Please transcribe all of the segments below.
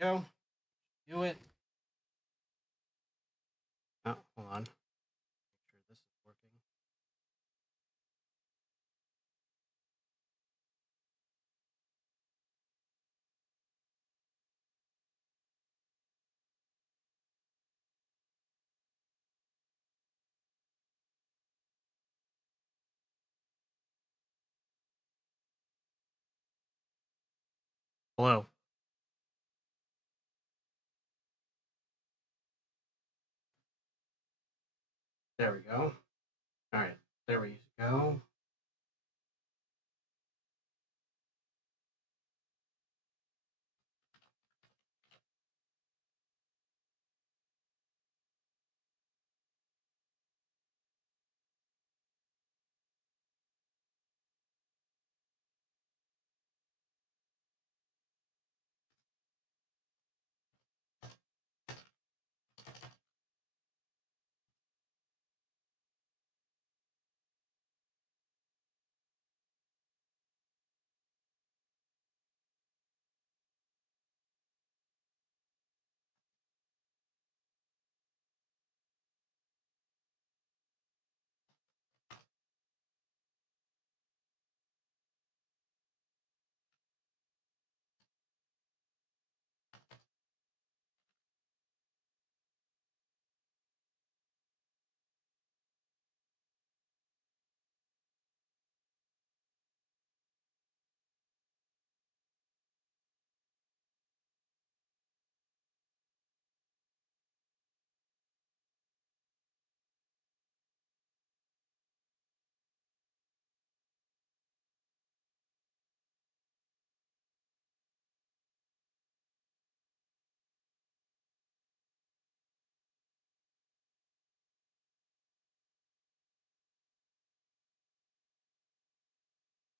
Go. Do it. Oh, hold on. Make sure this is working. Hello. There we go. All right. There we go.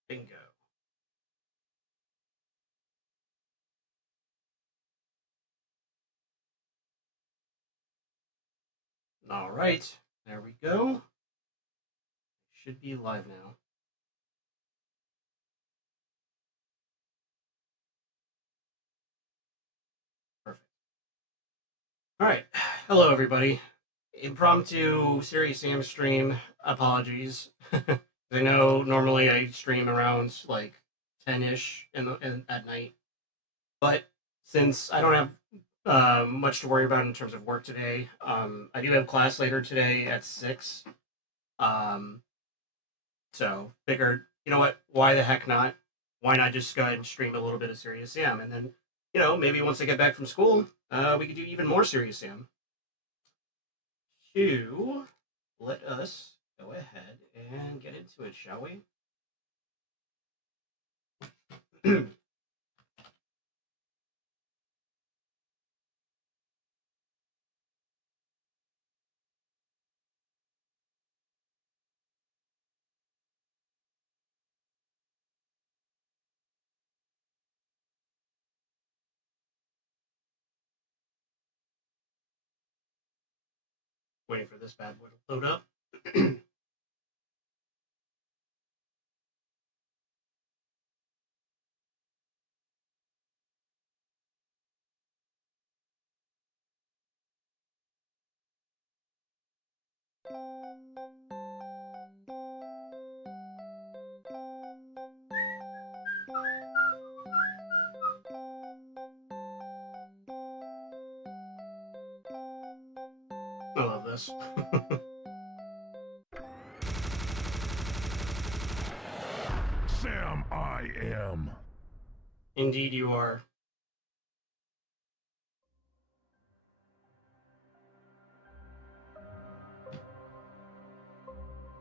Bingo. All right. There we go. Should be live now. Perfect. All right. Hello, everybody. Impromptu Serious Sam stream. Apologies. I know normally I stream around like 10-ish at night, but since I don't have much to worry about in terms of work today, I do have class later today at 6. Um, so figured, you know what? Why the heck not? Why not just go ahead and stream a little bit of Serious Sam, and then maybe once I get back from school, we could do even more Serious Sam. To let us go ahead and get into it, shall we? Waiting for this bad boy to load up. I love this. Sam, I am. Indeed, you are.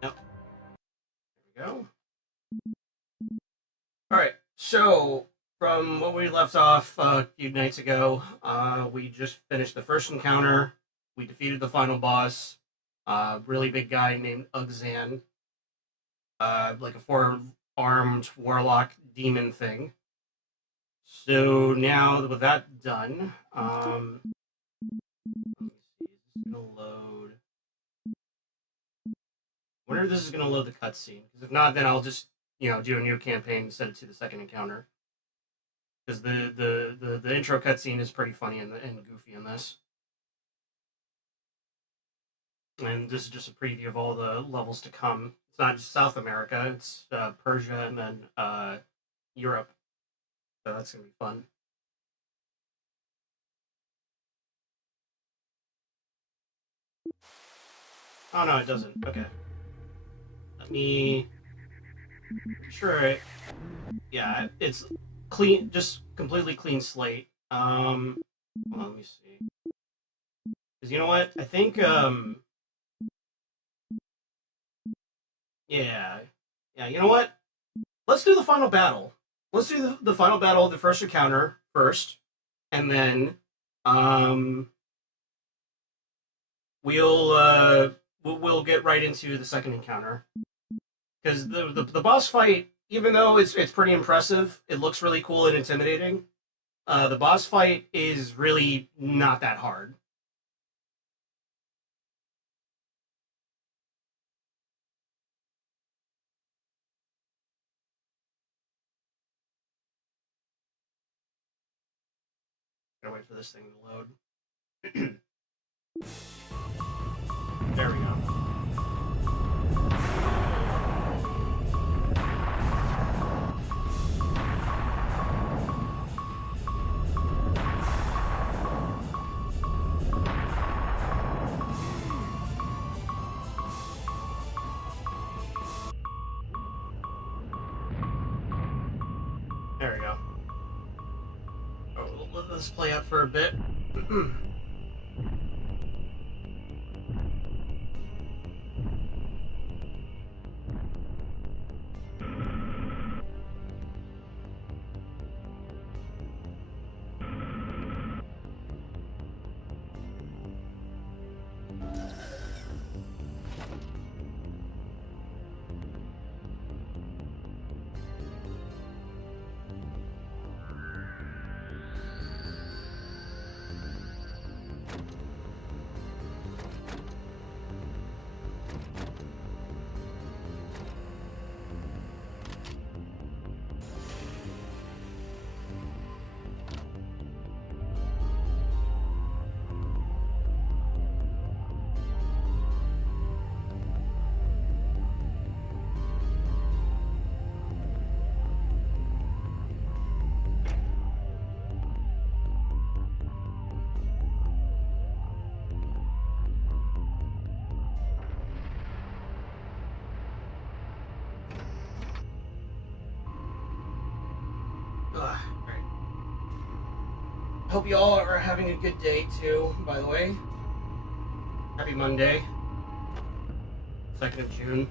Yep. There we go. All right. So, from what we left off a few nights ago, we just finished the first encounter. We defeated the final boss, really big guy named Ugzan, like a four-armed warlock demon thing. So now with that done, let me see, is this gonna load? I wonder if this is gonna load the cutscene. Because if not, then I'll just do a new campaign and set it to the second encounter. because the intro cutscene is pretty funny and goofy in this. And this is just a preview of all the levels to come. It's not just South America; it's Persia and then Europe. So that's gonna be fun. Oh no, it doesn't. Okay, let me. Sure. Yeah, it's clean, just completely clean slate. Well, let me see. Because you know what? I think yeah, yeah. You know what? Let's do the final battle. Let's do the final battle of the first encounter first, and then um, we'll we'll get right into the second encounter. Because the boss fight, even though it's pretty impressive, it looks really cool and intimidating. The boss fight is really not that hard. Gotta wait for this thing to load. There we go. There we go. Oh, let this play out for a bit. Right. Hope you all are having a good day too, by the way. Happy Monday, 2nd of June.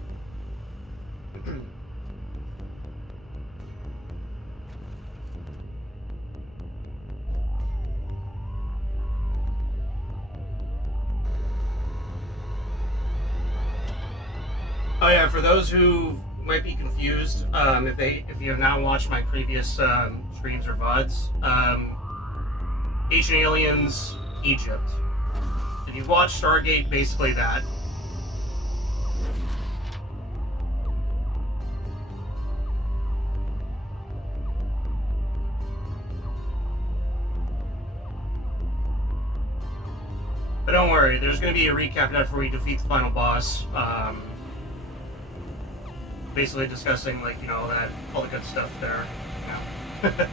Oh yeah, for those who might be confused, if you have now watched my previous streams or VODs, Ancient Aliens, Egypt. If you've watched Stargate, basically that. But don't worry, there's going to be a recap after we defeat the final boss. Basically discussing, like, you know, all the good stuff there. Yeah.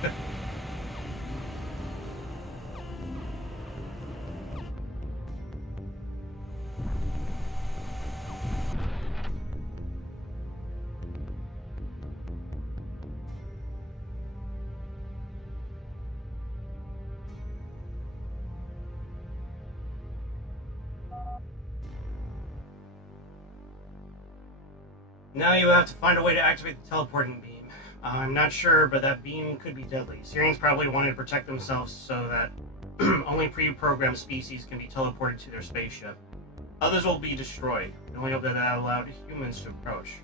Now you have to find a way to activate the teleporting beam. I'm not sure, but that beam could be deadly. Syrians probably wanted to protect themselves so that only pre-programmed species can be teleported to their spaceship. Others will be destroyed. The only hope that allowed humans to approach.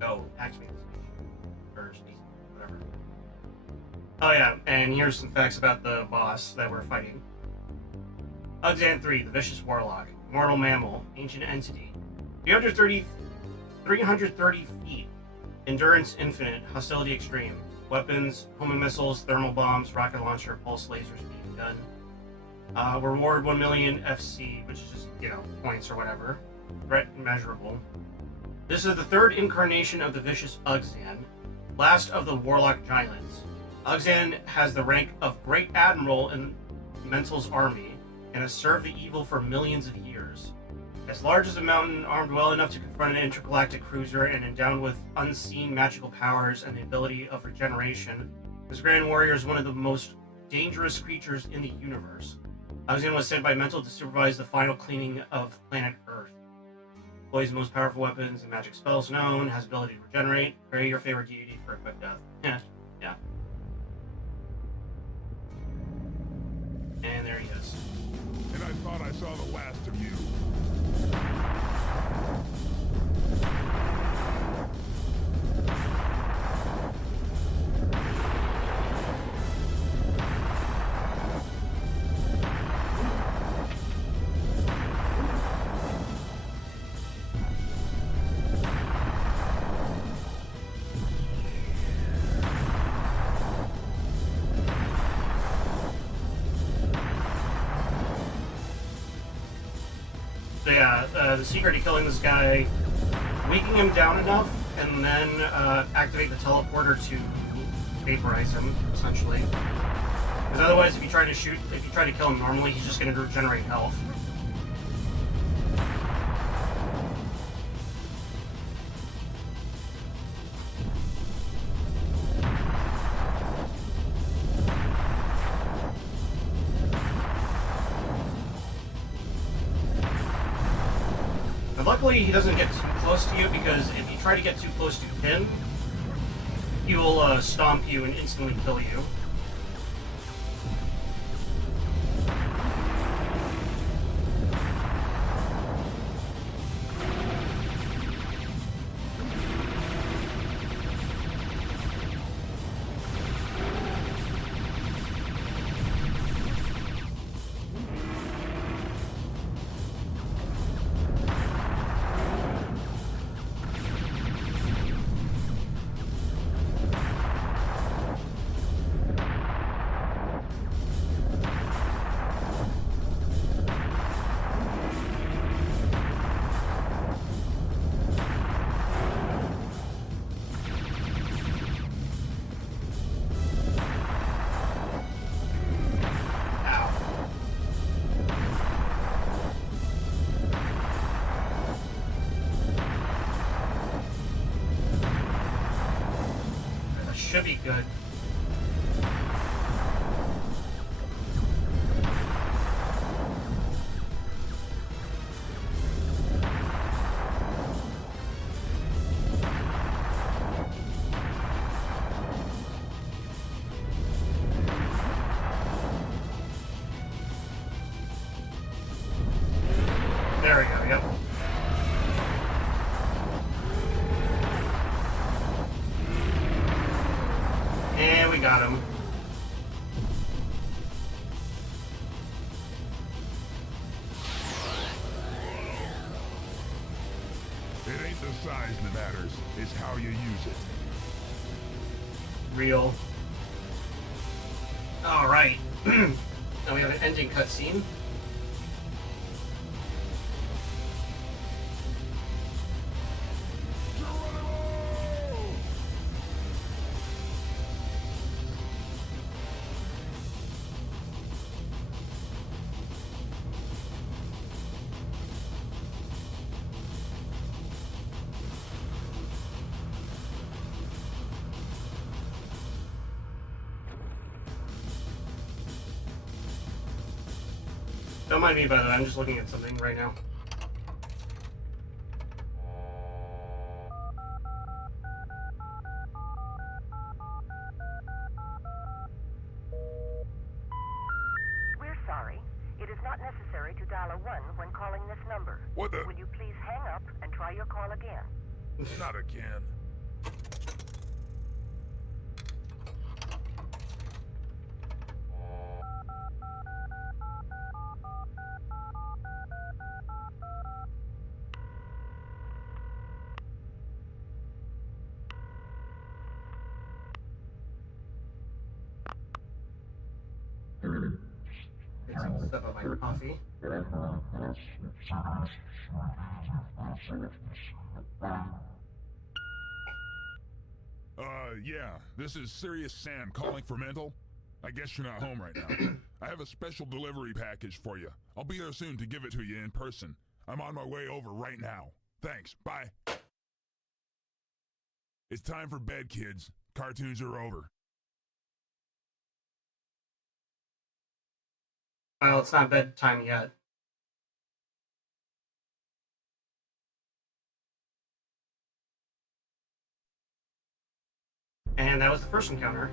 Go, activate the spaceship. Or species, whatever. Oh yeah, and here's some facts about the boss that we're fighting. Uxan 3, the Vicious Warlock. Mortal Mammal, Ancient Entity. 330 feet. Endurance infinite. Hostility extreme. weapons, homing missiles, thermal bombs, rocket launcher, pulse lasers, beam gun. Reward 1 million FC, which is just, points or whatever. Threat immeasurable. This is the third incarnation of the vicious Ugzan, last of the Warlock Giants. Ugzan has the rank of Great Admiral in Mental's army, and has served the evil for millions of years. As large as a mountain, armed well enough to confront an intergalactic cruiser, and endowed with unseen magical powers and the ability of regeneration, this Grand Warrior is one of the most dangerous creatures in the universe. Ugzan was sent by Mental to supervise the final cleaning of planet Earth. Employs the most powerful weapons and magic spells known, has ability to regenerate. Pray your favorite deity for a quick death. Yeah. And there he is. And I thought I saw the last of you. So yeah, the secret to killing this guy, weaken him down enough, and then activate the teleporter to vaporize him, essentially. Because otherwise, if you try to kill him normally, he's just going to regenerate health. Luckily, he doesn't get too close to you, because if you try to get too close to him, he will stomp you and instantly kill you. Should be good. There we go, yep. And we got him. It ain't the size that matters, it's how you use it. Real. Alright. Now we have an ending cutscene. Don't mind me, by the way, I'm just looking at something right now. We're sorry. It is not necessary to dial a 1 when calling this number. What the? Will you please hang up and try your call again? Not again. Step up my coffee. Yeah, this is Serious Sam calling for Mental. I guess you're not home right now. I have a special delivery package for you. I'll be there soon to give it to you in person. I'm on my way over right now. Thanks, bye. It's time for bed, kids. Cartoons are over. Well, it's not bedtime yet. And that was the first encounter.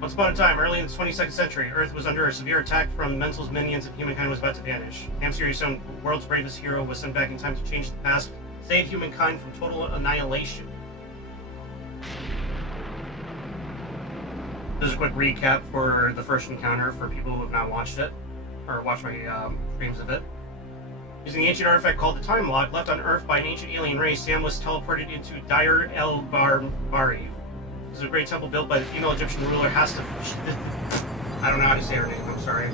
Once upon a time, early in the 22nd century, Earth was under a severe attack from Mental's minions and humankind was about to vanish. Hamster's own world's bravest hero was sent back in time to change the past, save humankind from total annihilation. This is a quick recap for the first encounter for people who have not watched it, or watched my streams of it. Using the ancient artifact called the Time Lock, left on Earth by an ancient alien race, Sam was teleported into Dire El Barbari. This is a great temple built by the female Egyptian ruler Hasta. I don't know how to say her name, I'm sorry.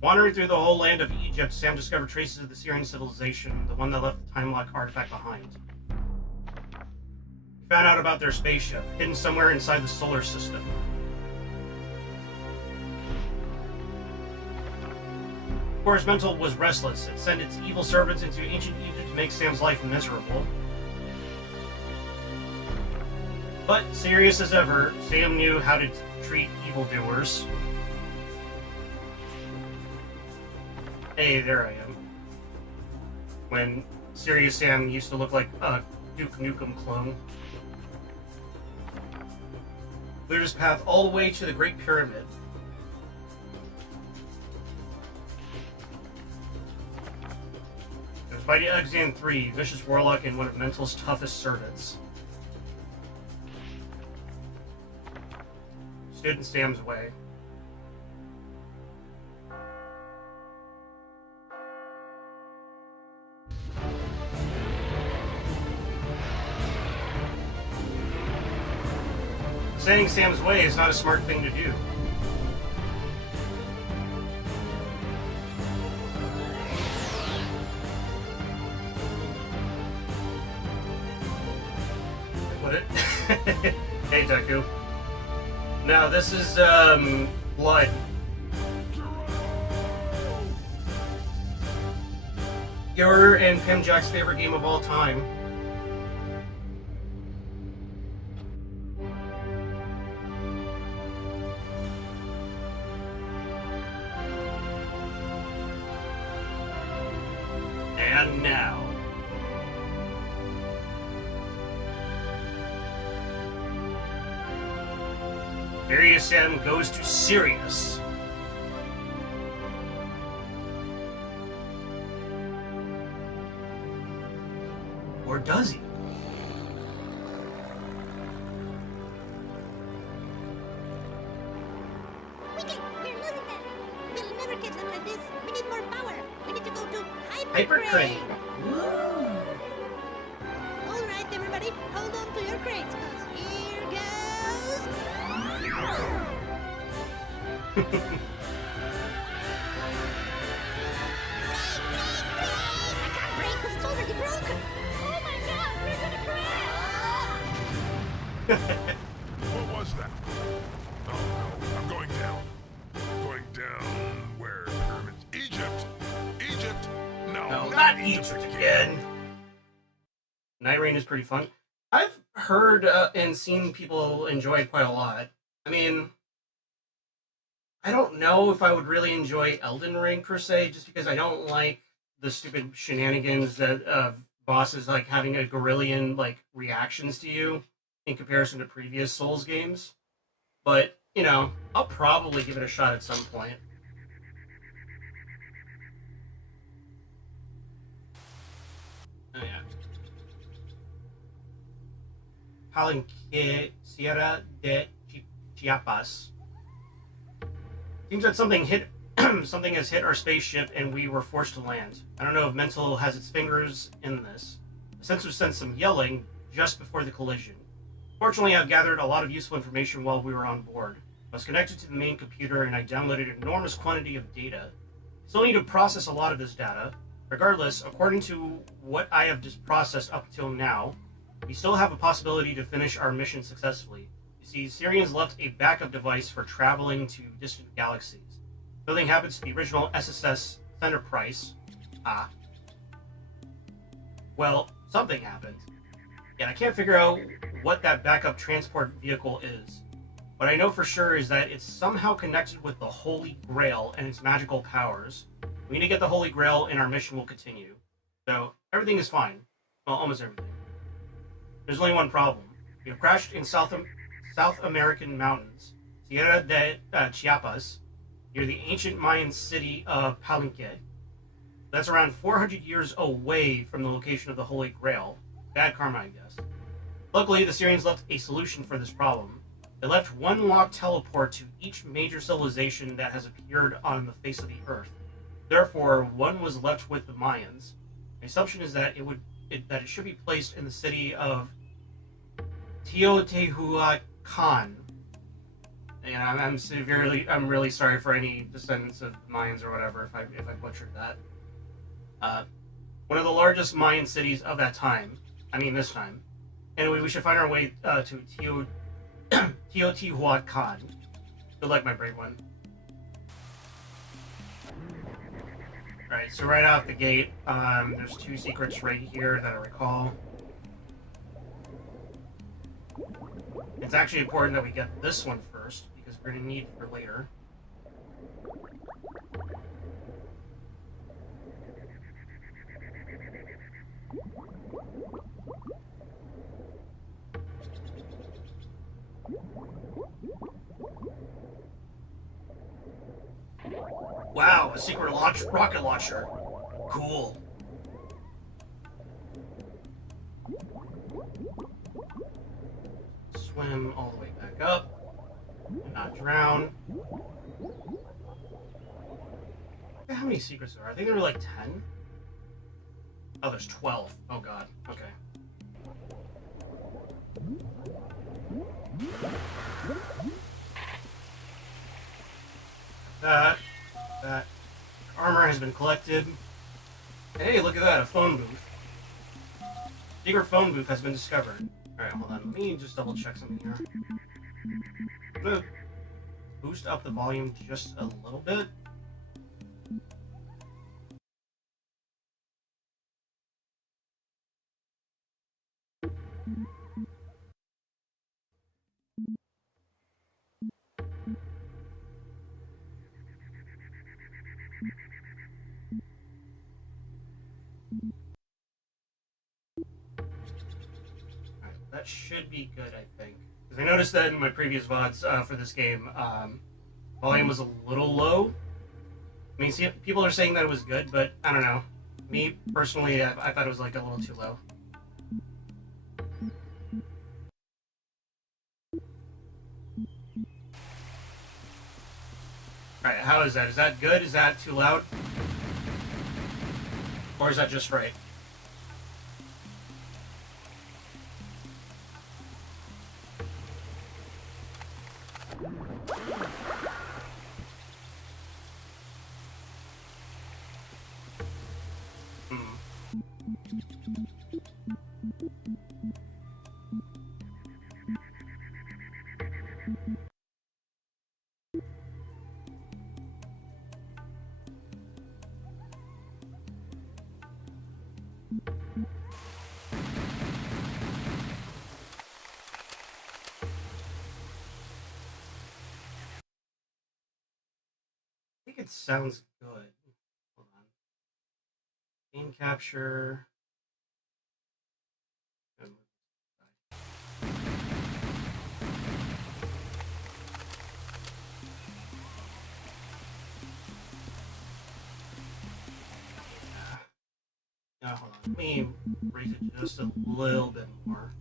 Wandering through the whole land of Egypt, Sam discovered traces of the Syrian civilization, the one that left the Time Lock artifact behind. He found out about their spaceship, hidden somewhere inside the solar system. Of course, Mental was restless and sent its evil servants into ancient Egypt to make Sam's life miserable. But, serious as ever, Sam knew how to treat evildoers. Hey, there I am. When Serious Sam used to look like a Duke Nukem clone. Cleared his path all the way to the Great Pyramid. It was fighting Exan 3, vicious warlock and one of Mental's toughest servants. Stood in Sam's way. Standing Sam's way is not a smart thing to do. Would it? Hey, Deku. Now, this is, Blood. Your and Pim Jack's favorite game of all time. And now. Serious Sam goes to Sirius. Or does he? We're losing them. We'll never catch them like this. We need more power. We need to go to Hyper Crane. All right, everybody, hold on to your crates, cause here goes. I can't brake because it's already broken. Oh my God, we're gonna crash. What was that? Oh no, I'm going down. Going down where? Pyramids? Egypt? Egypt? No, No, not Egypt again. Night Rain is pretty fun. I've heard and seen people enjoy it quite a lot. I mean, I don't know if I would really enjoy Elden Ring per se, just because I don't like the stupid shenanigans that bosses like having a gorillion like reactions to you in comparison to previous Souls games. But you know, I'll probably give it a shot at some point. Oh yeah. Palenque, Sierra de Chiapas. Seems that something hit something has hit our spaceship and we were forced to land. I don't know if Mental has its fingers in this. The sensor sent some yelling just before the collision. Fortunately, I've gathered a lot of useful information while we were on board. I was connected to the main computer and I downloaded an enormous quantity of data. I still need to process a lot of this data. Regardless, according to what I have just processed up until now, we still have a possibility to finish our mission successfully. You see, Syrians left a backup device for traveling to distant galaxies. Something happens to the original SSS Enterprise. Well, something happened. Yeah, I can't figure out what that backup transport vehicle is. What I know for sure is that it's somehow connected with the Holy Grail and its magical powers. We need to get the Holy Grail and our mission will continue. So, everything is fine. Well, almost everything. There's only one problem. We have crashed in South American mountains, Sierra de Chiapas, near the ancient Mayan city of Palenque. That's around 400 years away from the location of the Holy Grail. Bad karma, I guess. Luckily, the Syrians left a solution for this problem. They left one locked teleport to each major civilization that has appeared on the face of the Earth. Therefore, one was left with the Mayans. My assumption is that it should be placed in the city of Teotihuacan. And I'm really sorry for any descendants of Mayans or whatever if I butchered that. One of the largest Mayan cities of that time. I mean, this time. Anyway, we should find our way to Teotihuacan. Good luck, my brave one. Alright, so right off the gate, there's two secrets right here that I recall. It's actually important that we get this one first, because we're going to need it for later. Wow, a secret rocket launcher. Cool. Swim all the way back up and not drown. How many secrets there are? I think there were like 10. Oh, there's 12. Oh god. Okay. That armor has been collected. And hey, look at that, a phone booth. Secret phone booth has been discovered. Alright, hold on. Let me just double check something here. I'm gonna boost up the volume just a little bit. That should be good, I think. Because I noticed that in my previous VODs for this game, volume was a little low. I mean, see, people are saying that it was good, but I don't know. Me, personally, I thought it was like a little too low. Alright, how is that? Is that good? Is that too loud? Or is that just right? I think it sounds good. Hold on. Game capture. Yeah, hold on. Let me raise it just a little bit more.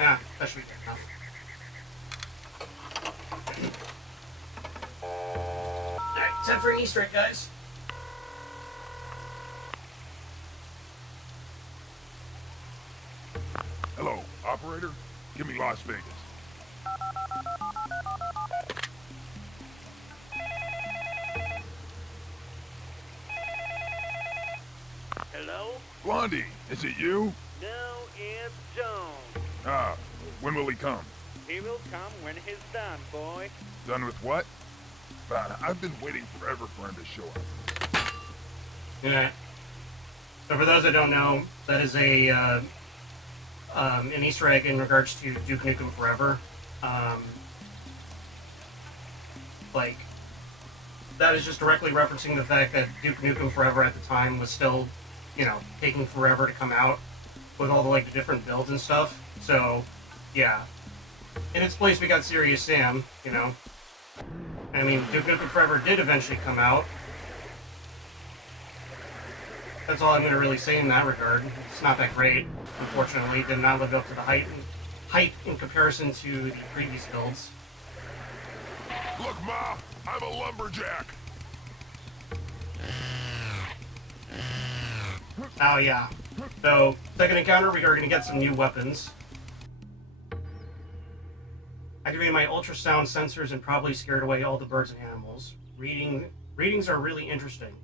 Ah, that should be good enough. Alright, time for an Easter egg, guys. Hello, operator. Give me Las Vegas. Hello? Blondie, is it you? No, it's Jones. Ah, when will he come? He will come when he's done, boy. Done with what? I've been waiting forever for him to show up. Yeah. So for those that don't know, that is a an Easter egg in regards to Duke Nukem Forever. Like, that is just directly referencing the fact that Duke Nukem Forever at the time was still, you know, taking forever to come out with all the, like, the different builds and stuff. So, yeah. In its place, we got Serious Sam, you know. I mean, Duke Nukem Forever did eventually come out. That's all I'm going to really say in that regard. It's not that great, unfortunately. It did not live up to the hype in comparison to the previous builds. Look, Ma, I'm a lumberjack. Oh, yeah. So, second encounter, we are going to get some new weapons. Activating my ultrasound sensors and probably scared away all the birds and animals. Readings are really interesting.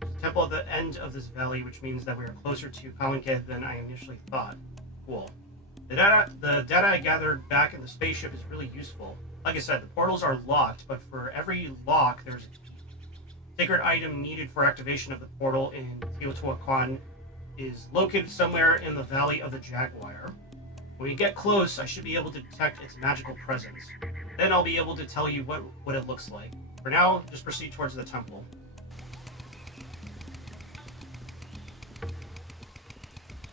There's a temple at the end of this valley, which means that we are closer to Palanque than I initially thought. Cool. The data I gathered back in the spaceship is really useful. Like I said, the portals are locked, but for every lock, there's a sacred item needed for activation of the portal in Teotihuacan is located somewhere in the Valley of the Jaguar. When you get close, I should be able to detect its magical presence. Then I'll be able to tell you what it looks like. For now, just proceed towards the temple.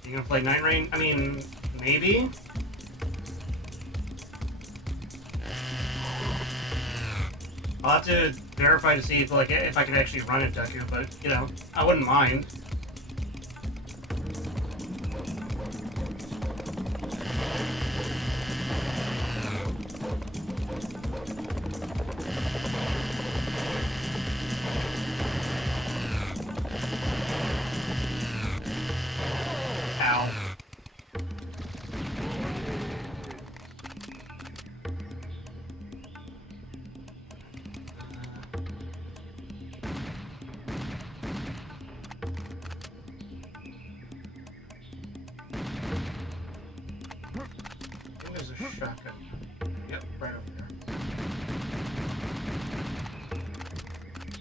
You gonna play Night Rain? I mean, maybe? I'll have to verify to see if I can actually run it, Deku, but, you know, I wouldn't mind. Ow. I think there's a shotgun. Yep, right over there.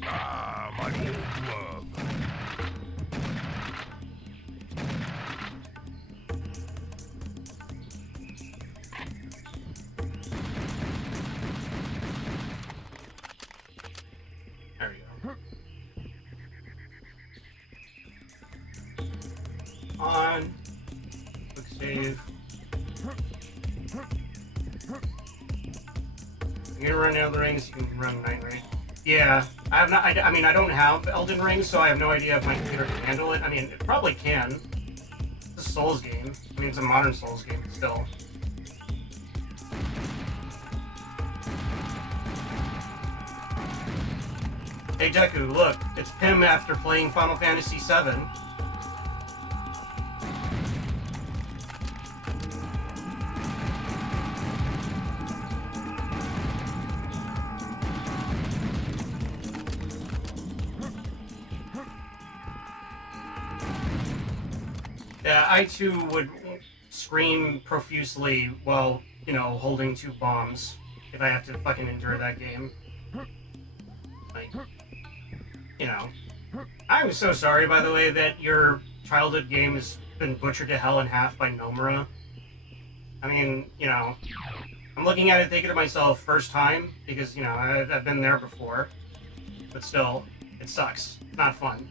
Ah, my old glove. There we go. On. Quick save. You gonna run Elden Rings? You can run Night Rain. Yeah, I have not. I mean, I don't have Elden Ring, so I have no idea if my computer can handle it. I mean, it probably can. It's a Souls game. I mean, it's a modern Souls game, but still. Hey Deku, look, it's Pim after playing Final Fantasy VII. Yeah, I too would scream profusely while, you know, holding two bombs if I have to fucking endure that game. Like, you know. I'm so sorry, by the way, that your childhood game has been butchered to hell in half by Nomura. I mean, you know, I'm looking at it thinking to myself first time, because, you know, I've been there before. But still, it sucks. It's not fun.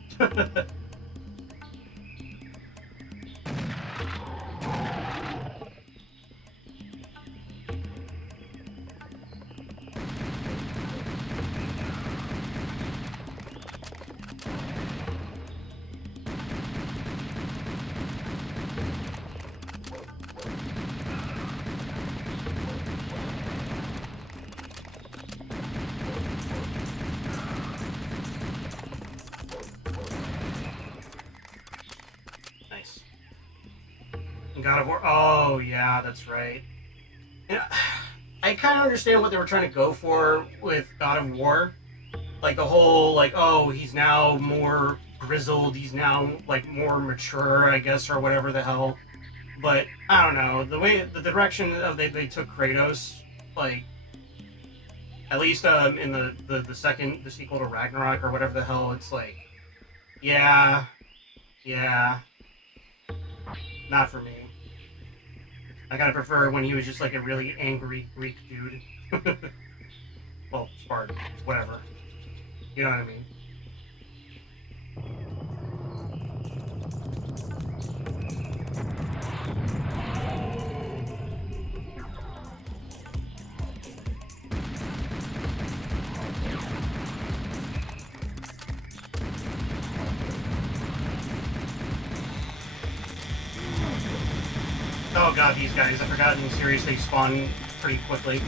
God of War. Oh, yeah, that's right. Yeah, I kind of understand what they were trying to go for with God of War. Like the whole, like, oh, he's now more grizzled. He's now, like, more mature, I guess, or whatever the hell. But, I don't know. The direction of they took Kratos, like, at least in the sequel to Ragnarok or whatever the hell, it's like, yeah, yeah, not for me. I gotta prefer when he was just like a really angry Greek dude. Well, Spartan, whatever. You know what I mean? Oh god, these guys. I forgot in series they spawn pretty quickly.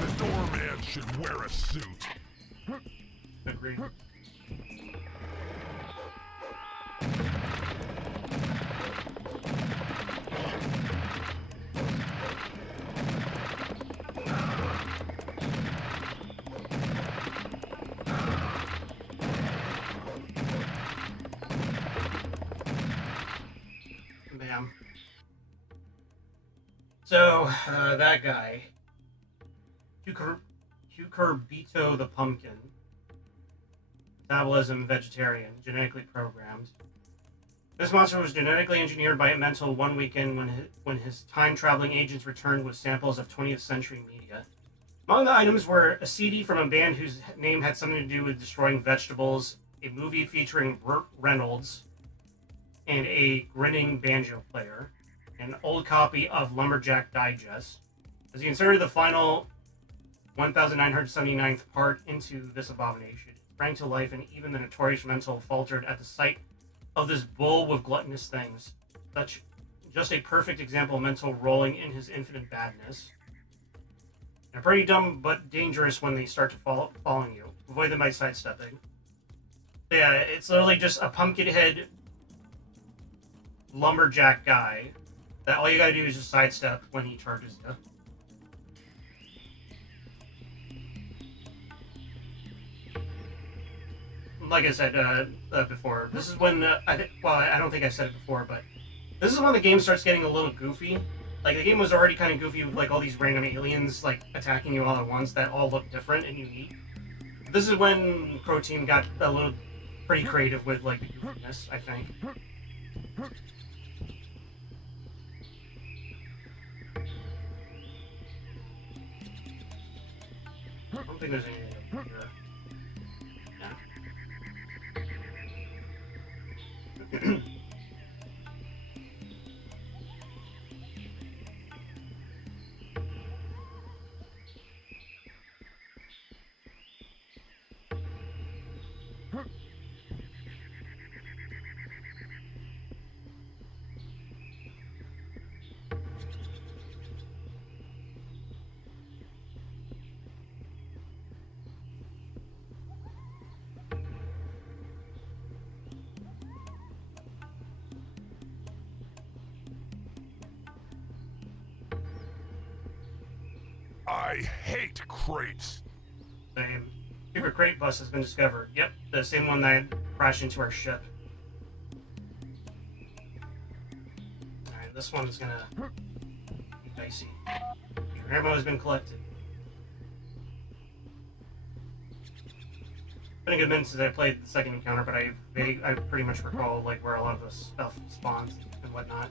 The doorman should wear a suit. Agreed. Bam. So, that guy, Cucurbito the pumpkin, metabolism vegetarian, genetically programmed. This monster was genetically engineered by Mental one weekend when his time-traveling agents returned with samples of 20th century media. Among the items were a CD from a band whose name had something to do with destroying vegetables, a movie featuring Burt Reynolds, and a grinning banjo player, an old copy of Lumberjack Digest. As he inserted the final 1979th part into this abomination, it sprang to life, and even the notorious Mental faltered at the sight of this bull with gluttonous things. Such just a perfect example of Mental rolling in his infinite badness. They're pretty dumb but dangerous when they start to following you. Avoid them by sidestepping. Yeah, it's literally just a pumpkin head lumberjack guy that all you gotta do is just sidestep when he charges you. Like I said before, this is when I don't think I said it before, but this is when the game starts getting a little goofy. Like the game was already kind of goofy with like all these random aliens like attacking you all at once that all look different and unique. This is when Pro Team got a little pretty creative with like the goofiness, I think. I don't think there's anything over here. Yeah. I hate crates. Same. Secret crate bus has been discovered. Yep, the same one that crashed into our ship. Alright, this one's gonna be dicey. Your ammo has been collected. It's been a good minute since I played the second encounter, but I pretty much recall like where a lot of the stuff spawns and whatnot.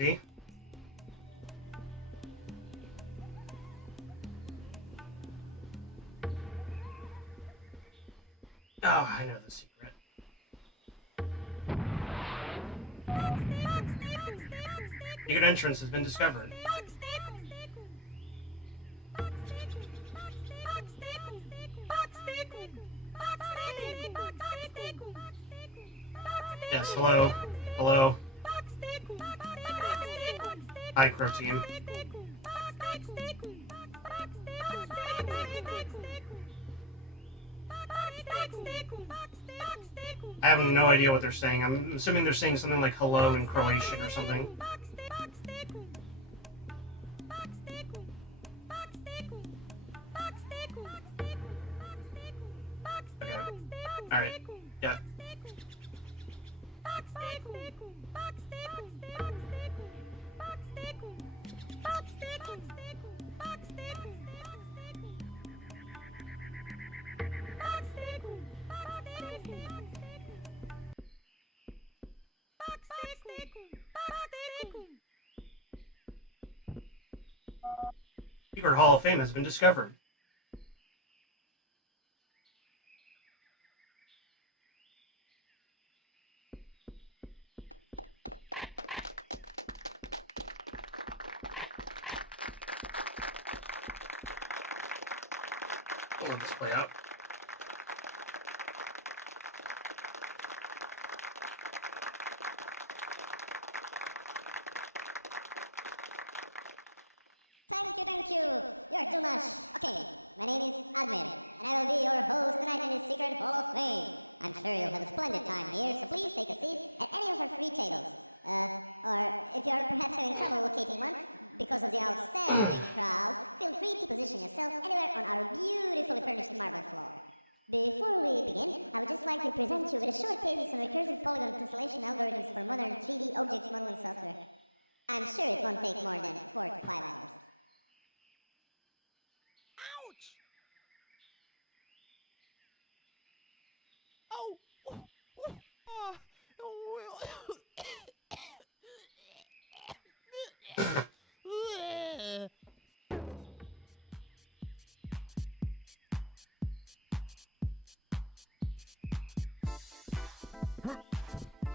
See? Oh, I know the secret. Secret entrance has been discovered. Yes, hello. Hello. Hi, Crow Team. I have no idea what they're saying. I'm assuming they're saying something like hello in Croatian or something. Okay. Alright. Yeah. Secret Hall of Fame has been discovered. I'll let this play out. Oh.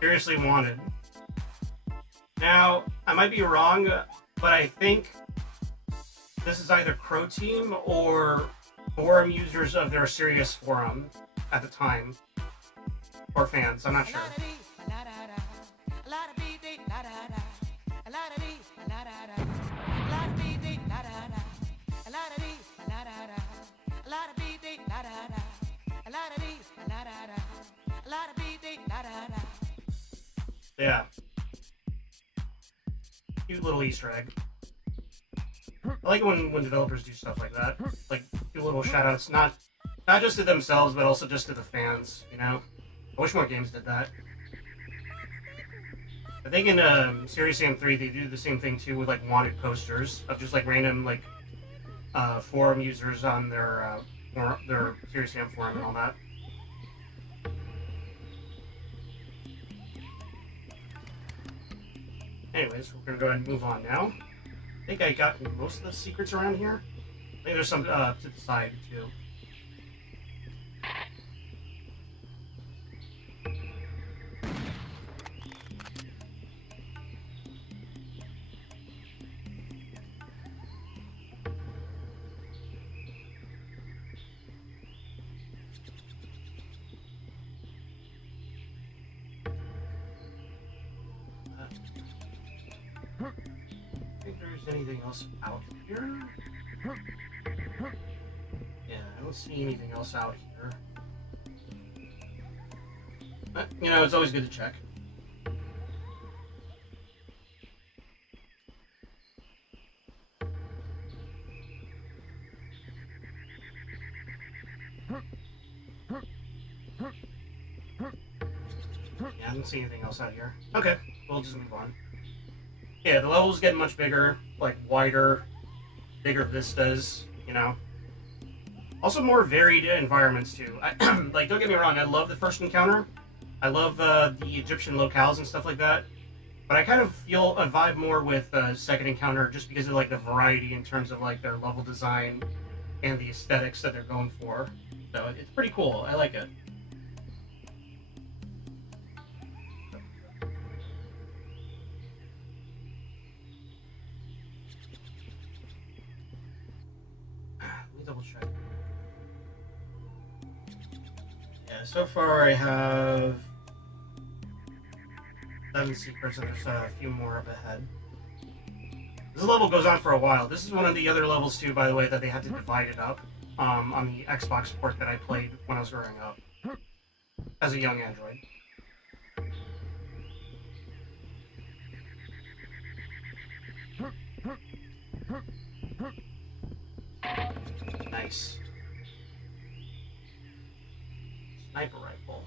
Seriously wanted. Now, I might be wrong, but I think this is either Crow Team or forum users of their Sirius forum at the time. Or fans, I'm not sure. Yeah. Cute little Easter egg. I like it when developers do stuff like that. Like, do little shout-outs, not just to themselves, but also just to the fans, you know? I wish more games did that. I think in Serious Sam 3, they do the same thing, too, with, like, wanted posters of just, like, random, like, forum users on their Serious Sam forum and all that. Anyways, we're gonna go ahead and move on now. I think I got most of the secrets around here. I think there's some to the side, too. I think there's anything else out here. Yeah, I don't see anything else out here. But, you know, it's always good to check. Yeah, I don't see anything else out here. Okay, we'll just move on. Yeah, the levels get much bigger, like wider, bigger vistas, you know. Also more varied environments too. Like, don't get me wrong, I love the first encounter. I love the Egyptian locales and stuff like that. But I kind of feel a vibe more with Second Encounter just because of like the variety in terms of like their level design and the aesthetics that they're going for. So it's pretty cool. I like it. Let me double check. Yeah, so far I have 7 secrets and there's a few more up ahead. This level goes on for a while. This is one of the other levels too, by the way, that they had to divide it up on the Xbox port that I played when I was growing up as a young android. Nice. Sniper rifle.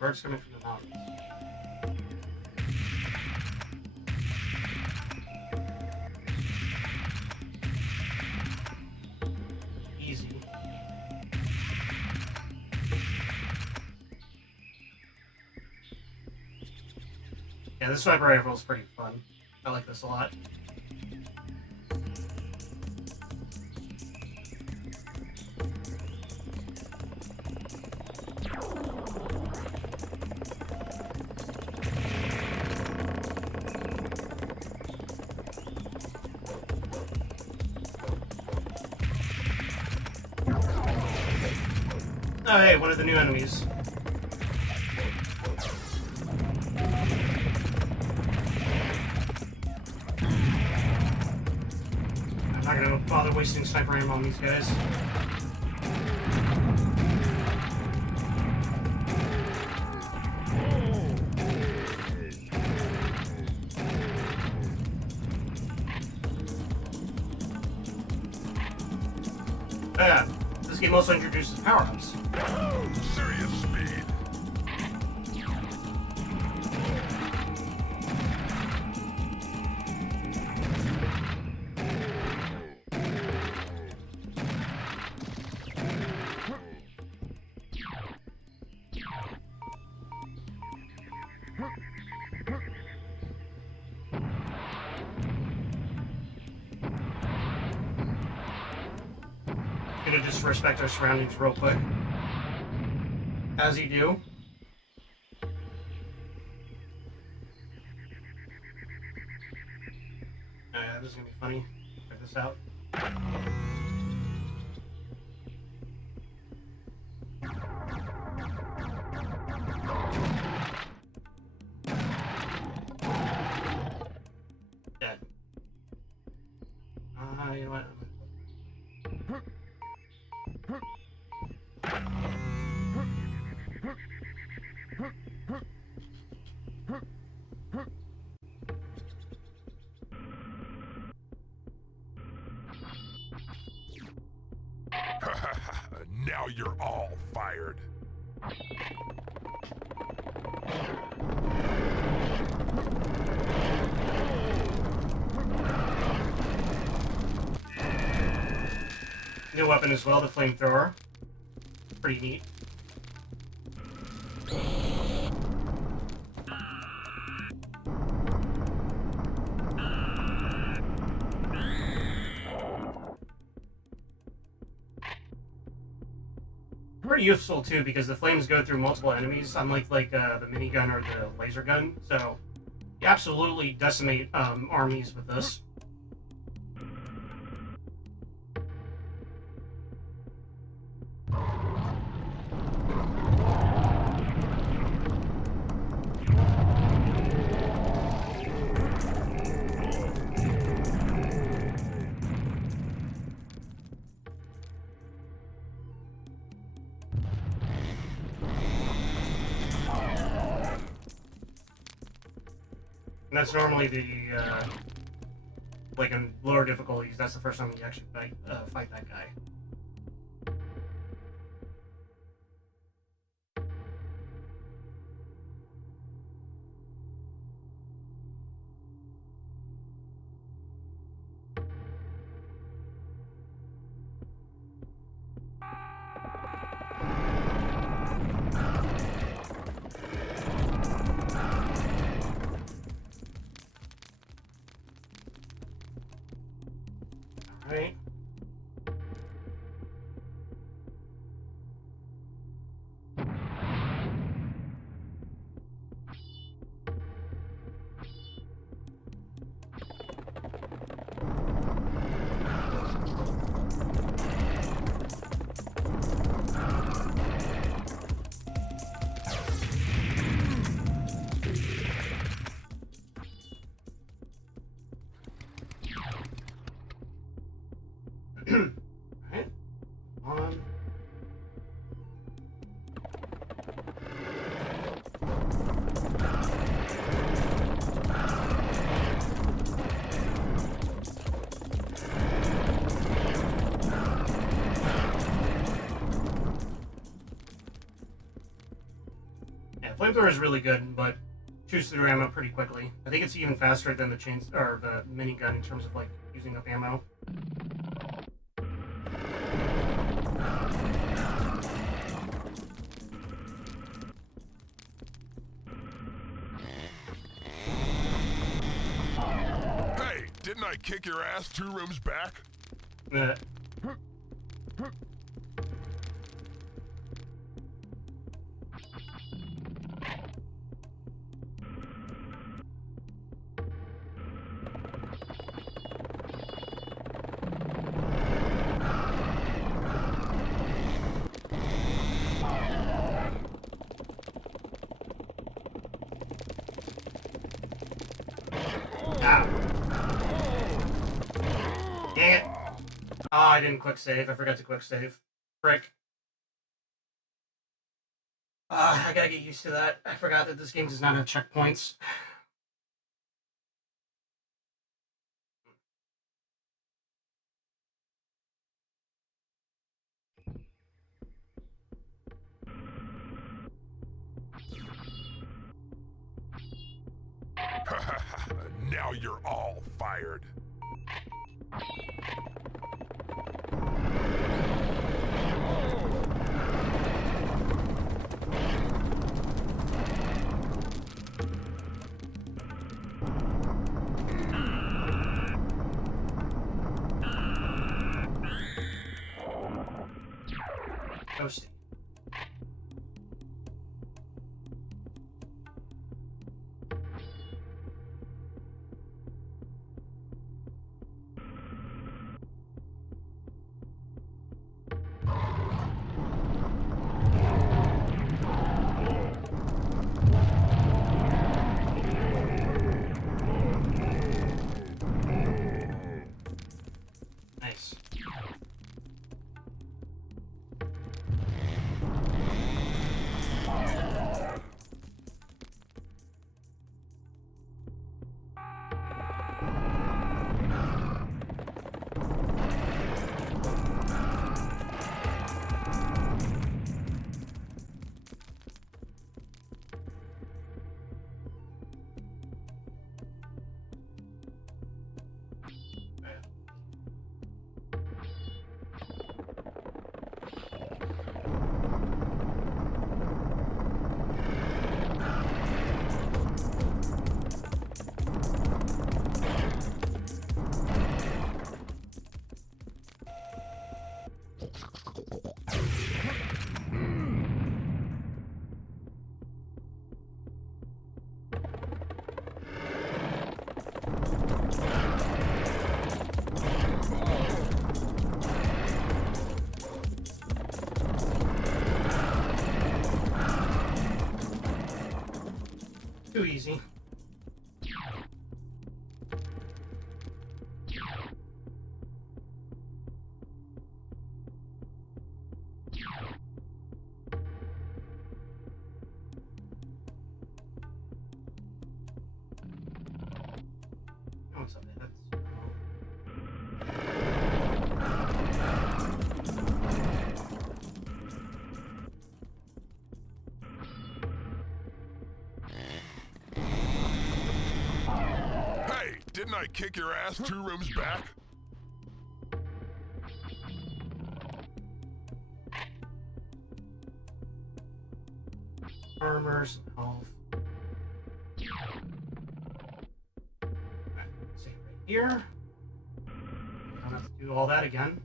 Birds coming from the mountains. Easy. Yeah, this sniper rifle is pretty fun. I like this a lot. Oh, hey, one of the new enemies. I'm not gonna bother wasting sniper ammo on these guys. Yeah, this game also introduces power-ups. Serious speed. Gonna just respect our surroundings real quick. As you do. Oh yeah, this is gonna be funny. Check this out. Dead. You know what? Now you're all fired. New weapon as well, the flamethrower. Pretty neat. Pretty useful too because the flames go through multiple enemies, unlike the minigun or the laser gun. So you absolutely decimate armies with this. And that's normally the like in lower difficulties, that's the first time you actually fight that guy. Alright. Alright. On. Yeah, flamethrower is really good, but shoots through ammo pretty quickly. I think it's even faster than the or the minigun in terms of like using up ammo. Hey, didn't I kick your ass 2 rooms back? Uh, Ah. Dang it. Oh, I didn't quick save. I forgot to quick save. Frick. I gotta get used to that. I forgot that this game does not have checkpoints. Now you're all fired. Toasty. Nice. Too easy. What's up, man? Didn't I kick your ass 2 rooms back? Armor, some health. Alright, save right here. Don't have to do all that again.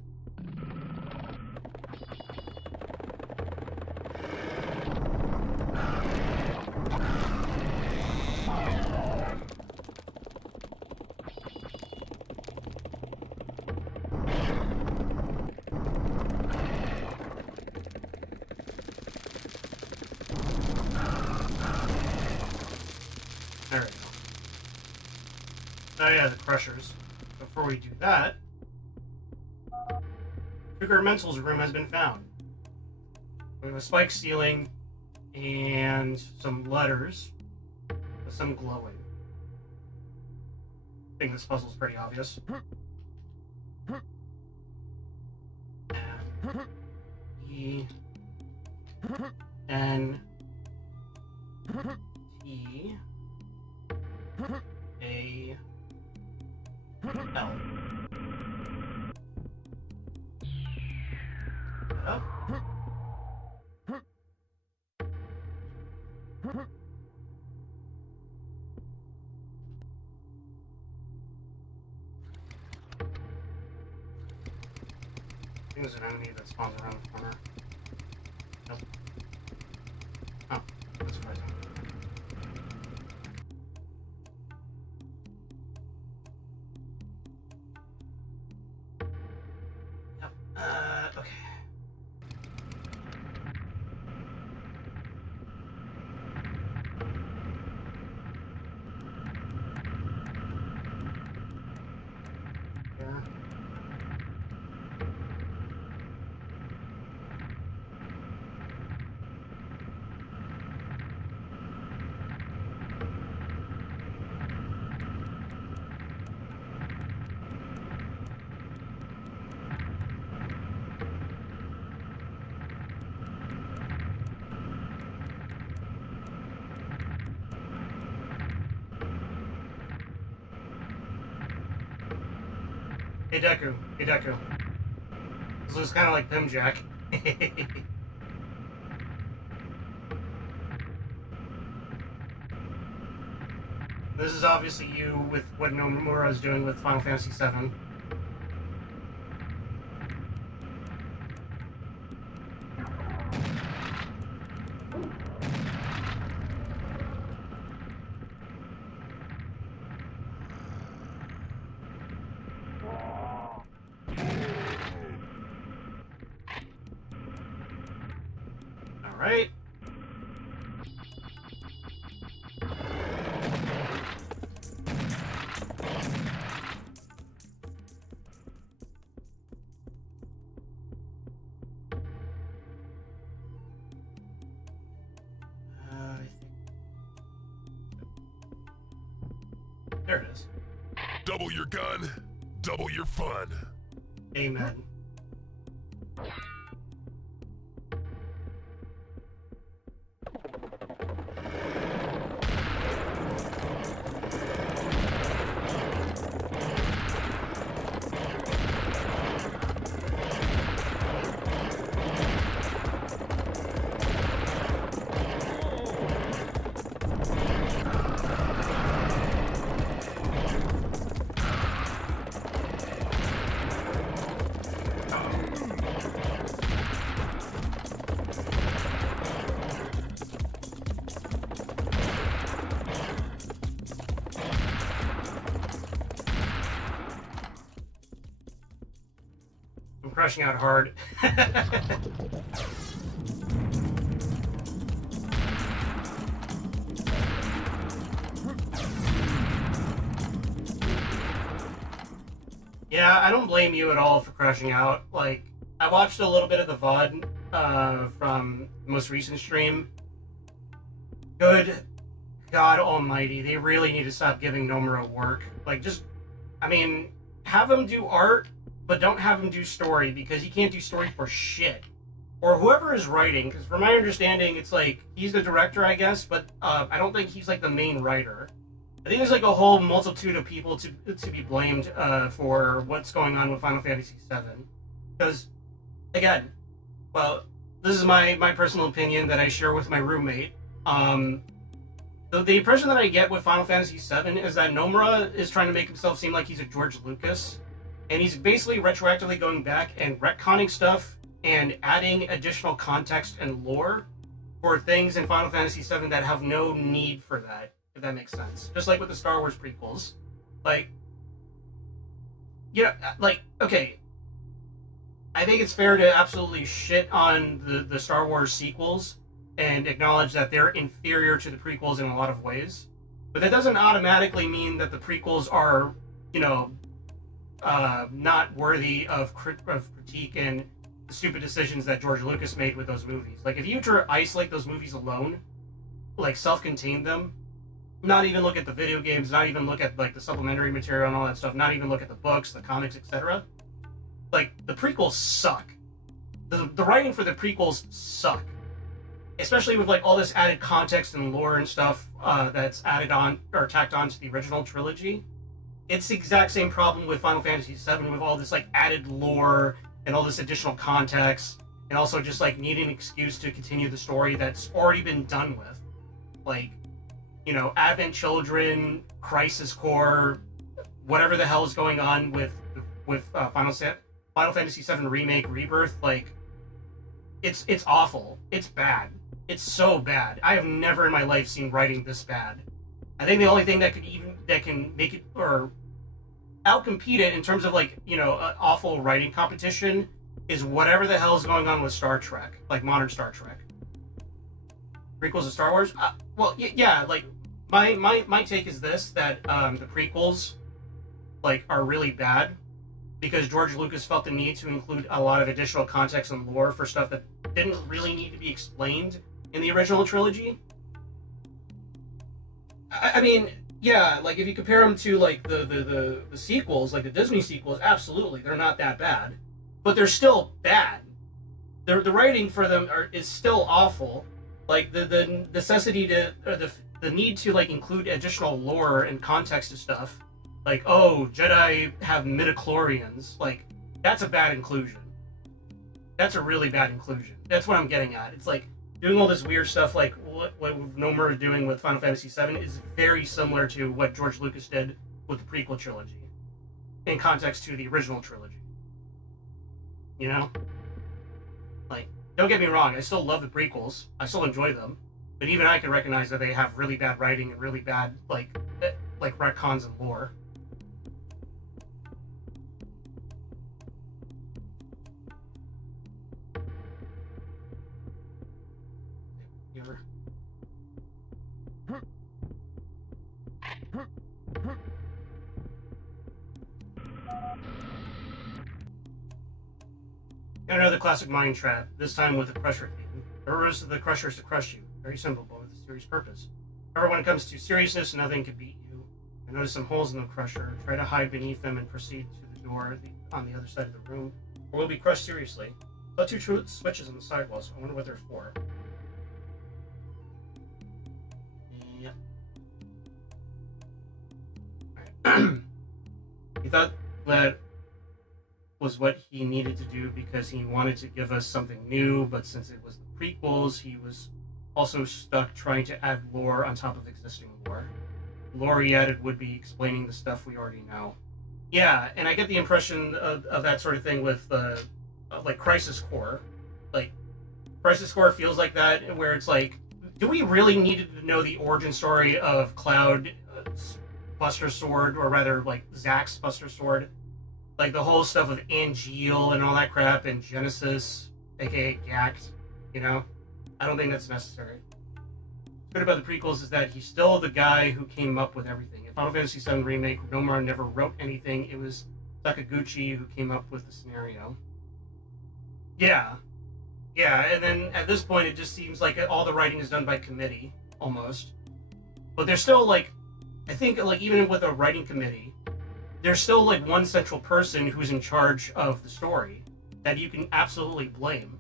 There we go. Oh yeah, the crushers. Before we do that, Sugar Mental's room has been found. We have a spike ceiling and some letters with some glowing. I think this puzzle's pretty obvious. E N T A L. Up. I think there's an enemy that spawns around the corner. Nope. Oh, that's surprising. Yep. Okay. Here. Hey Deku, hey Deku. This looks kind of like Pimjack. This is obviously you with what Nomura is doing with Final Fantasy VII. Alright. There it is. Double your gun, double your fun. Amen. I'm crushing out hard. Yeah, I don't blame you at all for crushing out. Like, I watched a little bit of the VOD from the most recent stream. Good God almighty, they really need to stop giving Nomura work. Like, just, I mean, have him do art, but don't have him do story, because he can't do story for shit. Or whoever is writing, because from my understanding, it's like, he's the director, I guess, but I don't think he's like the main writer. I think there's like a whole multitude of people to be blamed for what's going on with Final Fantasy VII. Because, again, well, this is my personal opinion that I share with my roommate. The impression that I get with Final Fantasy VII is that Nomura is trying to make himself seem like he's a George Lucas, and he's basically retroactively going back and retconning stuff and adding additional context and lore for things in Final Fantasy VII that have no need for that, if that makes sense. Just like with the Star Wars prequels. Like, you know, like, okay, I think it's fair to absolutely shit on the Star Wars sequels and acknowledge that they're inferior to the prequels in a lot of ways. But that doesn't automatically mean that the prequels are, you know, not worthy of critique and the stupid decisions that George Lucas made with those movies. Like, if you were to isolate those movies alone, like self-contain them, not even look at the video games, not even look at like the supplementary material and all that stuff, not even look at the books, the comics, etc. Like, the prequels suck. The writing for the prequels suck. Especially with like all this added context and lore and stuff that's added on or tacked on to the original trilogy. It's the exact same problem with Final Fantasy VII with all this like added lore and all this additional context, and also just like needing an excuse to continue the story that's already been done with. Like, you know, Advent Children, Crisis Core, whatever the hell is going on with Final Fantasy VII Remake Rebirth. Like, it's awful. It's bad. It's so bad. I have never in my life seen writing this bad. I think the only thing that can make it or outcompete it in terms of like, you know, awful writing competition is whatever the hell is going on with Star Trek, like modern Star Trek. Prequels of Star Wars? Well, yeah, like my take is this, that the prequels like are really bad because George Lucas felt the need to include a lot of additional context and lore for stuff that didn't really need to be explained in the original trilogy. I mean, yeah, like if you compare them to like the sequels, like the Disney sequels, absolutely, they're not that bad, but they're still bad. The writing for them is still awful. Like the necessity to, or the need to like include additional lore and context to stuff. Like, oh, Jedi have midichlorians. Like, that's a bad inclusion. That's a really bad inclusion. That's what I'm getting at. It's like doing all this weird stuff, like what Nomura is doing with Final Fantasy VII is very similar to what George Lucas did with the prequel trilogy, in context to the original trilogy. You know, like, don't get me wrong, I still love the prequels. I still enjoy them, but even I can recognize that they have really bad writing and really bad like retcons and lore. Another classic mind trap, this time with a crusher theme. The purpose of the crusher is to crush you. Very simple, but with a serious purpose. However, when it comes to seriousness, nothing can beat you. I notice some holes in the crusher. Try to hide beneath them and proceed to the door on the other side of the room, or we'll be crushed seriously. Saw two switches on the sidewall, so I wonder what they're for. Yep. Alright. He thought that was what he needed to do because he wanted to give us something new, but since it was the prequels, he was also stuck trying to add lore on top of existing lore. The lore he added would be explaining the stuff we already know. Yeah, and I get the impression of that sort of thing with like Crisis Core. Like, Crisis Core feels like that, where it's like, do we really need to know the origin story of Cloud Buster Sword, or rather, like, Zack's Buster Sword? Like, the whole stuff of Angeal and all that crap, and Genesis, aka Gact, you know? I don't think that's necessary. What's good about the prequels is that he's still the guy who came up with everything. In Final Fantasy VII Remake, Nomura never wrote anything. It was Sakaguchi who came up with the scenario. Yeah. Yeah, and then at this point, it just seems like all the writing is done by committee, almost. But there's still, like, I think, like, even with a writing committee, there's still, like, one central person who's in charge of the story that you can absolutely blame.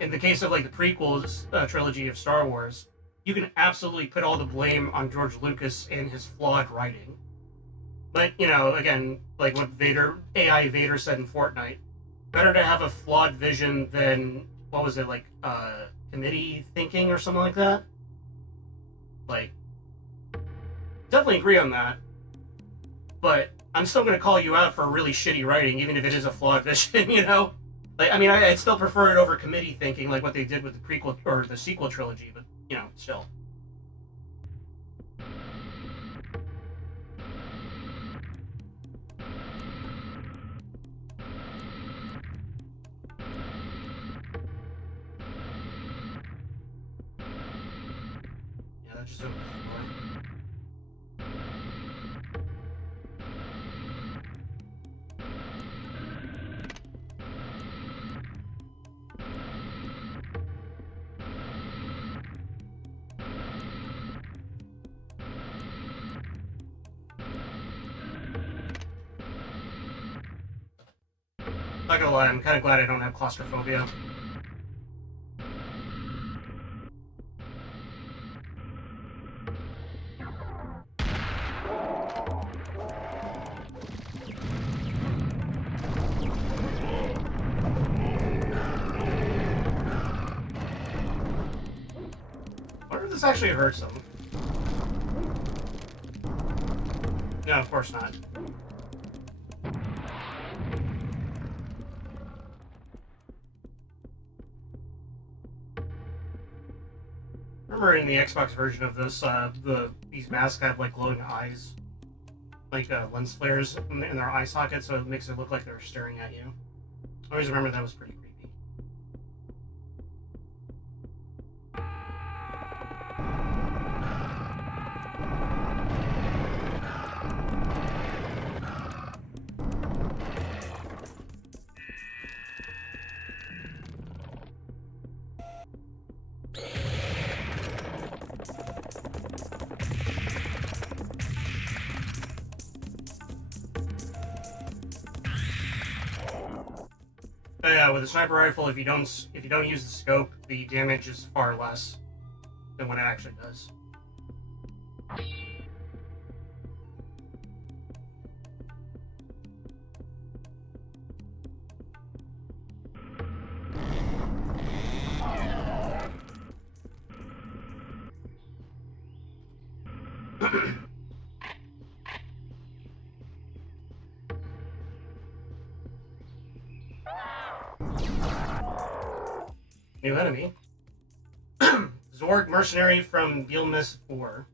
In the case of, like, the prequels trilogy of Star Wars, you can absolutely put all the blame on George Lucas and his flawed writing. But, you know, again, like what AI Vader said in Fortnite, better to have a flawed vision than, what was it, like, committee thinking or something like that? Like, definitely agree on that. But I'm still going to call you out for really shitty writing, even if it is a flawed vision, you know? Like, I mean, I'd still prefer it over committee thinking, like what they did with the prequel or the sequel trilogy, but, you know, still. Yeah, that just opens the door. Not gonna lie, I'm kind of glad I don't have claustrophobia. I wonder if this actually hurts them. No, of course not. Remember in the Xbox version of this, these masks have like glowing eyes, like lens flares in their eye sockets, so it makes it look like they're staring at you. I always remember that was pretty creepy. But yeah, with a sniper rifle, if you don't use the scope, the damage is far less than what it actually does. New enemy. Zorg mercenary from Gilmis 4.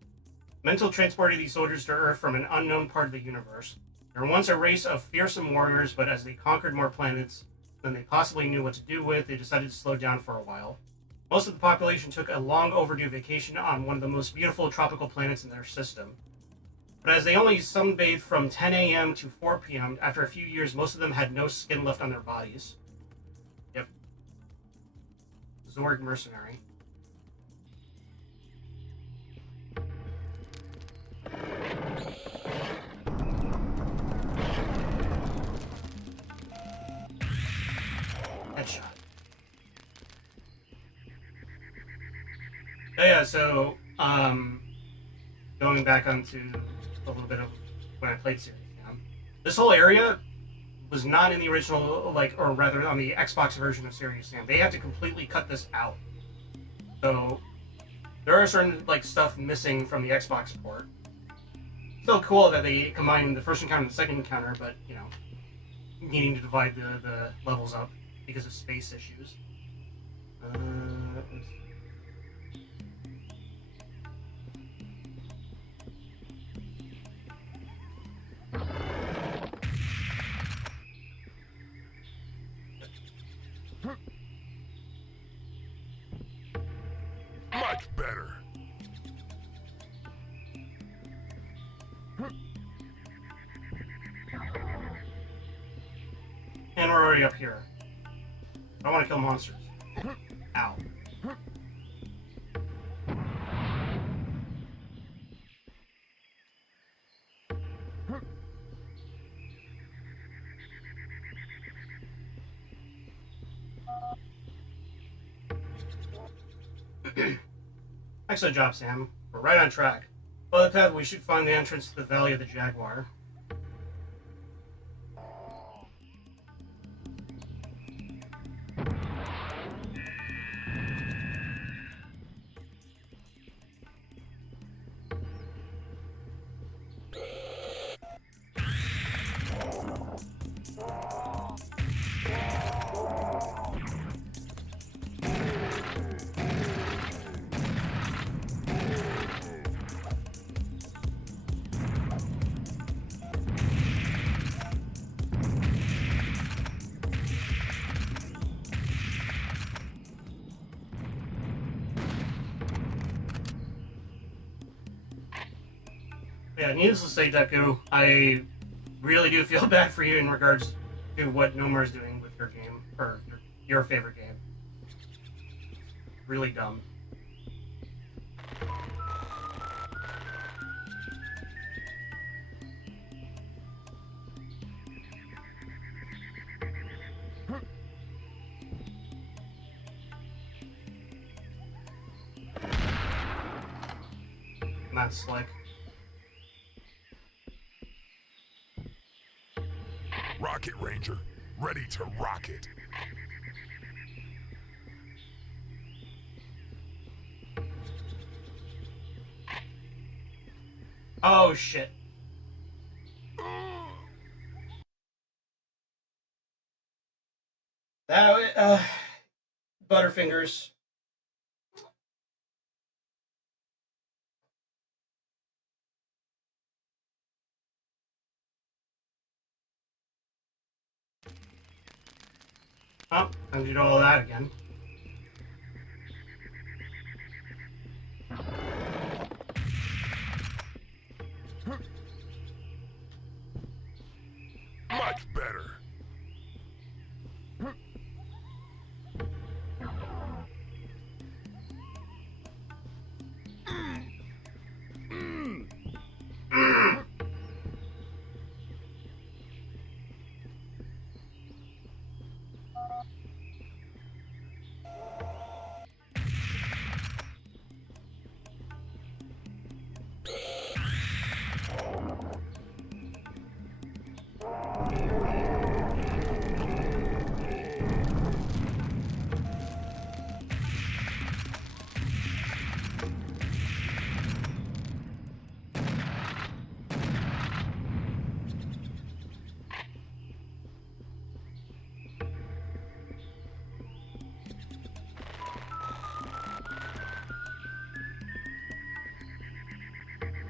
Mental transported these soldiers to Earth from an unknown part of the universe. They were once a race of fearsome warriors, but as they conquered more planets than they possibly knew what to do with, they decided to slow down for a while. Most of the population took a long overdue vacation on one of the most beautiful tropical planets in their system. But as they only sunbathed from 10 a.m. to 4 p.m., after a few years, most of them had no skin left on their bodies. Yep. Zorg mercenary. Headshot. Oh yeah, so going back onto a little bit of when I played Serious Sam, this whole area was not in the original, like, or rather on the Xbox version of Serious Sam. They had to completely cut this out. So there are certain like stuff missing from the Xbox port. Still cool that they combined the first encounter and the second encounter, but you know, needing to divide the levels up because of space issues. Much better. And we're already up here. I want to kill monsters. Ow. Excellent job, Sam. We're right on track. Follow the path, we should find the entrance to the Valley of the Jaguar. Yeah, needless to say, Deku, I really do feel bad for you in regards to what Nomura is doing with your game, or your favorite game. Really dumb. Not slick. Rocket Ranger, ready to rocket. Oh shit. That Butterfingers. Oh, I did all that again. Much better.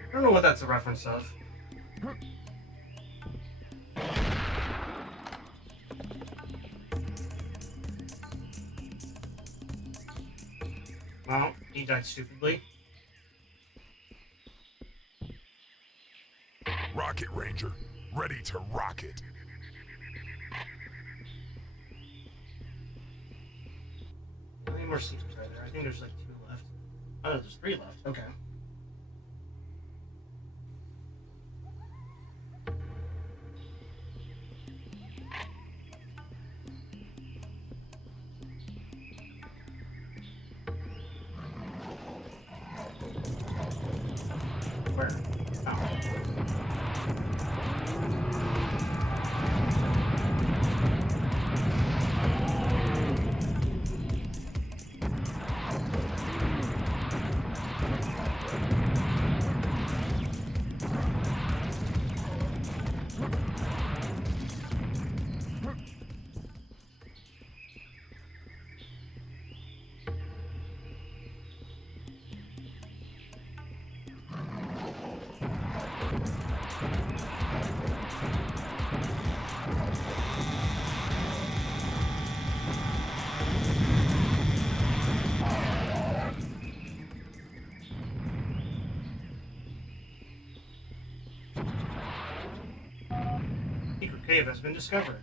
I don't know what that's a reference of. Well, he died stupidly. Rocket Ranger, ready to rocket. How many more secrets are there? I think there's like 2 left. Oh, there's 3 left. Okay. Where? Oh. Secret cave has been discovered.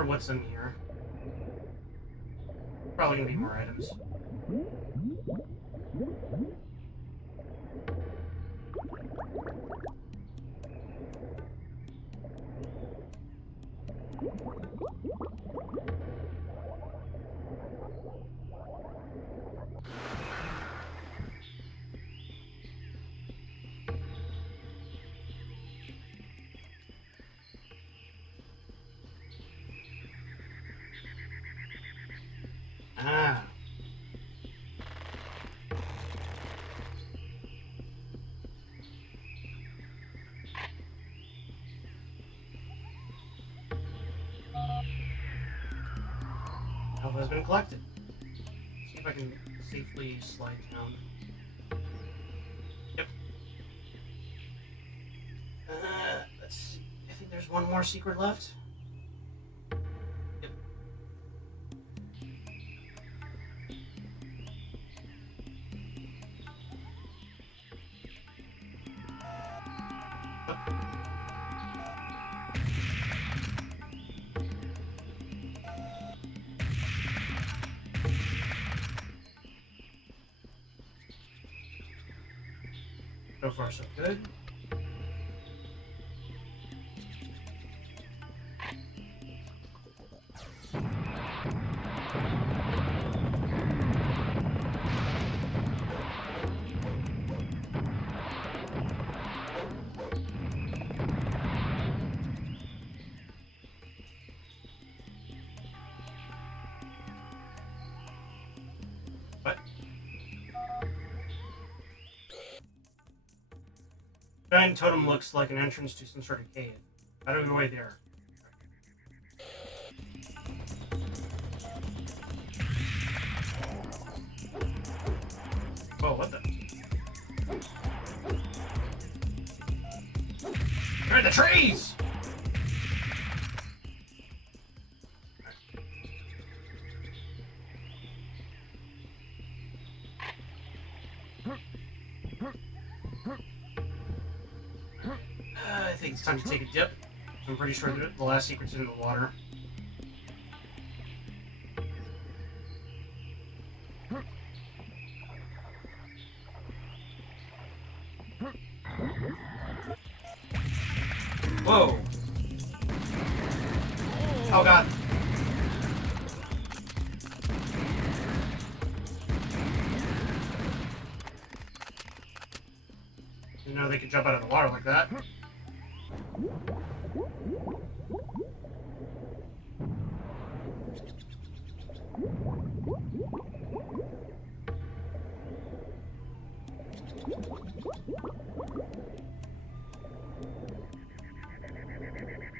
remember what's in here. Probably gonna be more items. Ah. Alpha has been collected. See if I can safely slide down. Yep. Let's see. I think there's one more secret left. Yep. So far, so good. What? Giant totem looks like an entrance to some sort of cave. How do we go away there? Whoa, what the? They're in the trees! I think it's time to take a dip. I'm pretty sure that the last secret's in the water. Whoa! Oh god! Didn't know they could jump out of the water like that.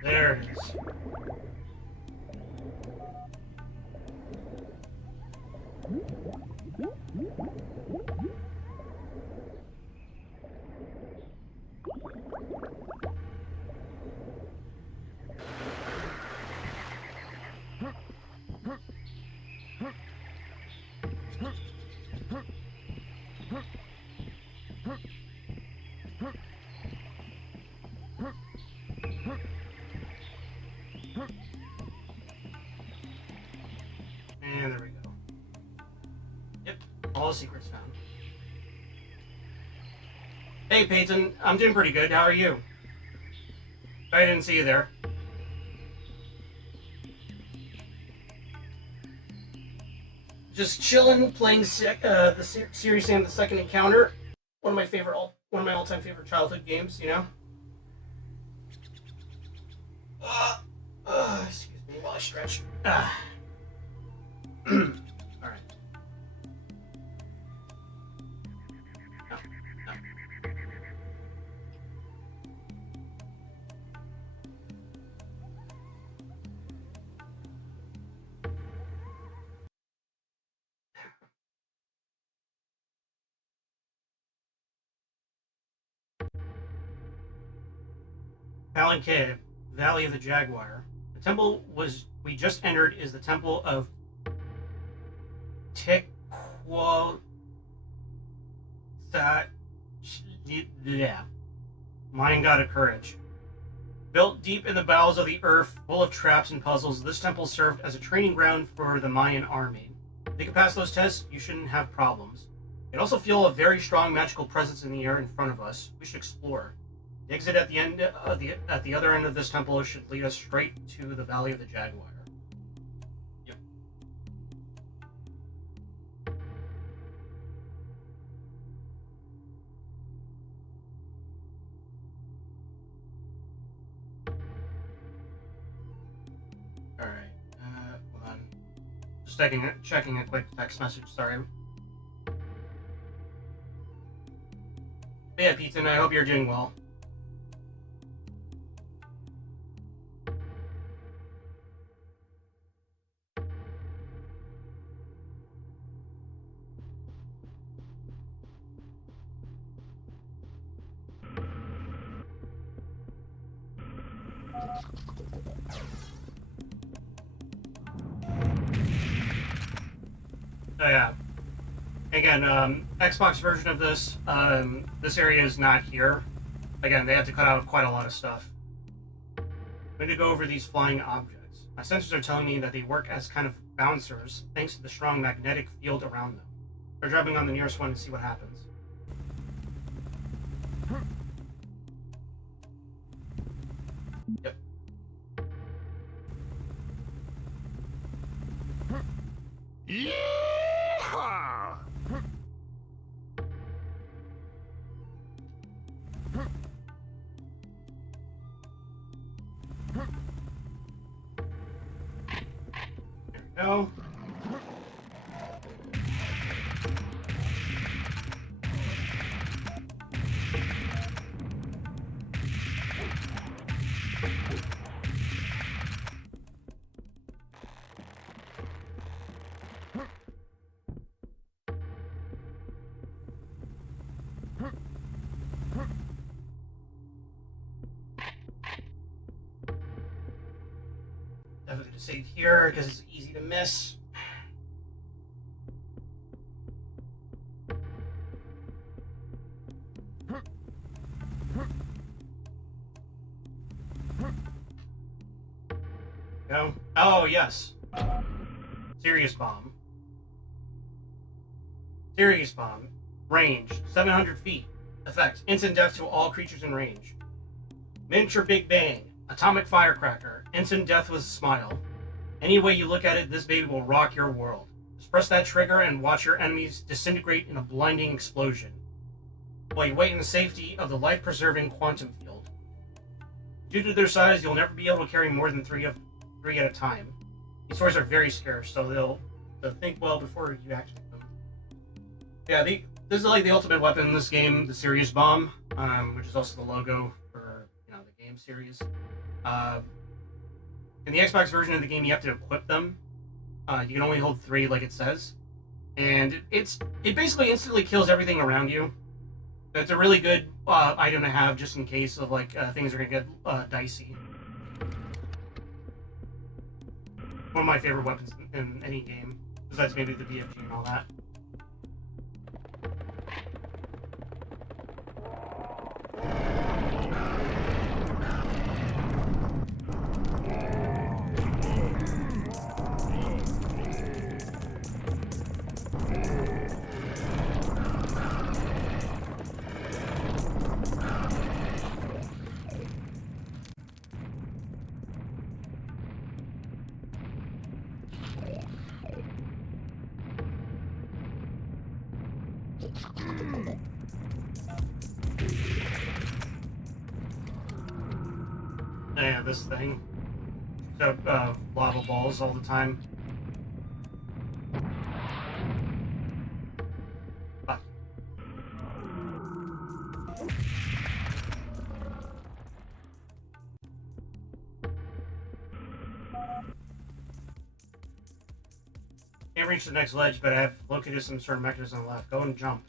There it is. And there we go. Yep, all the secrets found. Hey Peyton, I'm doing pretty good. How are you? I didn't see you there. Just chilling, playing the Serious Sam the Second Encounter. One of my all-time favorite childhood games. You know. Excuse me while I stretch. All right. No, no. Fallon Cave, Valley of the Jaguar. The temple we just entered is the temple of Tequo. Yeah. Lion God of Courage. Built deep in the bowels of the earth, full of traps and puzzles, this temple served as a training ground for the Mayan army. If they could pass those tests, you shouldn't have problems. You can also feel a very strong magical presence in the air in front of us. We should explore. The exit at the other end of this temple should lead us straight to the Valley of the Jaguar. Yep. All right. Hold on. Just checking a quick text message. Sorry. But yeah, Pizza, I hope you're doing well. Oh yeah. Again, Xbox version of this, this area is not here. Again, they had to cut out quite a lot of stuff. I'm going to go over these flying objects. My sensors are telling me that they work as kind of bouncers, thanks to the strong magnetic field around them. We're jumping on the nearest one to see what happens. Yep. Yeehaw! There we go. Definitely going to save here because it's easy to miss. Go. Oh, yes. Serious bomb. Serious bomb. Range 700 feet. Effect instant death to all creatures in range. Miniature Big Bang. Atomic firecracker. Instant death with a smile. Any way you look at it, this baby will rock your world. Just press that trigger and watch your enemies disintegrate in a blinding explosion, while you wait in the safety of the life-preserving quantum field. Due to their size, you'll never be able to carry more than three at a time. These toys are very scarce, so they'll think well before you activate them. Yeah, this is like the ultimate weapon in this game, the Serious Bomb, which is also the logo for the game series. In the Xbox version of the game, you have to equip them. You can only hold 3, like it says, and it basically instantly kills everything around you. It's a really good item to have just in case of things are gonna get dicey. One of my favorite weapons in any game, besides maybe the BFG and all that. Yeah, this thing. So, lava balls all the time. Fuck. Can't reach the next ledge, but I have located some sort of mechanism on the left. Go and jump.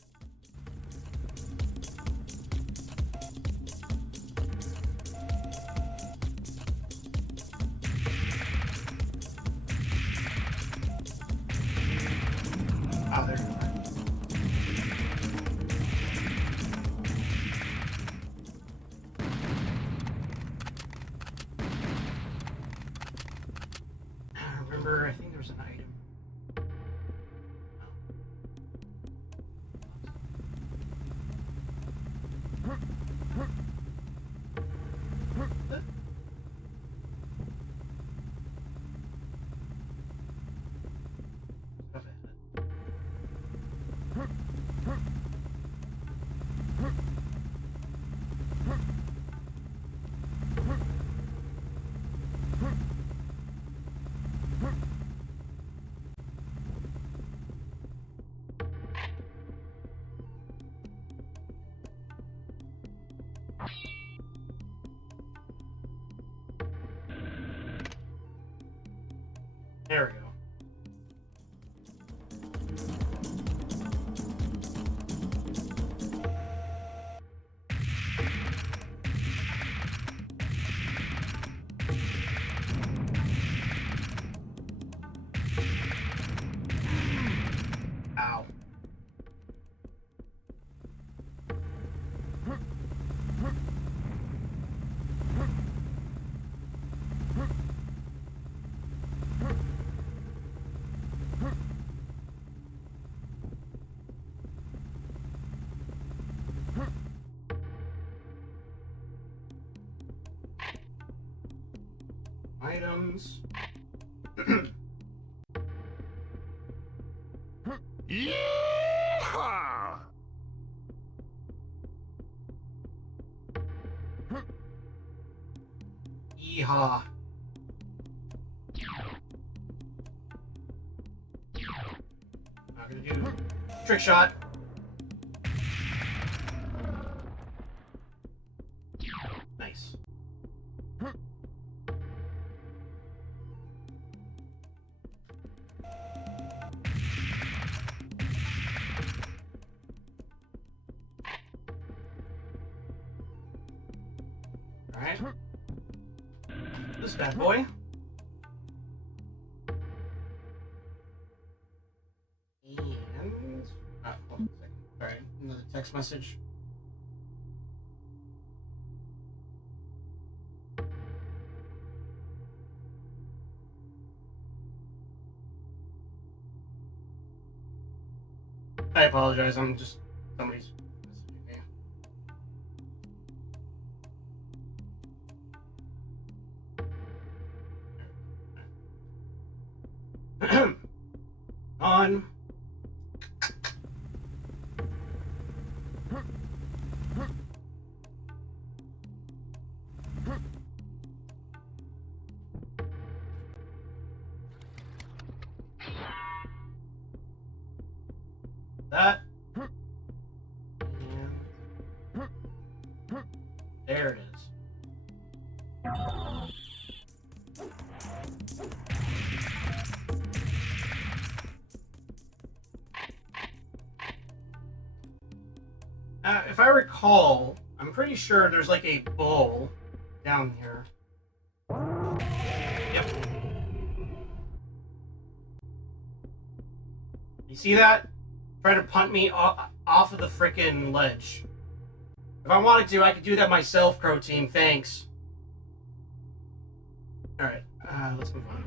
Oh, there you are. There we go. Ow. Items. Yeehaw! Yeehaw. Not gonna do trick shot. Nice. Alright. This bad boy. And... hold on a second. Sorry, another text message. I apologize, I'm just... somebody's messaging me. On. That. And there it is. If I recall, I'm pretty sure there's like a bowl down here. Yep. You see that? Trying to punt me off of the frickin' ledge. If I wanted to, I could do that myself, Crow Team. Thanks. Alright, let's move on.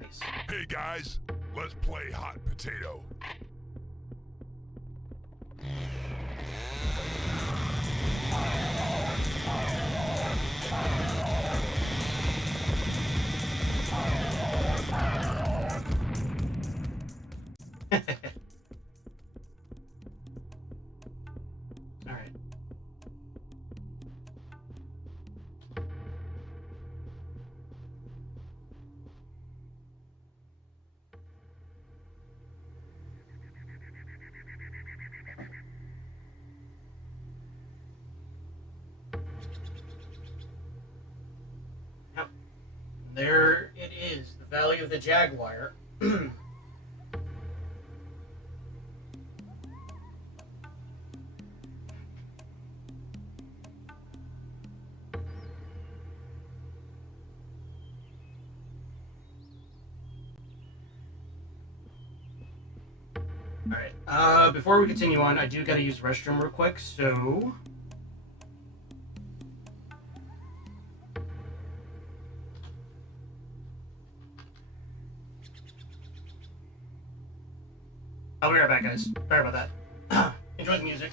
Nice. Hey guys, let's play hot potato. Alright. Yep. There it is, the Valley of the Jaguar. Alright, before we continue on, I do gotta use the restroom real quick, so... I'll be right back, guys. Sorry about that. Enjoy the music.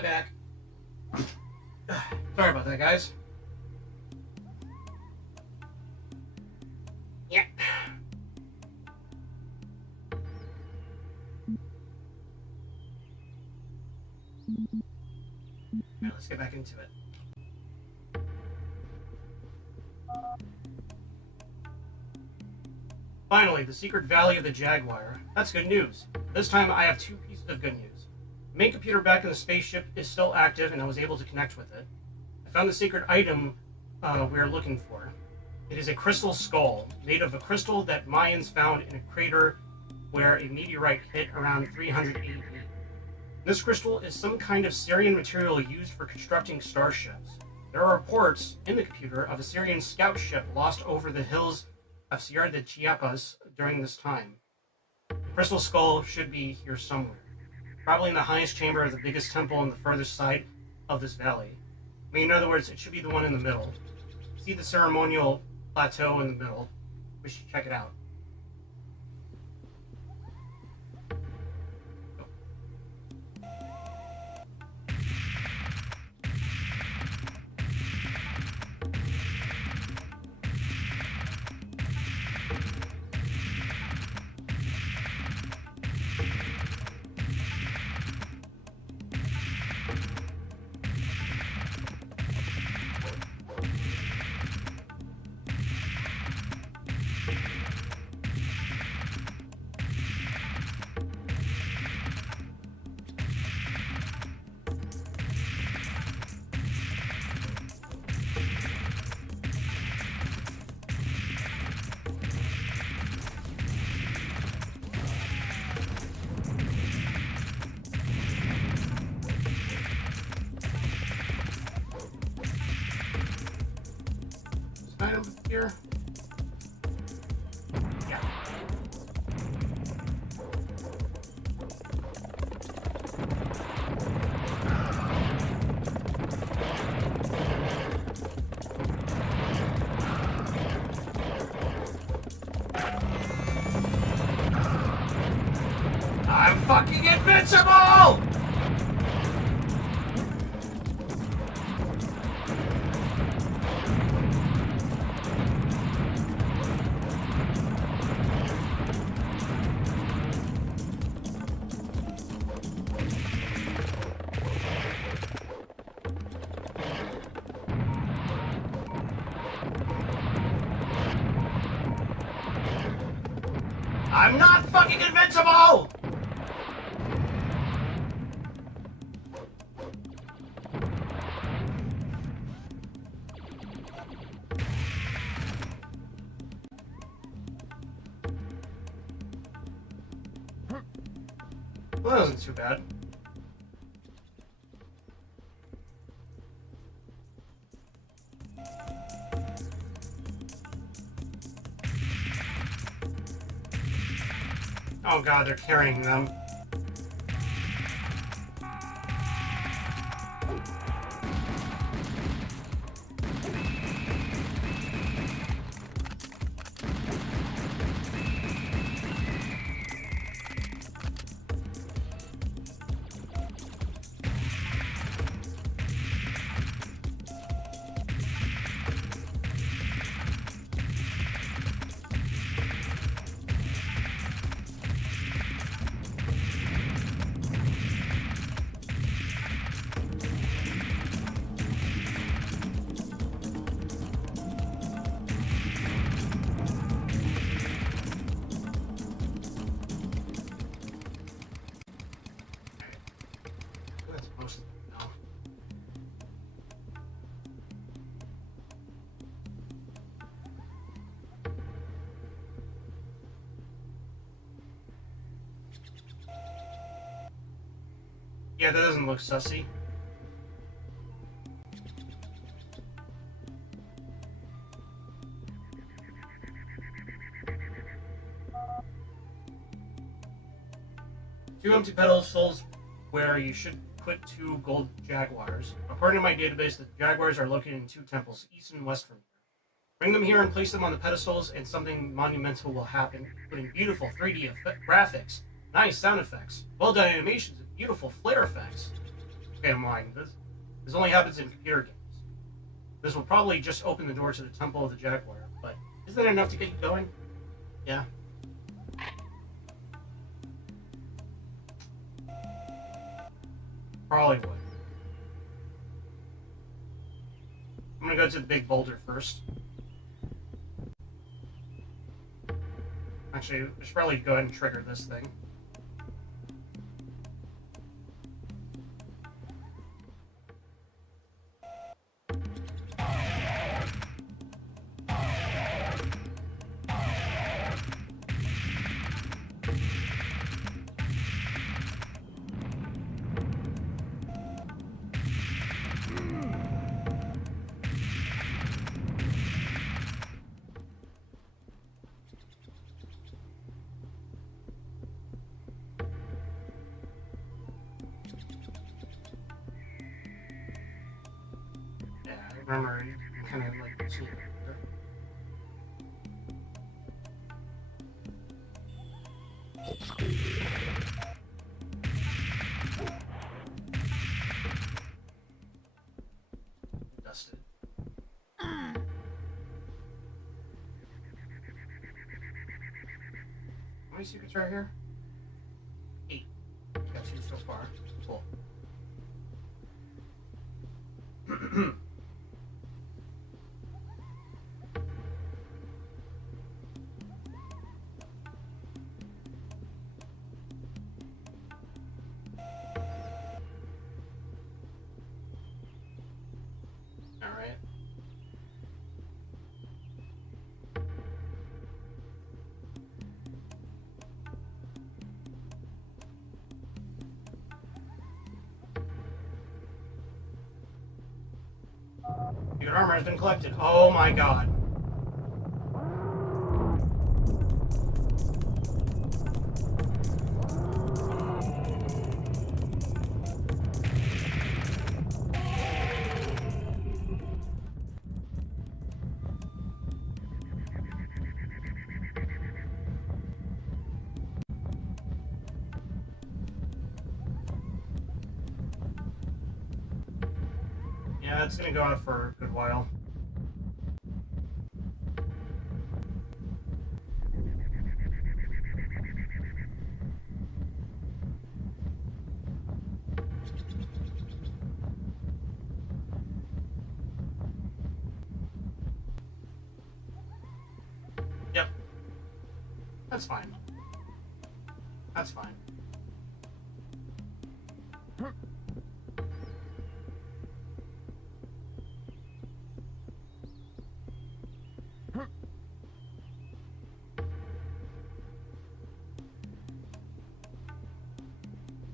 I'm back. Sorry about that, guys. Yeah. Alright, let's get back into it. Finally, the secret valley of the Jaguar. That's good news. This time I have two pieces of good news. The main computer back in the spaceship is still active and I was able to connect with it. I found the secret item we're looking for. It is a crystal skull, made of a crystal that Mayans found in a crater where a meteorite hit around 300 AD. This crystal is some kind of Syrian material used for constructing starships. There are reports in the computer of a Syrian scout ship lost over the hills of Sierra de Chiapas during this time. The crystal skull should be here somewhere, probably in the highest chamber of the biggest temple on the furthest side of this valley. I mean, in other words, it should be the one in the middle. See the ceremonial plateau in the middle? We should check it out. Item here. Yeah. I'm fucking invincible! I'm not fucking invincible! Well, that wasn't too bad. Oh god, they're carrying them. That's mostly no. Yeah, that doesn't look sussy. Two empty pedestals where you should put two gold jaguars. According to my database, the jaguars are located in two temples, east and west from here. Bring them here and place them on the pedestals, and something monumental will happen, including beautiful 3D graphics, nice sound effects, well done animations, and beautiful flare effects. Okay, I'm lying. This only happens in computer games. This will probably just open the door to the Temple of the Jaguar, but isn't that enough to get you going? Yeah. Probably would. I'm gonna go to the big boulder first. Actually, I should probably go ahead and trigger this thing. Yeah, I remember you kind of like seeing it there. Dusted. How many secrets are here? 8. Got 2 so far. Cool. Alright. Your armor has been collected. Oh my god. Yeah, it's gonna go out for a good while. Yep. That's fine. That's fine.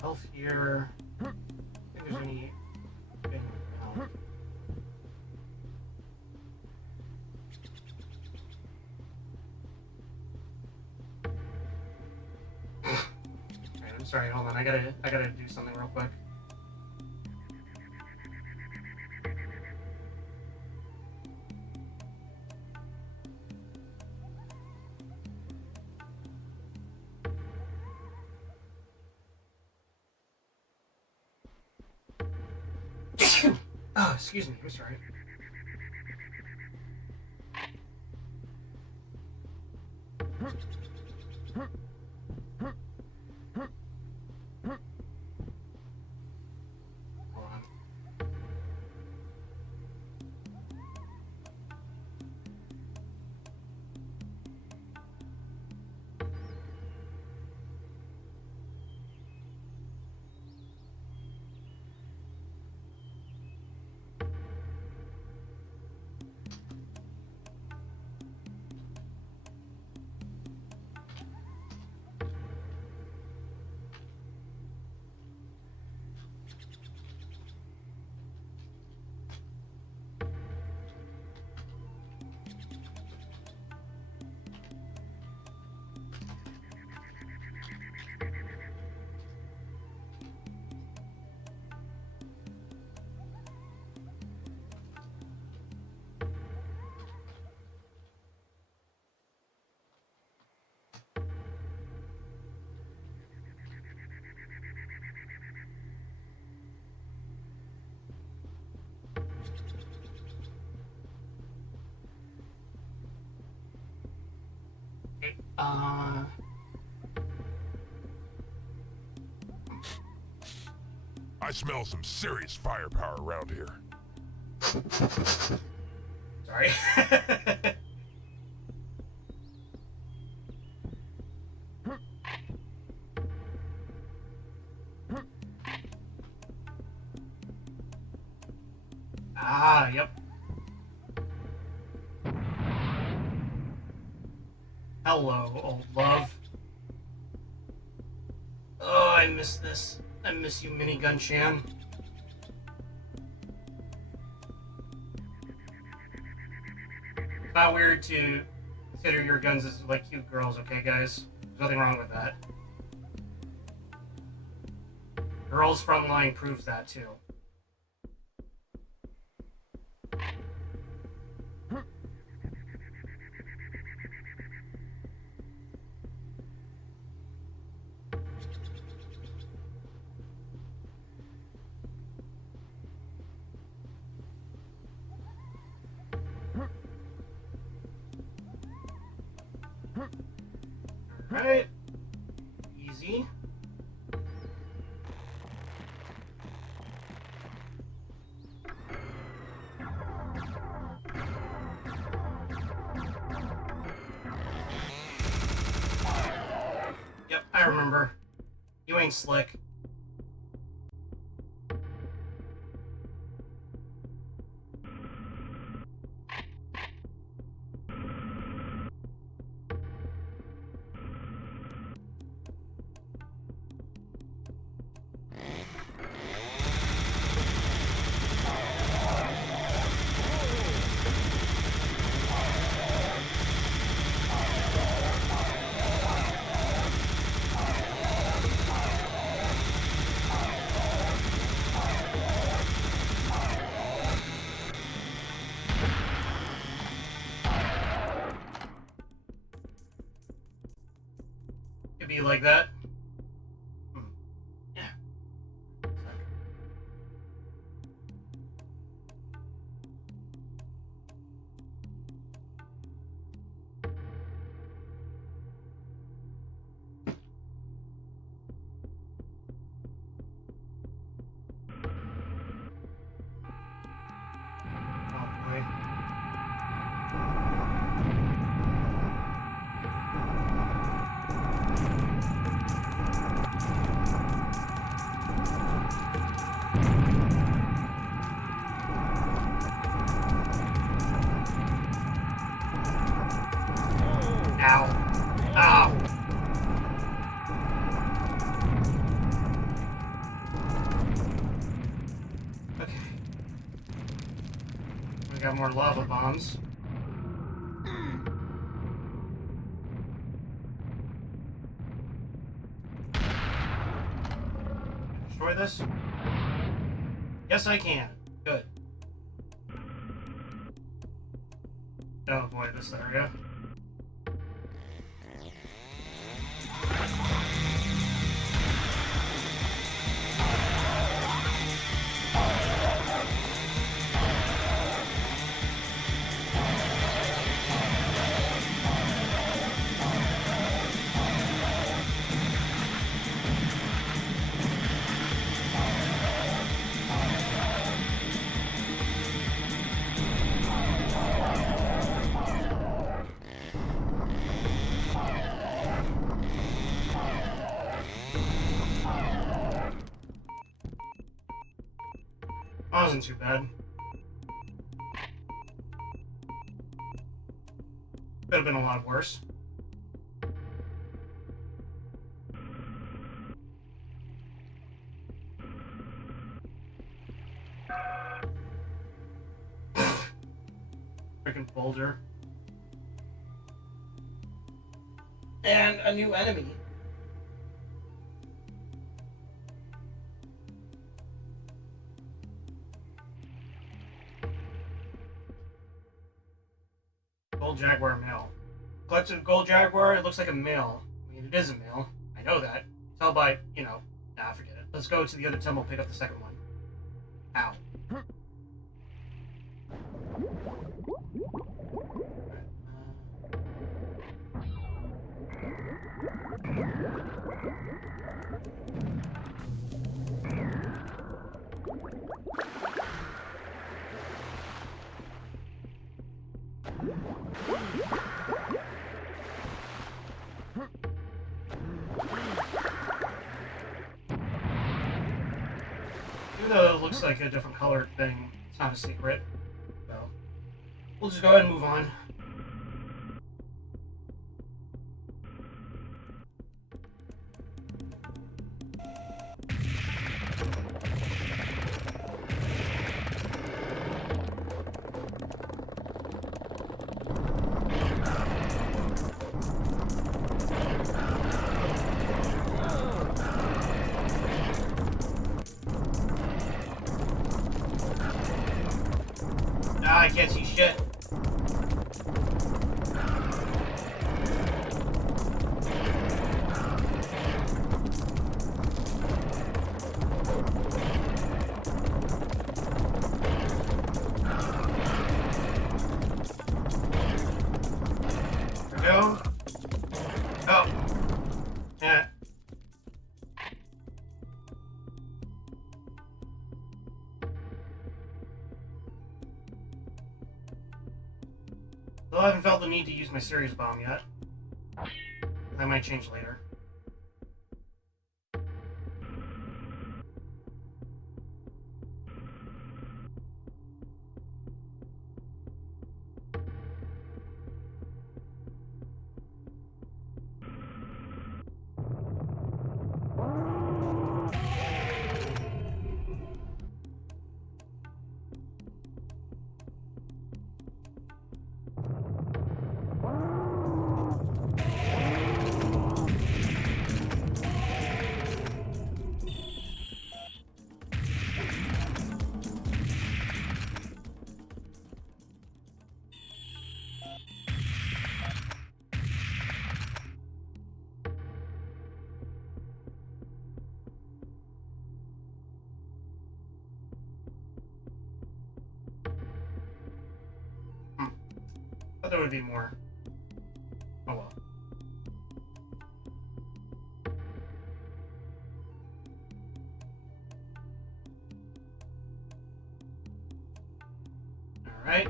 Health here. I don't think there's any. Health. Alright, I'm sorry, hold on. I gotta do something real quick. Oh, excuse me. I'm sorry. Hold on. Uh... I smell some serious firepower around here. Sorry. Ah, yep. Hello, old love. Oh, I miss this. I miss you, Minigun Shan. It's not weird to consider your guns as like cute girls, okay, guys? There's nothing wrong with that. Girls Frontline proves that too. Alright. Easy. Yep, I remember. You ain't slick. Could be like that. Yeah. Oh boy. Ow. Ow. Okay. We got more lava bombs. Destroy this? Yes, I can. Good. Oh boy, this area. Wasn't too bad. Could have been a lot worse. Freaking boulder. And a new enemy. Gold Jaguar male. Collected Gold Jaguar, it looks like a male. I mean, it is a male. I know that. Tell by, nah, forget it. Let's go to the other temple, pick up the second one. Ow. Even though it looks like a different colored thing, it's not a secret. So we'll just go ahead and move on. Ah, I can't see shit. There we go. Oh. Yeah. Though I haven't felt the need to use my serious bomb yet. That might change later. Thought there would be more. Oh well. Alright.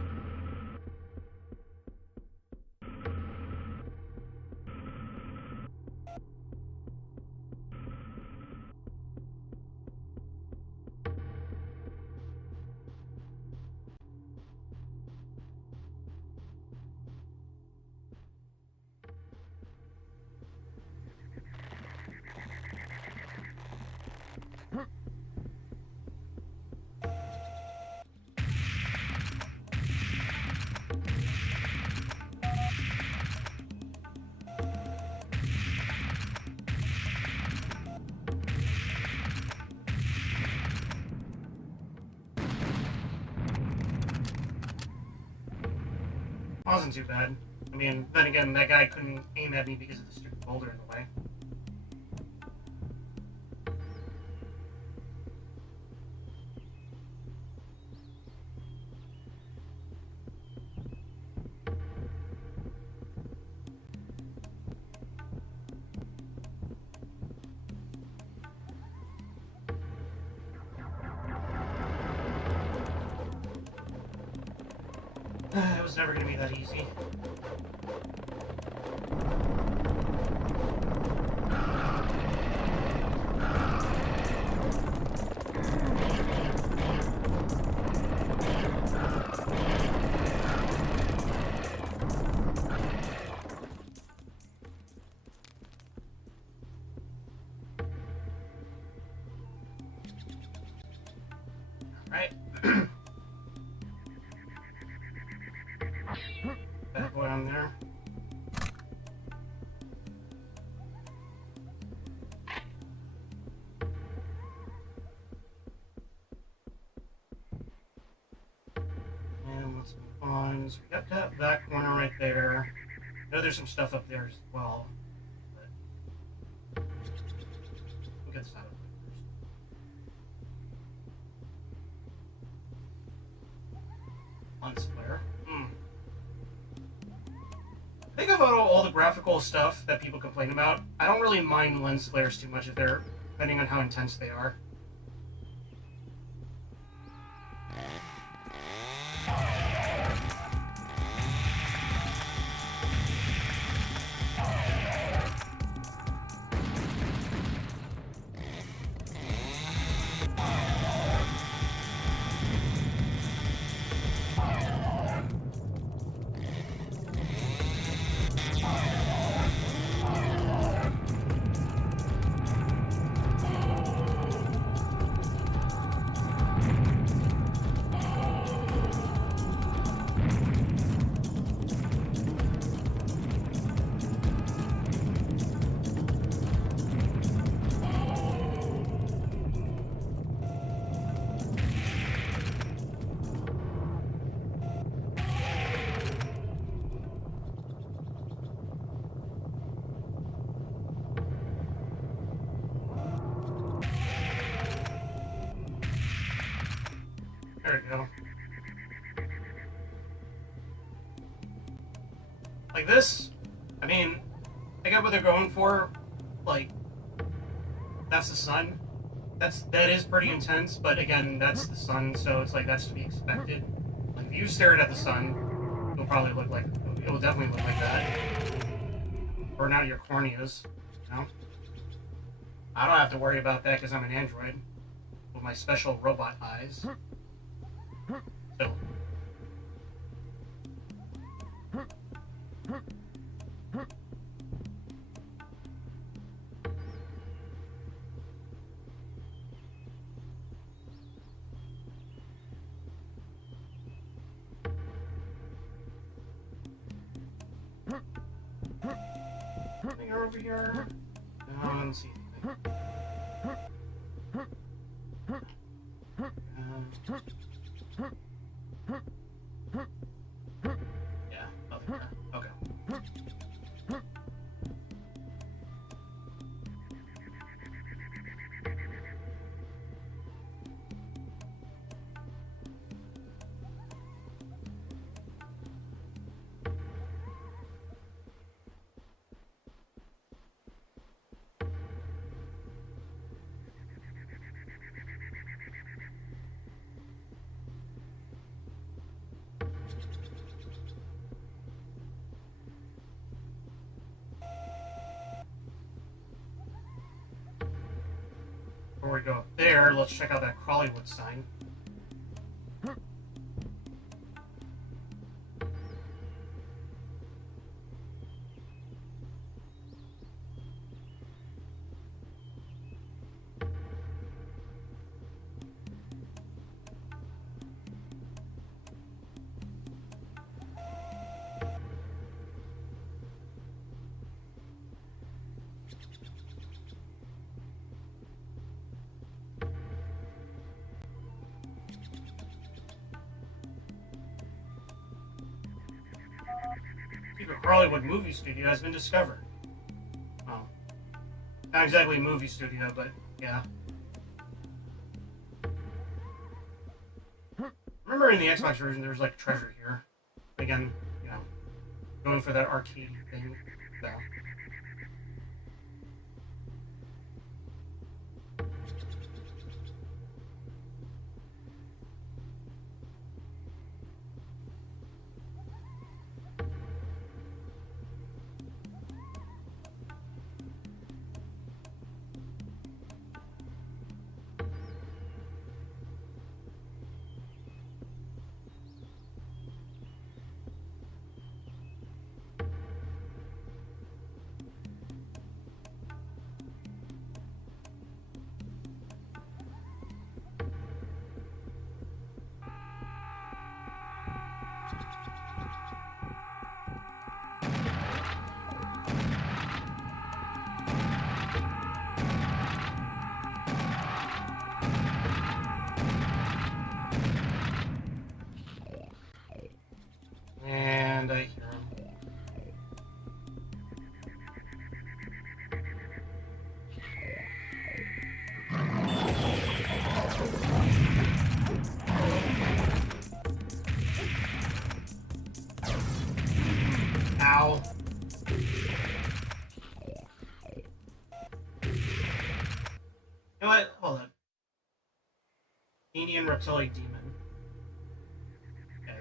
Wasn't too bad. I mean, then again, that guy couldn't aim at me because of the stupid boulder in the way. It was never going to be that easy. Right. Bad boy on there. And let's move on. So we got that back corner right there. I know there's some stuff up there as well. But we'll get this out of the way first. Lens flare. think of all the graphical stuff that people complain about. I don't really mind lens flares too much if they're, depending on how intense they are. There we go. Like this, I mean, I get what they're going for. Like, that's the sun. That is pretty intense, but again, that's the sun, so it's like that's to be expected. Like if you stare at the sun, it'll probably look like it'll definitely look like that. Or not your corneas, you know? I don't have to worry about that because I'm an android with my special robot eyes. So. Something over here. Let's see. Yeah, nothing there. Okay. Before we go up there, let's check out that Crawleywood sign. Secret Crawleywood movie studio has been discovered. Oh. Not exactly a movie studio, but yeah. Remember in the Xbox version there was like treasure here. Again, you know, going for that arcade thing. So. And I hear him. Ow. Indian reptilian demon. Okay,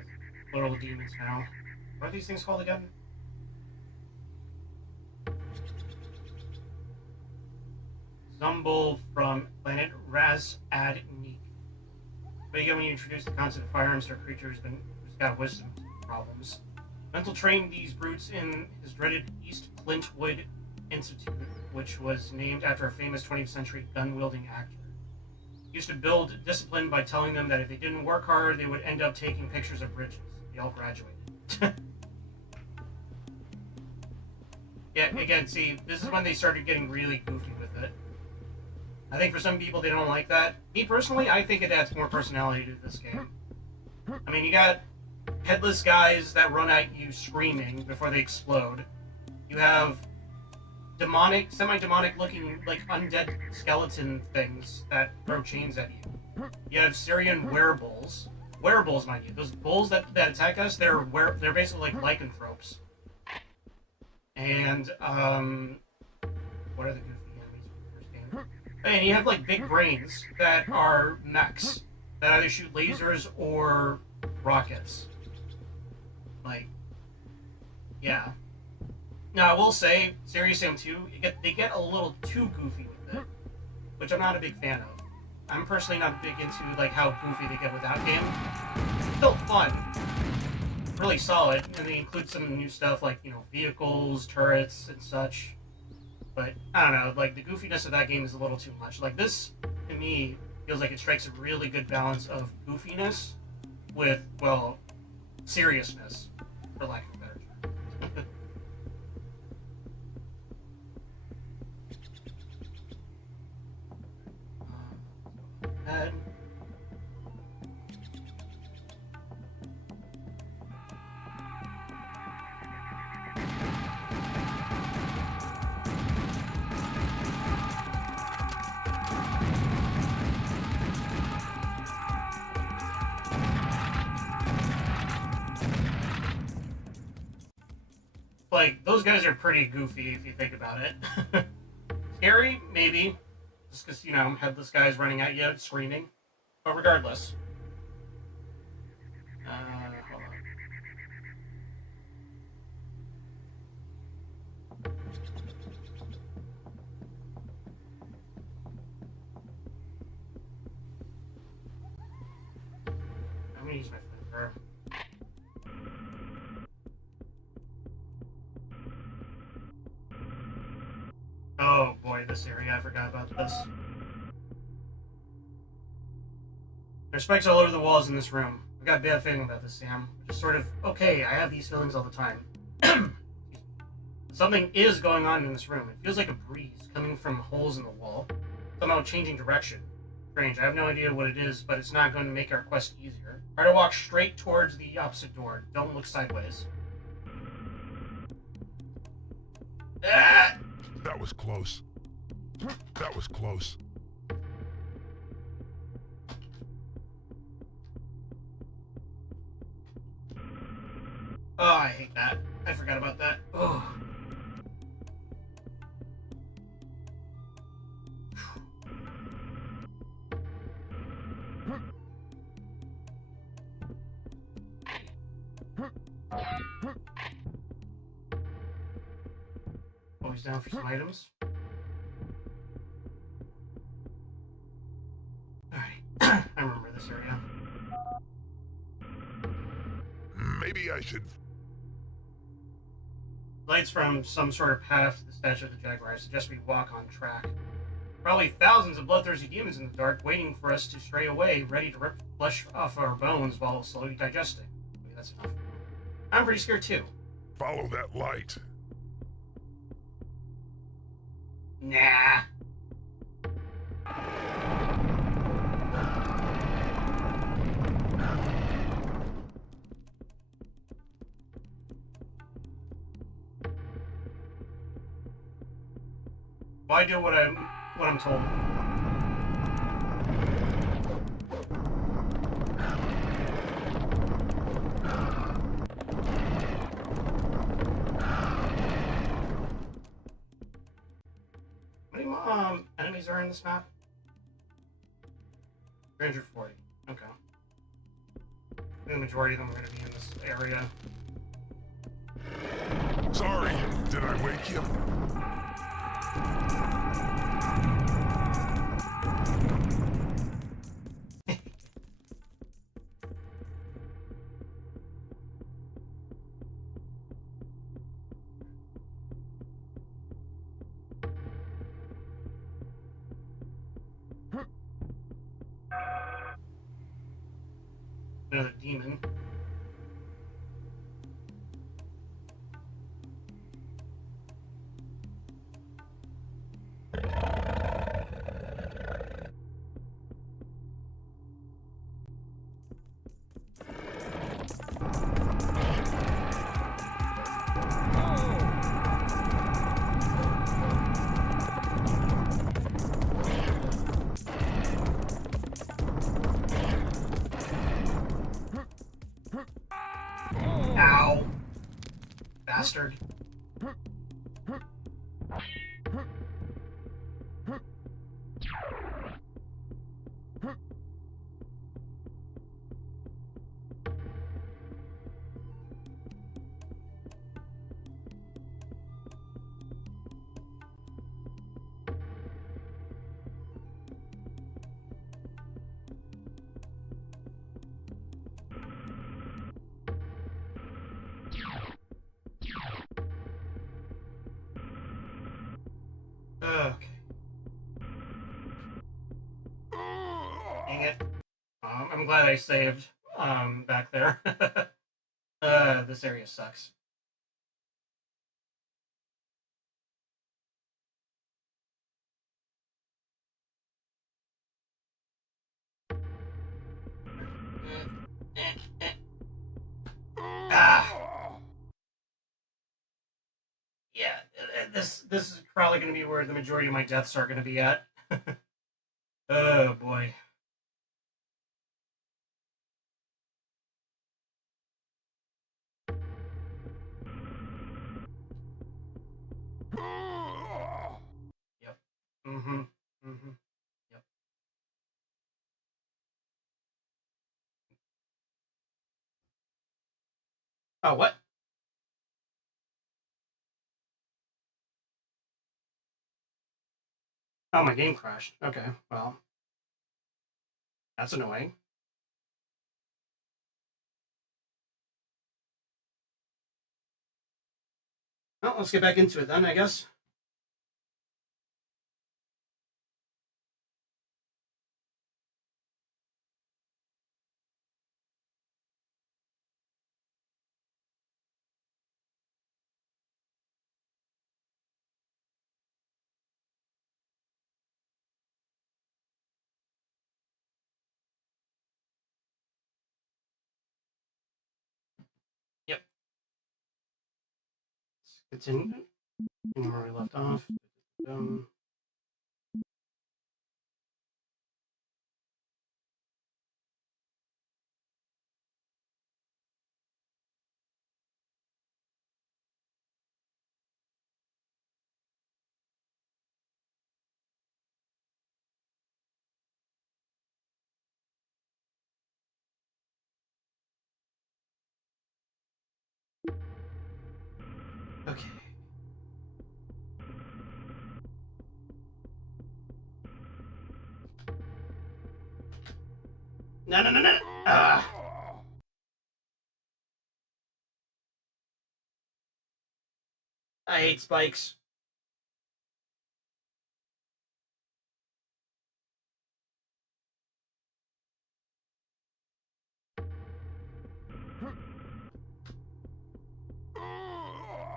little demons now. What are these things called again? Zumbul from planet Raz-Ad-Neek. But again, when you introduce the concept of fire hamster creatures, then who's got wisdom problems. Mental trained these brutes in his dreaded East Clintwood Institute, which was named after a famous 20th century gun-wielding actor. He used to build discipline by telling them that if they didn't work hard, they would end up taking pictures of bridges. They all graduated. Yeah, again, see, this is when they started getting really goofy with it. I think for some people, they don't like that. Me, personally, I think it adds more personality to this game. I mean, you got headless guys that run at you screaming before they explode. You have demonic, semi-demonic looking, like, undead skeleton things that throw chains at you. You have Syrian werebulls. Werebulls, mind you. Those bulls that attack us, they're basically like lycanthropes. And, what are the goofy enemies from the first game? And you have, like, big brains that are mechs that either shoot lasers or rockets. Like, yeah. Now, I will say, Serious Sam 2, they get a little too goofy with it, which I'm not a big fan of. I'm personally not big into, like, how goofy they get with that game. It's still fun. Really solid, and they include some new stuff like, you know, vehicles, turrets, and such. But, I don't know, like, the goofiness of that game is a little too much. Like, this, to me, feels like it strikes a really good balance of goofiness with, well, seriousness, for lack of a better term. And like, those guys are pretty goofy if you think about it. Scary, maybe. Just because, you know, headless guys running at you, screaming. But regardless. Hold on. I'm gonna use my finger. Oh boy, this area, I forgot about this. There's spikes all over the walls in this room. I've got a bad feeling about this, Sam. Just sort of, okay, I have these feelings all the time. Something is going on in this room. It feels like a breeze coming from holes in the wall, somehow changing direction. Strange, I have no idea what it is, but it's not going to make our quest easier. Try to walk straight towards the opposite door. Don't look sideways. Ah! That was close. That was close. Oh, I hate that. I forgot about that. Oh. Always down for some items. Alright. I remember this area. Maybe I should... Lights from some sort of path to the statue of the Jaguar. I suggest we walk on track. Probably thousands of bloodthirsty demons in the dark waiting for us to stray away, ready to rip flesh off our bones while slowly digesting. Maybe that's enough. I'm pretty scared too. Follow that light. Nah. Why do what I'm told? How many enemies are in this map? 340. Okay. The majority of them are going to be in this area. Sorry, did I wake you? Another demon. Ow! Bastard. Okay. Dang it. I'm glad I saved back there. This area sucks. Ah! Yeah, this is probably going to be where the majority of my deaths are going to be at. Oh boy. Yep. Mm-hmm. Mm-hmm. Yep. Oh, what? Oh, my game crashed. Okay, well, that's annoying. Well, let's get back into it then, I guess. Yep. Let's continue where we left off. Okay. No, no, no, no. Ah. I hate spikes.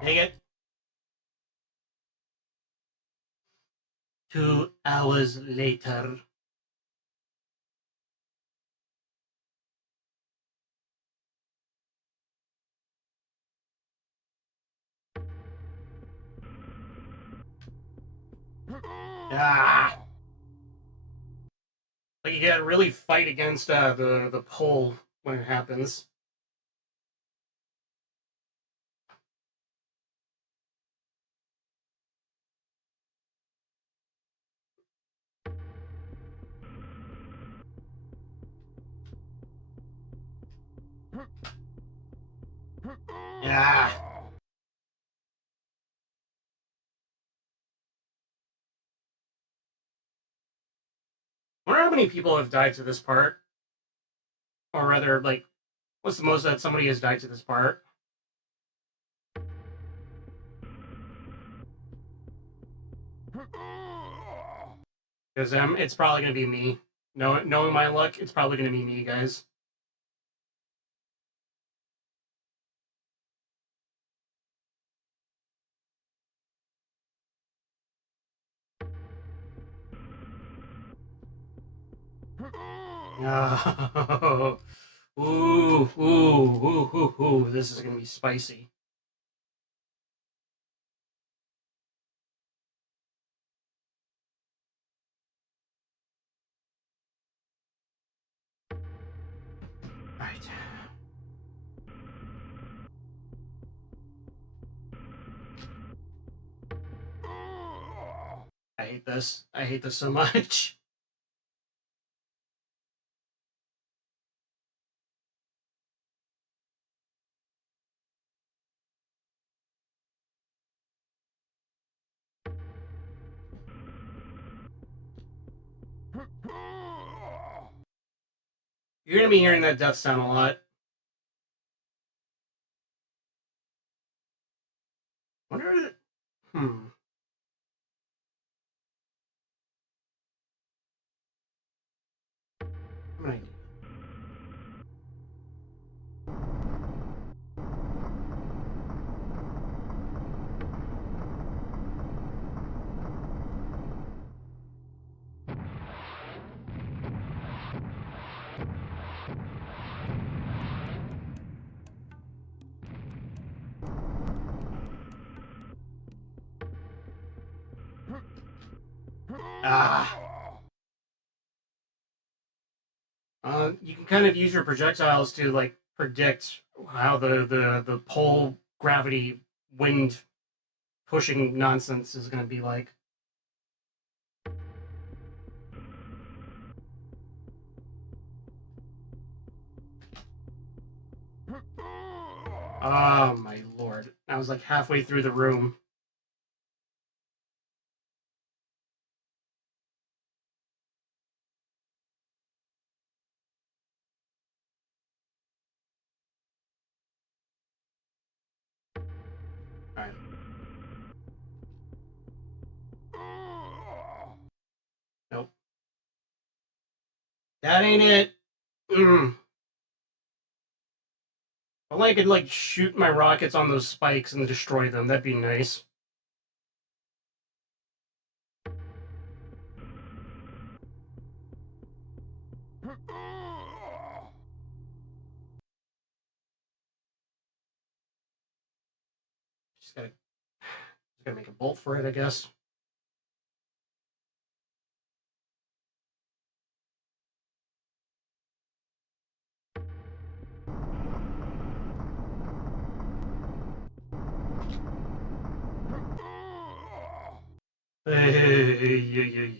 Dang it. 2 hours later. Ah. Like you gotta really fight against the pole when it happens. Yeah. I wonder how many people have died to this part. Or rather, like, what's the most that somebody has died to this part? Because it's probably going to be me. Knowing my luck, it's probably going to be me, guys. Oh. Ooh. This is going to be spicy. Right. I hate this. I hate this so much. You're going to be hearing that death sound a lot. Wonder. Hmm. Right. Ah. You can kind of use your projectiles to like predict how the pole gravity wind pushing nonsense is going to be like. Oh my lord! I was like halfway through the room. All right. Nope. That ain't it. Mm. If only I could like shoot my rockets on those spikes and destroy them. That'd be nice. Just gotta make a bolt for it, I guess. Hey.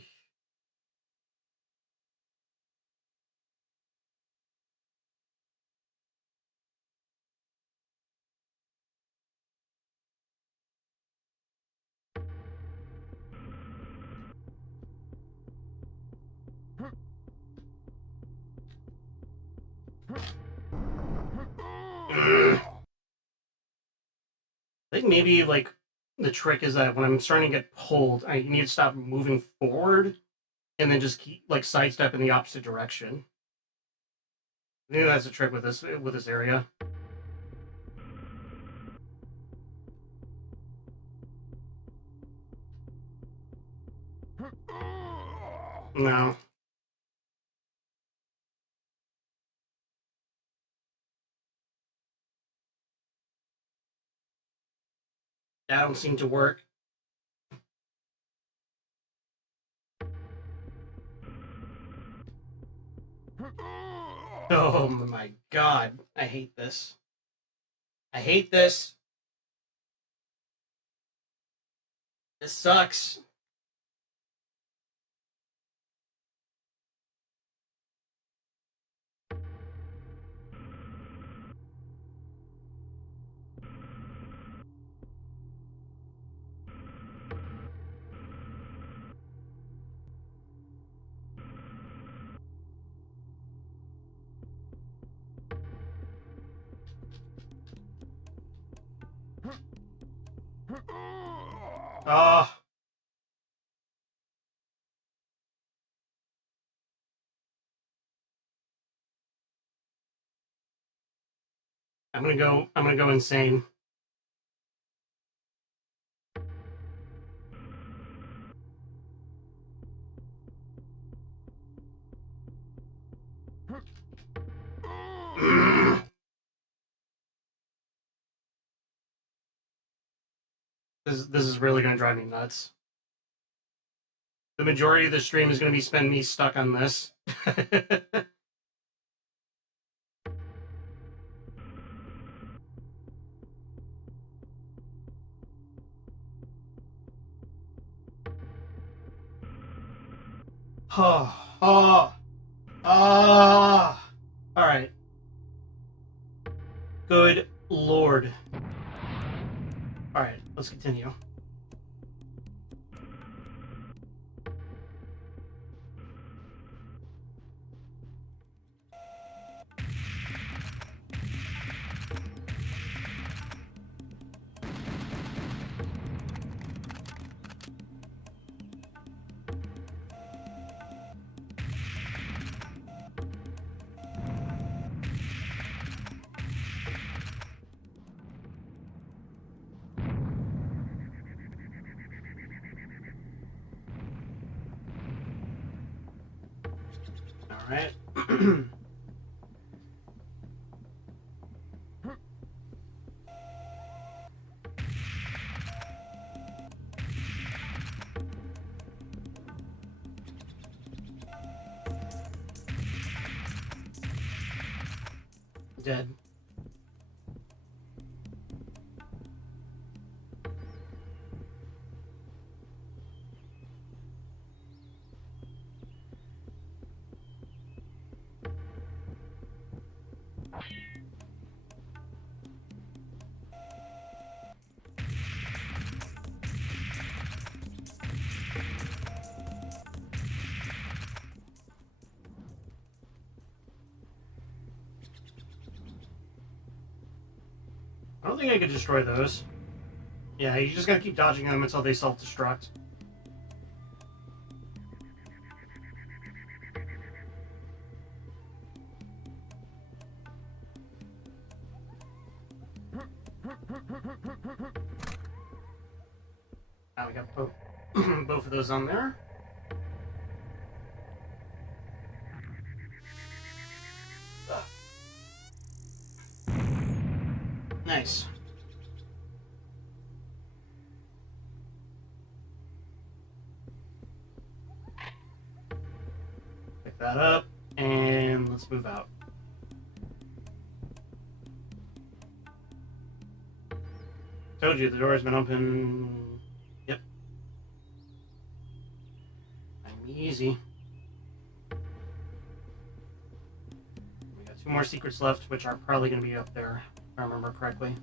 I think maybe like the trick is that when I'm starting to get pulled, I need to stop moving forward and then just keep like sidestep in the opposite direction. I think that's a trick with this area. No. That don't seem to work. Oh my god. I hate this. I hate this. This sucks. Oh. I'm gonna go insane. This is really gonna drive me nuts. The majority of the stream is gonna be spend me stuck on this. Oh, oh, oh. All right. Good Lord. All right, let's continue. All right. Dead. I don't think I could destroy those. Yeah, you just gotta keep dodging them until they self-destruct. Now we got both of those on there. Nice. Pick that up, and let's move out. Told you, the door has been open. Yep. I'm easy. We got 2 more secrets left, which are probably going to be up there, if I remember correctly.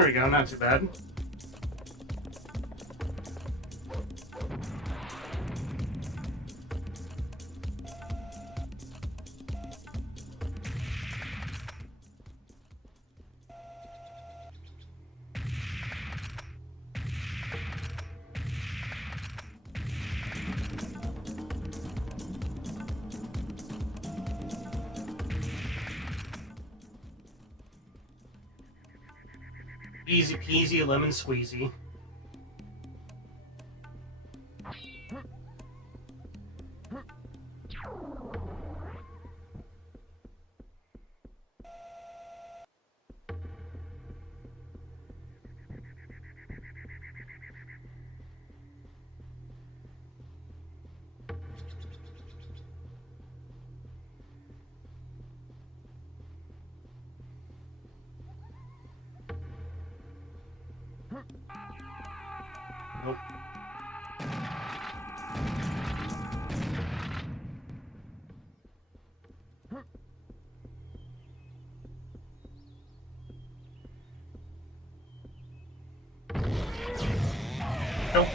There we go, not too bad. Easy peasy lemon squeezy. Nope. Nope.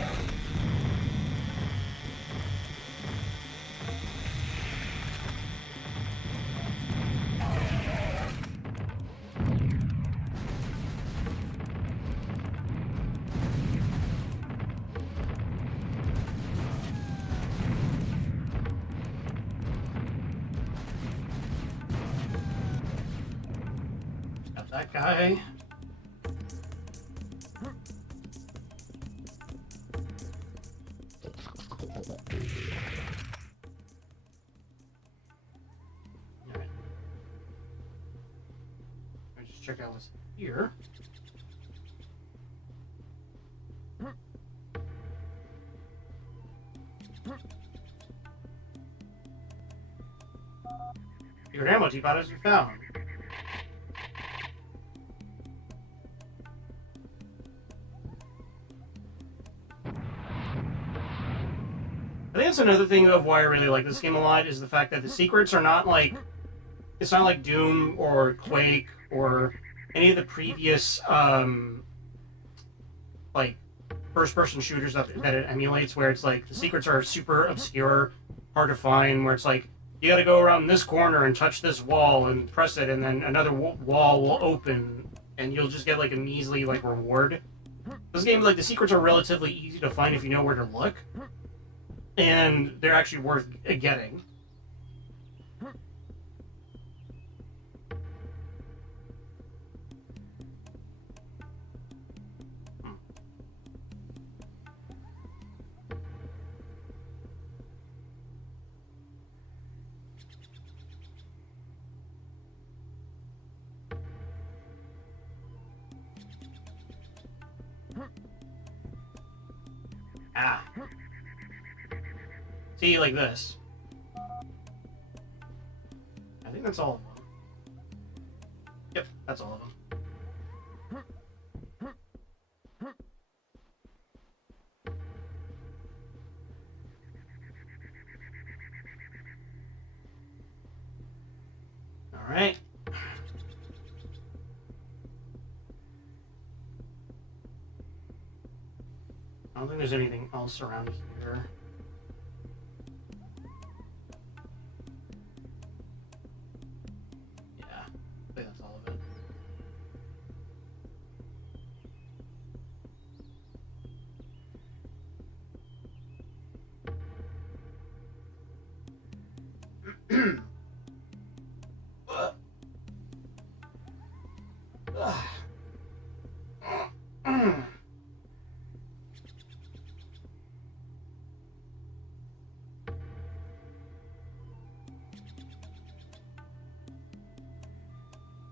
Got that guy. Alright. Let me just check out what's here. Secret ammo teapot has been found. I think that's another thing of why I really like this game a lot is the fact that the secrets are not like it's not like Doom or Quake or any of the previous like first-person shooters that it emulates, where it's like the secrets are super obscure, hard to find. Where it's like you got to go around this corner and touch this wall and press it, and then another wall will open, and you'll just get like a measly like reward. This game, like the secrets are relatively easy to find if you know where to look. And they're actually worth getting. Ah. See, like this. I think that's all of them. Yep, that's all of them. Alright. I don't think there's anything else around here. Yeah, I think that's all of it.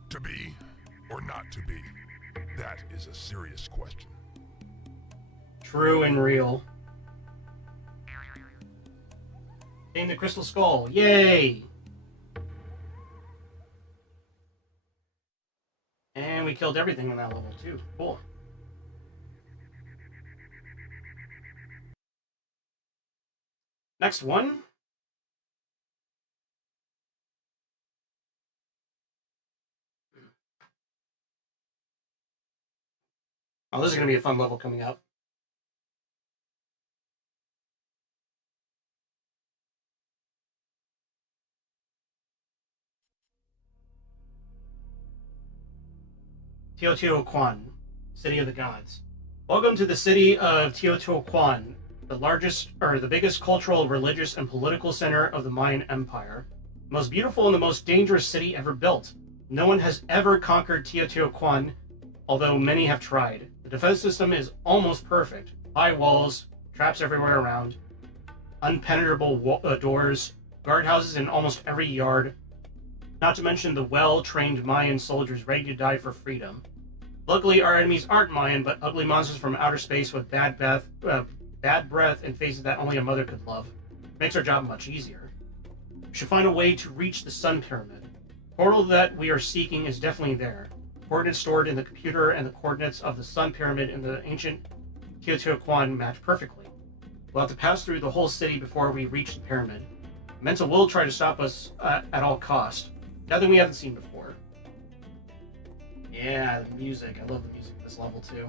To be or not to be? That is a serious question. True and real. Gain the crystal skull. Yay! And we killed everything in that level too. Cool. Next one. Oh, this is going to be a fun level coming up. Teotihuacan, City of the Gods. Welcome to the city of Teotihuacan, the biggest cultural, religious, and political center of the Mayan Empire. The most beautiful and the most dangerous city ever built. No one has ever conquered Teotihuacan, although many have tried. The defense system is almost perfect. High walls, traps everywhere around, unpenetrable doors, guardhouses in almost every yard, not to mention the well-trained Mayan soldiers ready to die for freedom. Luckily, our enemies aren't Mayan, but ugly monsters from outer space with bad breath and faces that only a mother could love. Makes our job much easier. We should find a way to reach the Sun Pyramid. The portal that we are seeking is definitely there. Coordinates stored in the computer and the coordinates of the Sun Pyramid in the ancient Teotihuacan match perfectly. We'll have to pass through the whole city before we reach the pyramid. Mental will try to stop us at all cost. Nothing we haven't seen before. Yeah, the music. I love the music of this level too.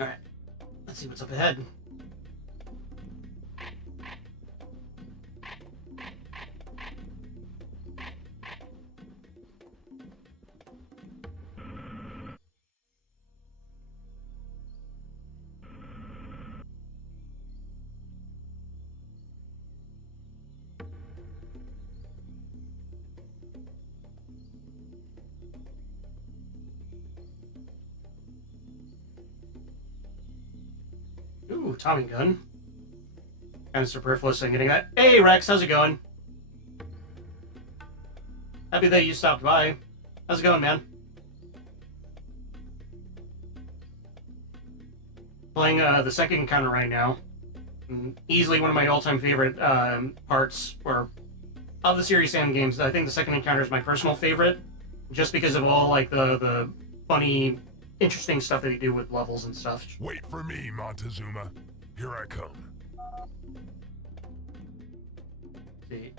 Alright, let's see what's up ahead. Ooh, Tommy gun. Kind of superfluous in getting that. Hey, Rex, how's it going? Happy that you stopped by. How's it going, man? Playing the second encounter right now. Easily one of my all-time favorite parts of the Serious Sam games. I think the second encounter is my personal favorite, just because of all like the funny, interesting stuff that they do with levels and stuff. Wait for me, Montezuma. Here I come. Let's see.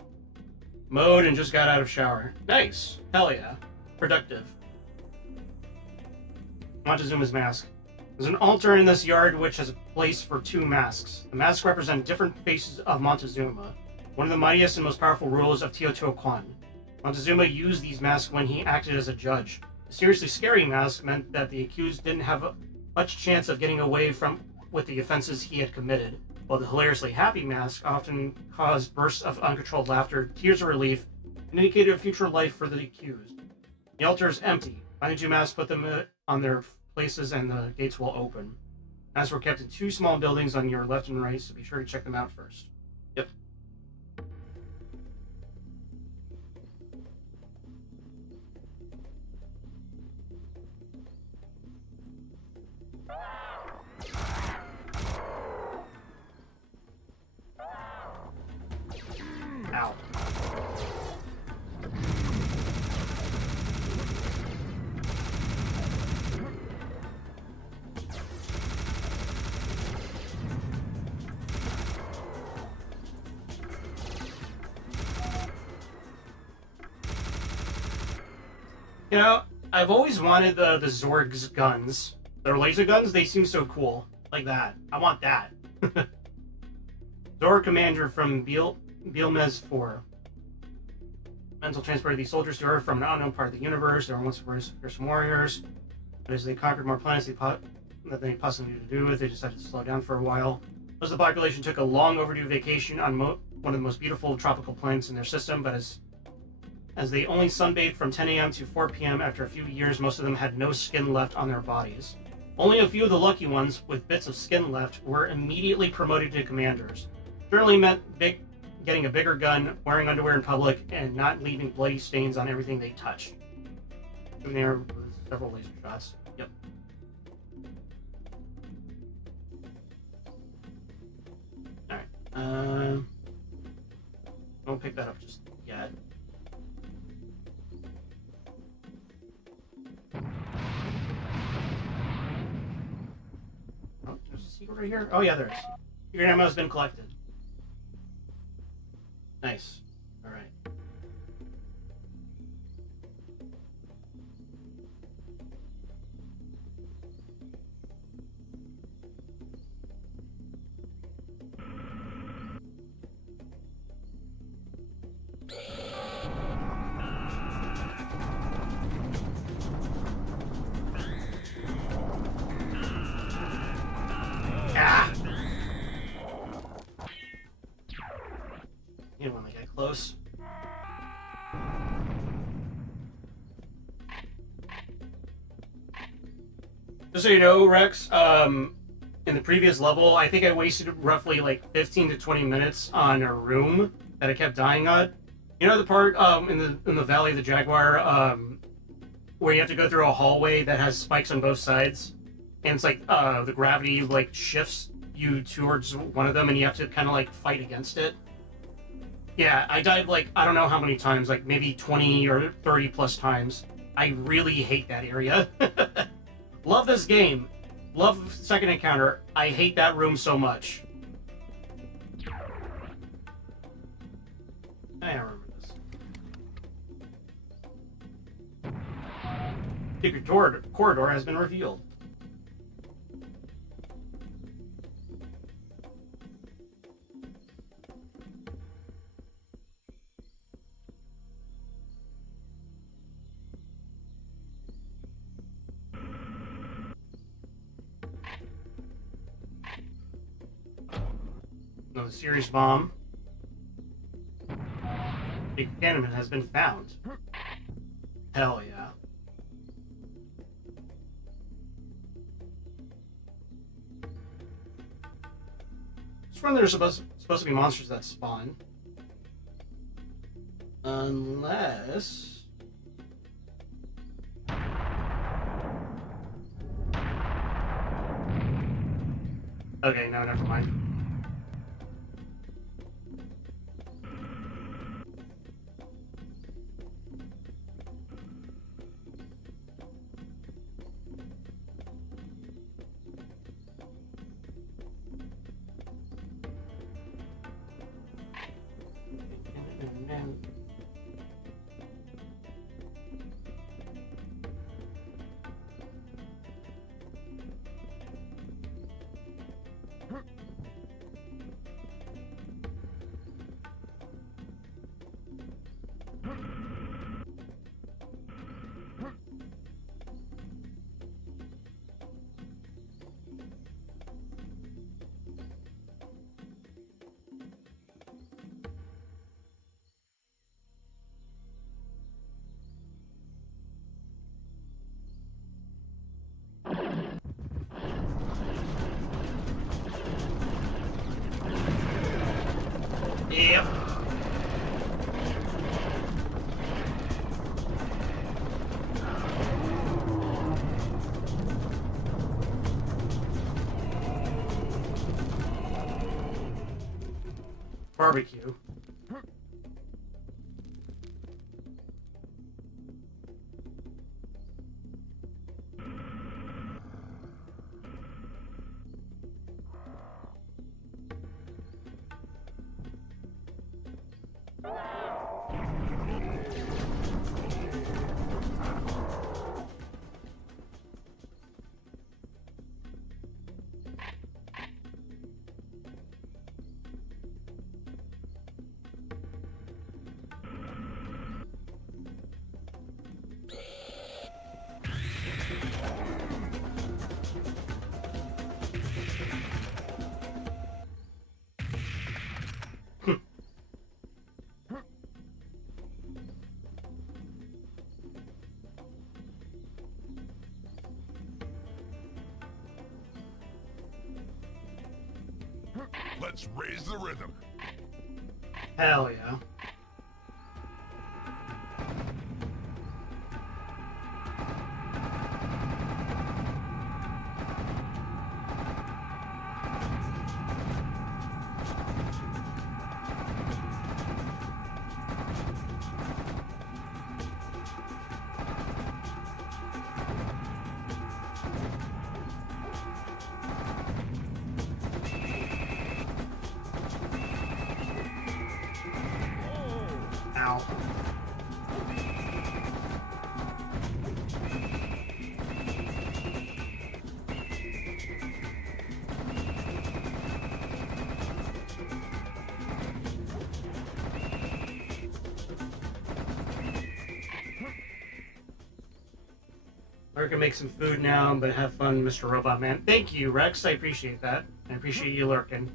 Mode and just got out of shower. Nice. Hell yeah. Productive. Montezuma's mask. There's an altar in this yard which has a place for two masks. The masks represent different faces of Montezuma, one of the mightiest and most powerful rulers of Teotihuacan. Montezuma used these masks when he acted as a judge. The seriously scary mask meant that the accused didn't have much chance of getting away with the offenses he had committed, while the hilariously happy mask often caused bursts of uncontrolled laughter, tears of relief, and indicated a future life for the accused. The altar is empty. Find the two masks, put them on their places, and the gates will open. Masks were kept in two small buildings on your left and right, so be sure to check them out first. Yep. Ow. You know, I've always wanted the Zorg's guns. Their laser guns, they seem so cool. Like that. I want that. Zorg Commander from Bielmez 4. Mental transport these soldiers to Earth from an unknown part of the universe. They were once fearsome warriors, but as they conquered more planets that they possibly knew to do with, they decided to slow down for a while. Most of the population took a long overdue vacation on one of the most beautiful tropical planets in their system, but as they only sunbathed from 10 a.m. to 4 p.m. after a few years, most of them had no skin left on their bodies. Only a few of the lucky ones with bits of skin left were immediately promoted to commanders. Certainly meant getting a bigger gun, wearing underwear in public, and not leaving bloody stains on everything they touched. Shooting there with several laser shots. Yep. Alright. Don't pick that up just yet. Oh, there's a secret right here? Oh yeah, there is. Your ammo has been collected. Nice. All right. Ah! You don't want to get close. Just so you know, Rex, in the previous level, I think I wasted roughly like 15 to 20 minutes on a room that I kept dying on. You know the part in the Valley of the Jaguar where you have to go through a hallway that has spikes on both sides, and it's like the gravity like shifts you towards one of them, and you have to kind of like fight against it. Yeah, I died like I don't know how many times, like maybe 20 or 30 plus times. I really hate that area. Love this game. Love Second Encounter. I hate that room so much. I don't remember this. Secret corridor has been revealed. Another serious bomb. Big cannon has been found. Hell yeah. Just when there's supposed to be monsters that spawn. Unless... Okay, no, never mind. Yep. Barbecue. Let's raise the rhythm. Hell yeah. Ow. I can make some food now, but have fun, Mr. Robot Man. Thank you, Rex. I appreciate that. I appreciate you lurking.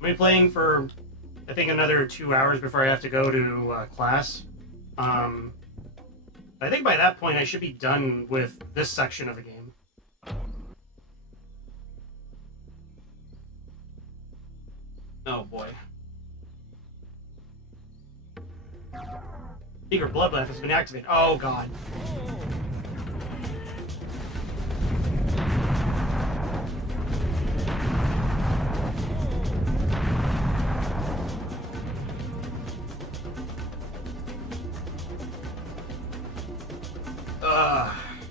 I'll be playing for, I think, another 2 hours before I have to go to class. I think by that point I should be done with this section of the game. Oh boy. Secret bloodbath has been activated. Oh god.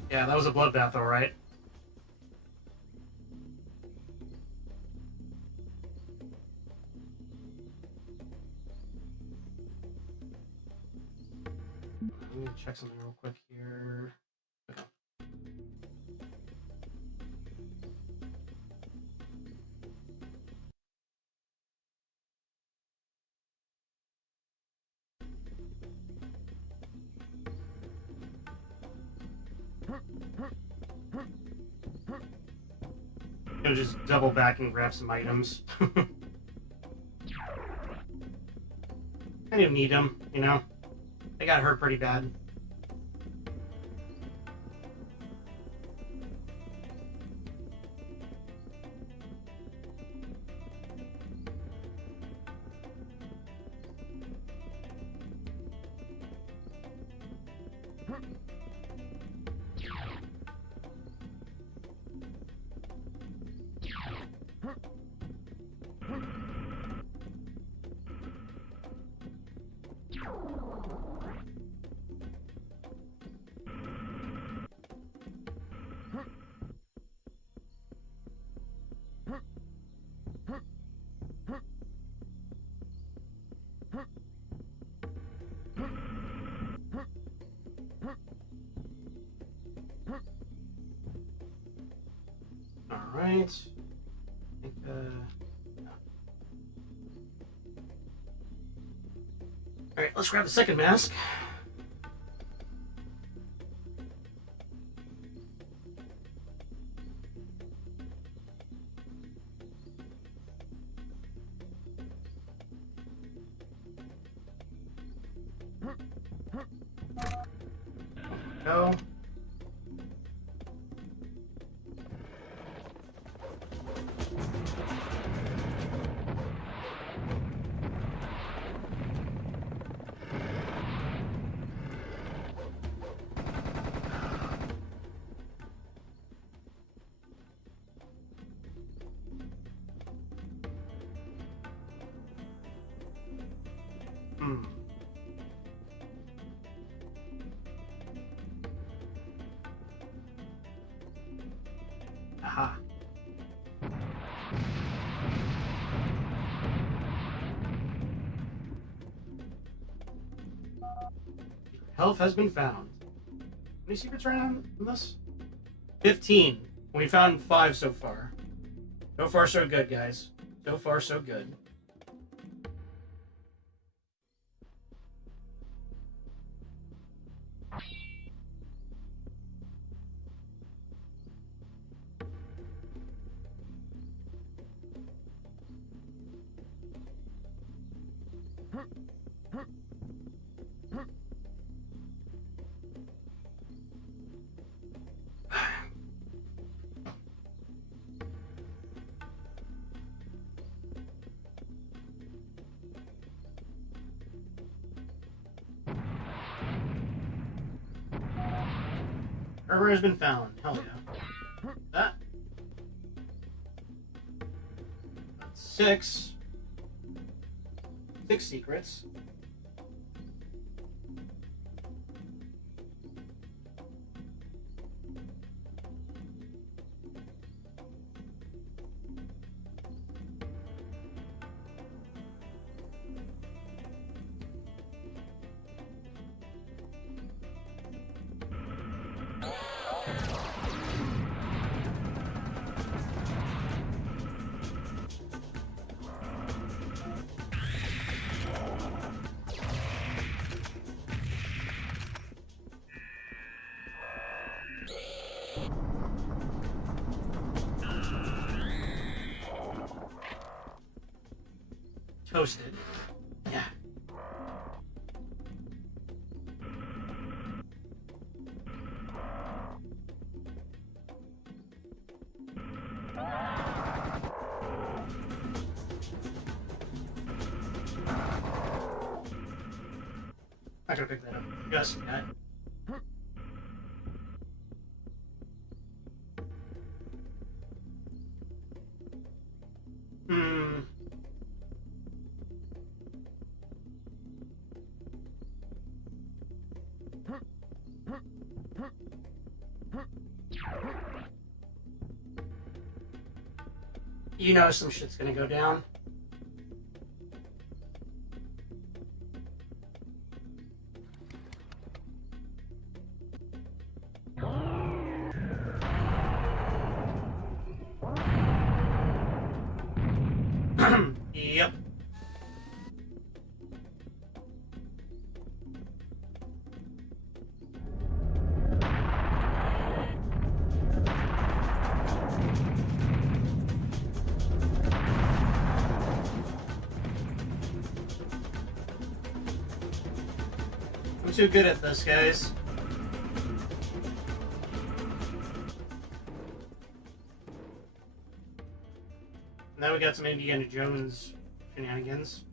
Yeah, that was a bloodbath, alright. I'm gonna check something real quick here. I'm gonna just double back and grab some items. I didn't need them, you know? They got hurt pretty bad. Alright. I think, yeah. Alright, let's grab the second mask. Go. Aha. Health has been found. How many secrets right on this? 15. We found 5 so far. So far, so good, guys. So far, so good. Armor has been found. Hell yeah. That. That's 6. 6 secrets. toasted. Yeah. I gotta pick that up just yet. Hmm. You know some shit's gonna go down. Yep. I'm too good at this, guys. Now we got some Indiana Jones shenanigans.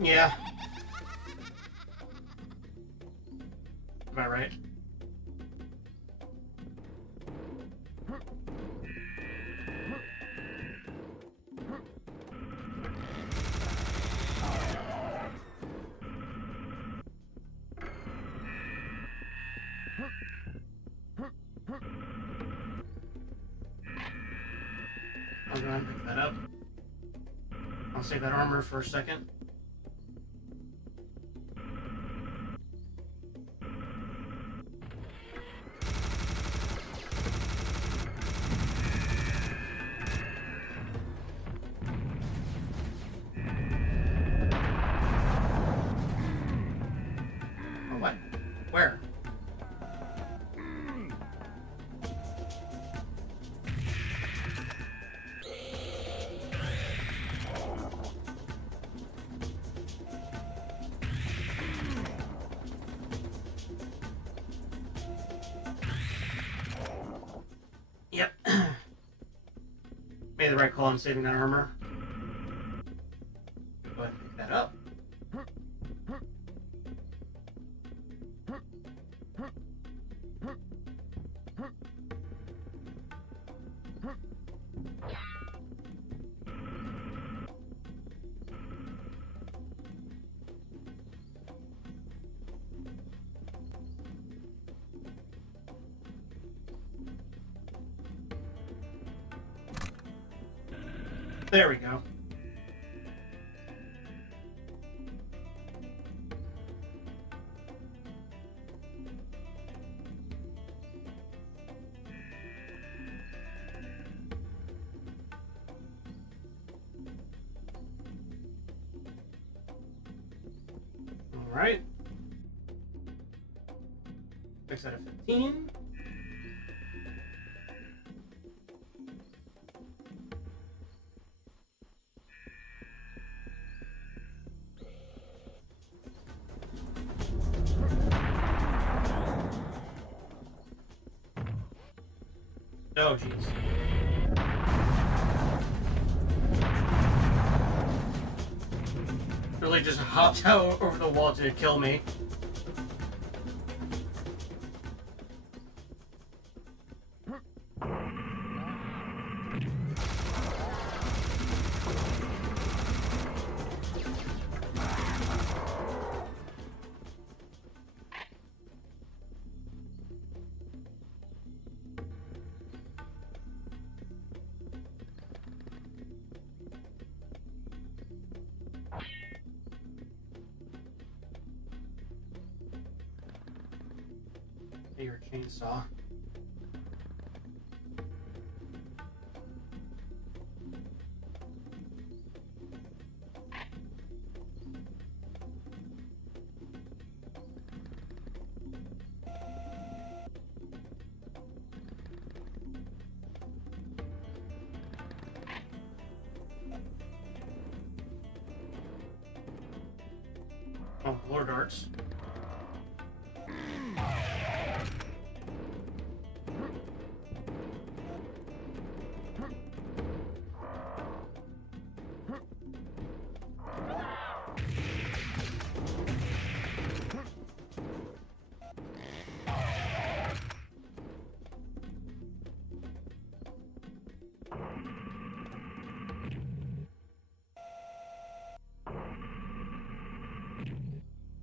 Yeah. About right. I'll go ahead and pick that up. I'll save that armor for a second. Oh, what? Where? Yep. Made the right call on saving that armor. Go ahead and pick that up. There we go. All right. Fix that at 15. Oh, jeez. Really just hopped out over the wall to kill me. Your chainsaw. Oh, more darts.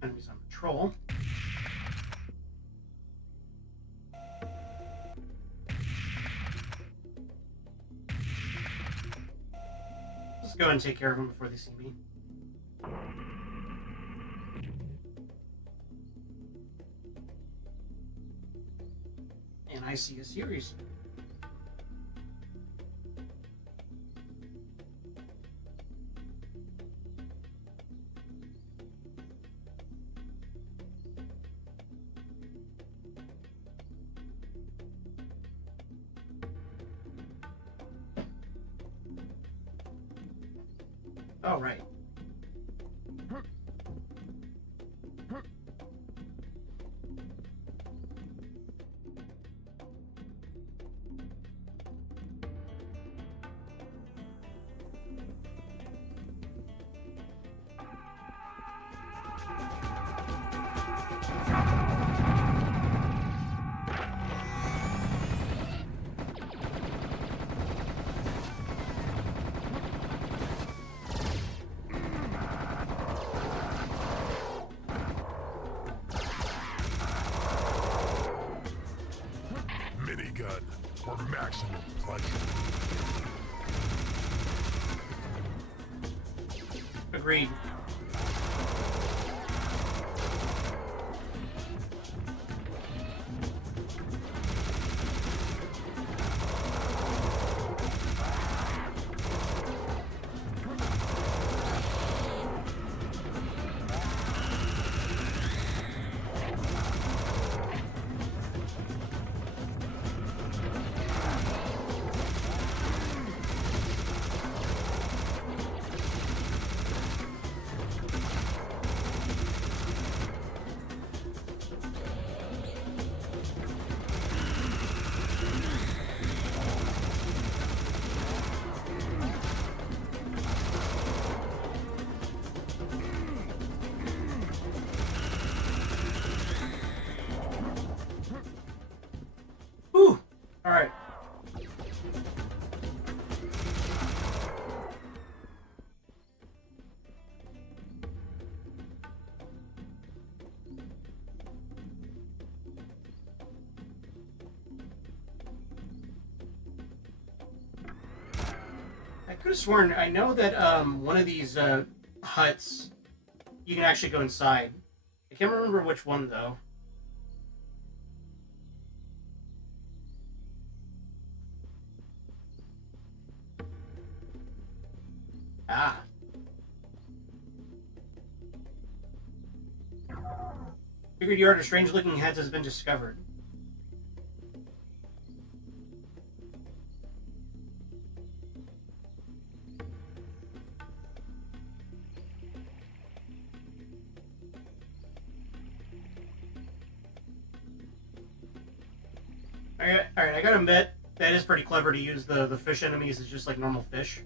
Enemies on patrol. Let's go and take care of them before they see me. And I see a series. Oh, right. Minigun for maximum pleasure. Agreed. Whew. All right. I could have sworn, I know that one of these huts, you can actually go inside. I can't remember which one, though. Ah. Figured yard of strange-looking heads has been discovered. Alright, I gotta admit, that is pretty clever to use the fish enemies as just like normal fish.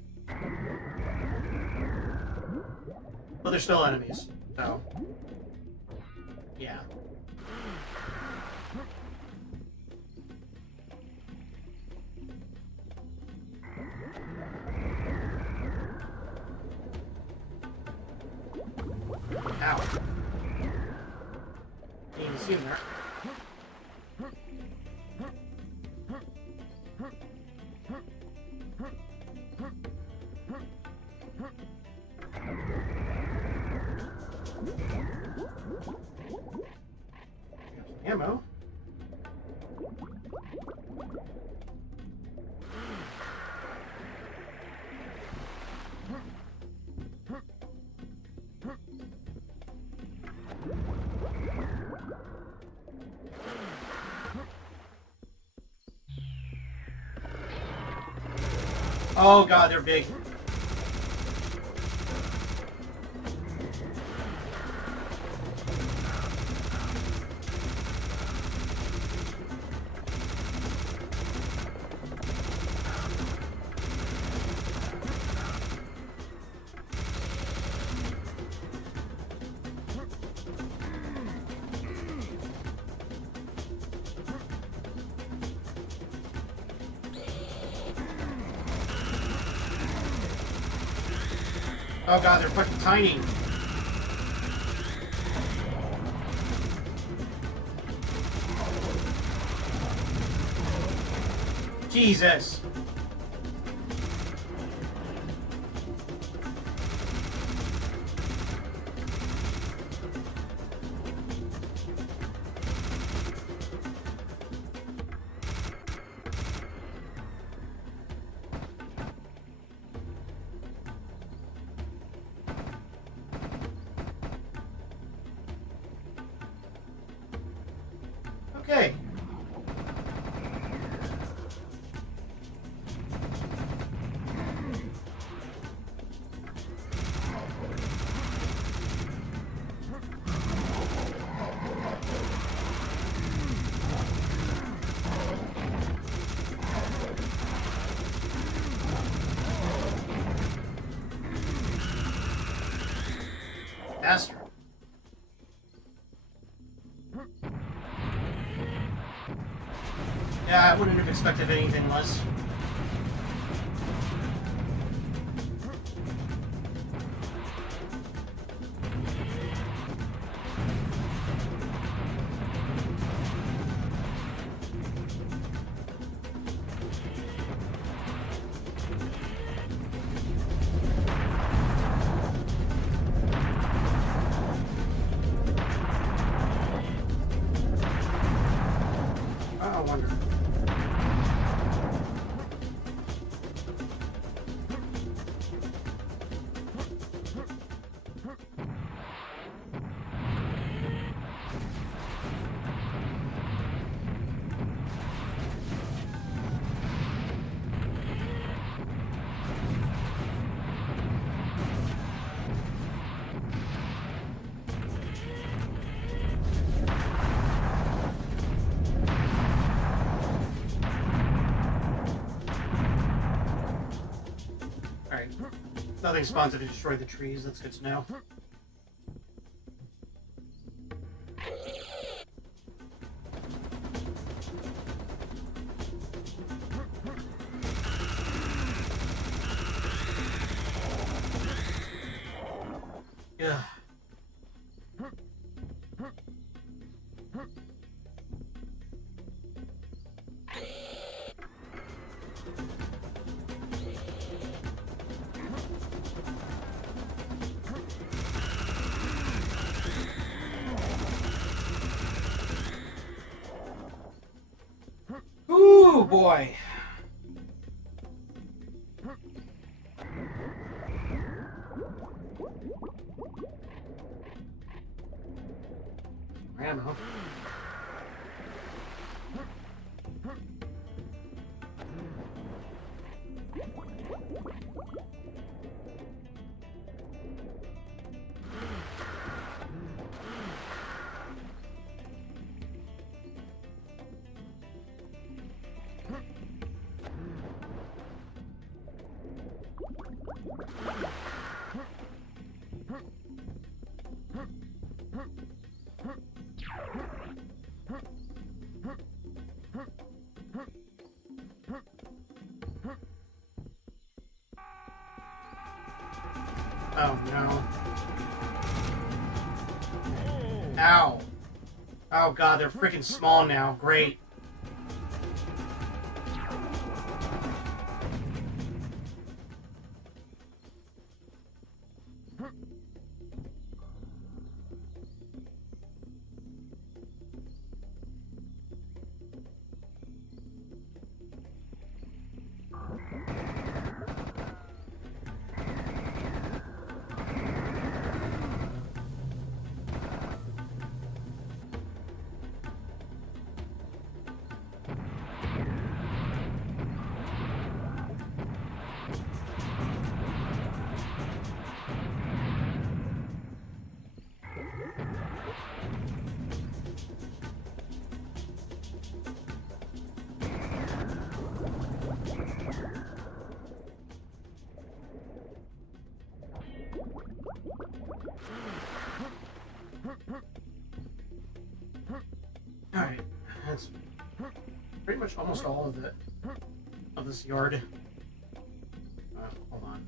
But they're still enemies, so. Yeah. Ow. Didn't even see him there. Ammo. Oh god, they're big. Oh god, they're fucking tiny. Jesus. Okay. Bastard. Yeah, I wouldn't have expected anything less. I wonder. Alright. Nothing spawned to destroy the trees, that's good to know. Yeah. Ooh, boy. Ammo. Oh no. Ow. Oh god, they're freaking small now. Great. Alright, that's pretty much almost all of it, of this yard. Hold on.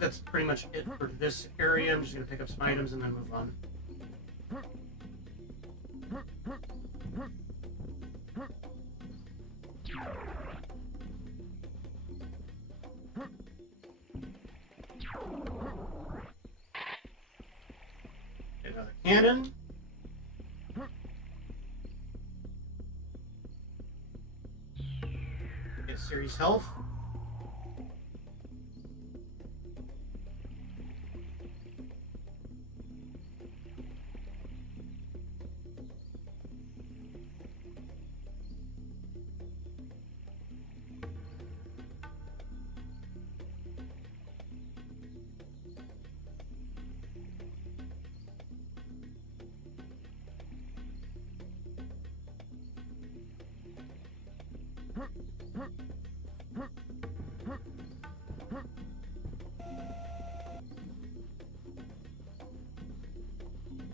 think that's pretty much it for this area. I'm just going to pick up some items and then move on. Another cannon. Get series health.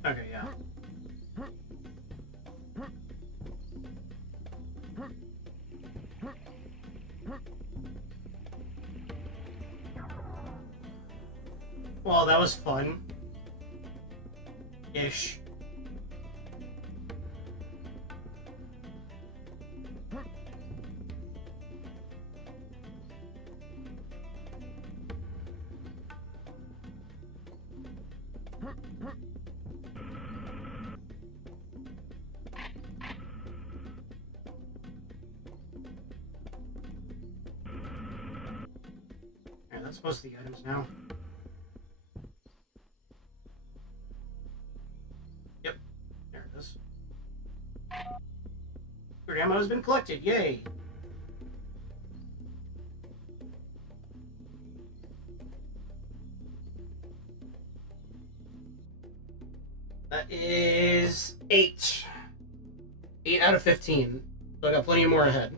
Okay, yeah. Well, that was fun. Ish. Yeah, that's most of the items now. Yep, there it is. Your ammo has been collected, yay! That is 8. 8 out of 15. So I got plenty more ahead.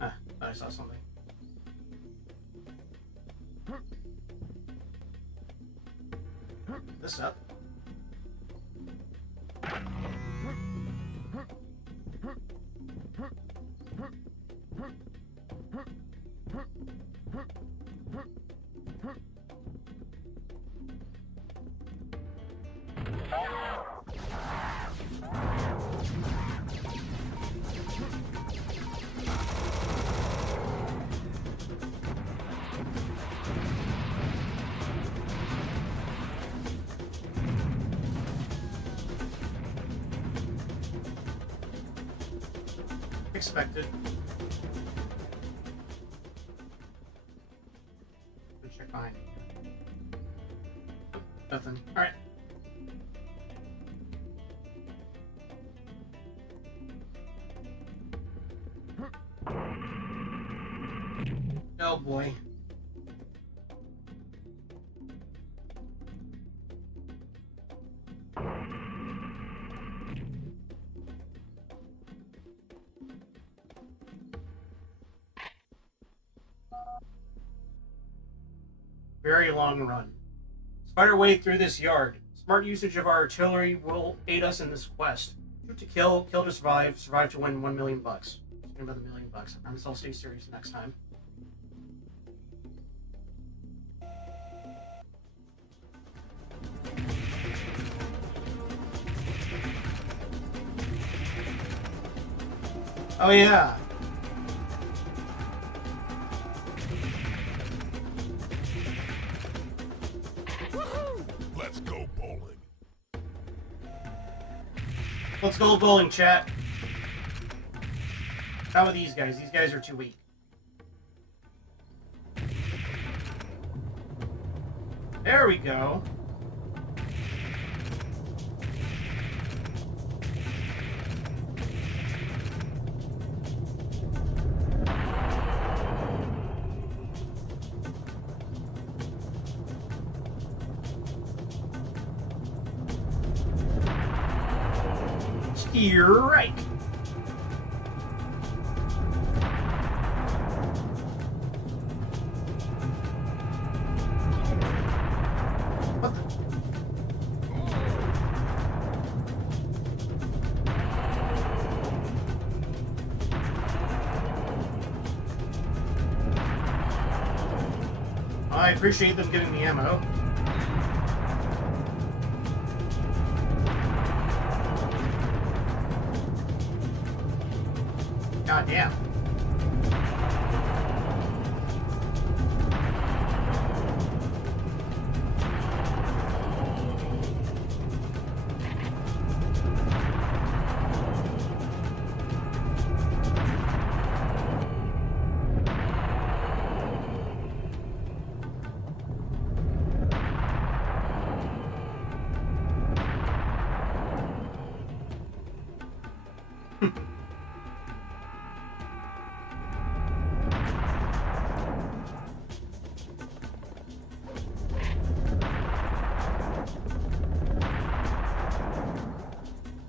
Ah, thought I saw something. This up. Expected. Check behind me. Nothing. Alright. Oh boy. Very long run. Spider wade through this yard. Smart usage of our artillery will aid us in this quest. Shoot to kill, kill to survive, survive to win $1 million. Talking about the $1 million. I promise I'll stay serious next time. Oh yeah. Let's go bowling. Let's go bowling, chat. How about these guys? These guys are too weak. There we go. You're right. What the? appreciate them giving me ammo. God damn.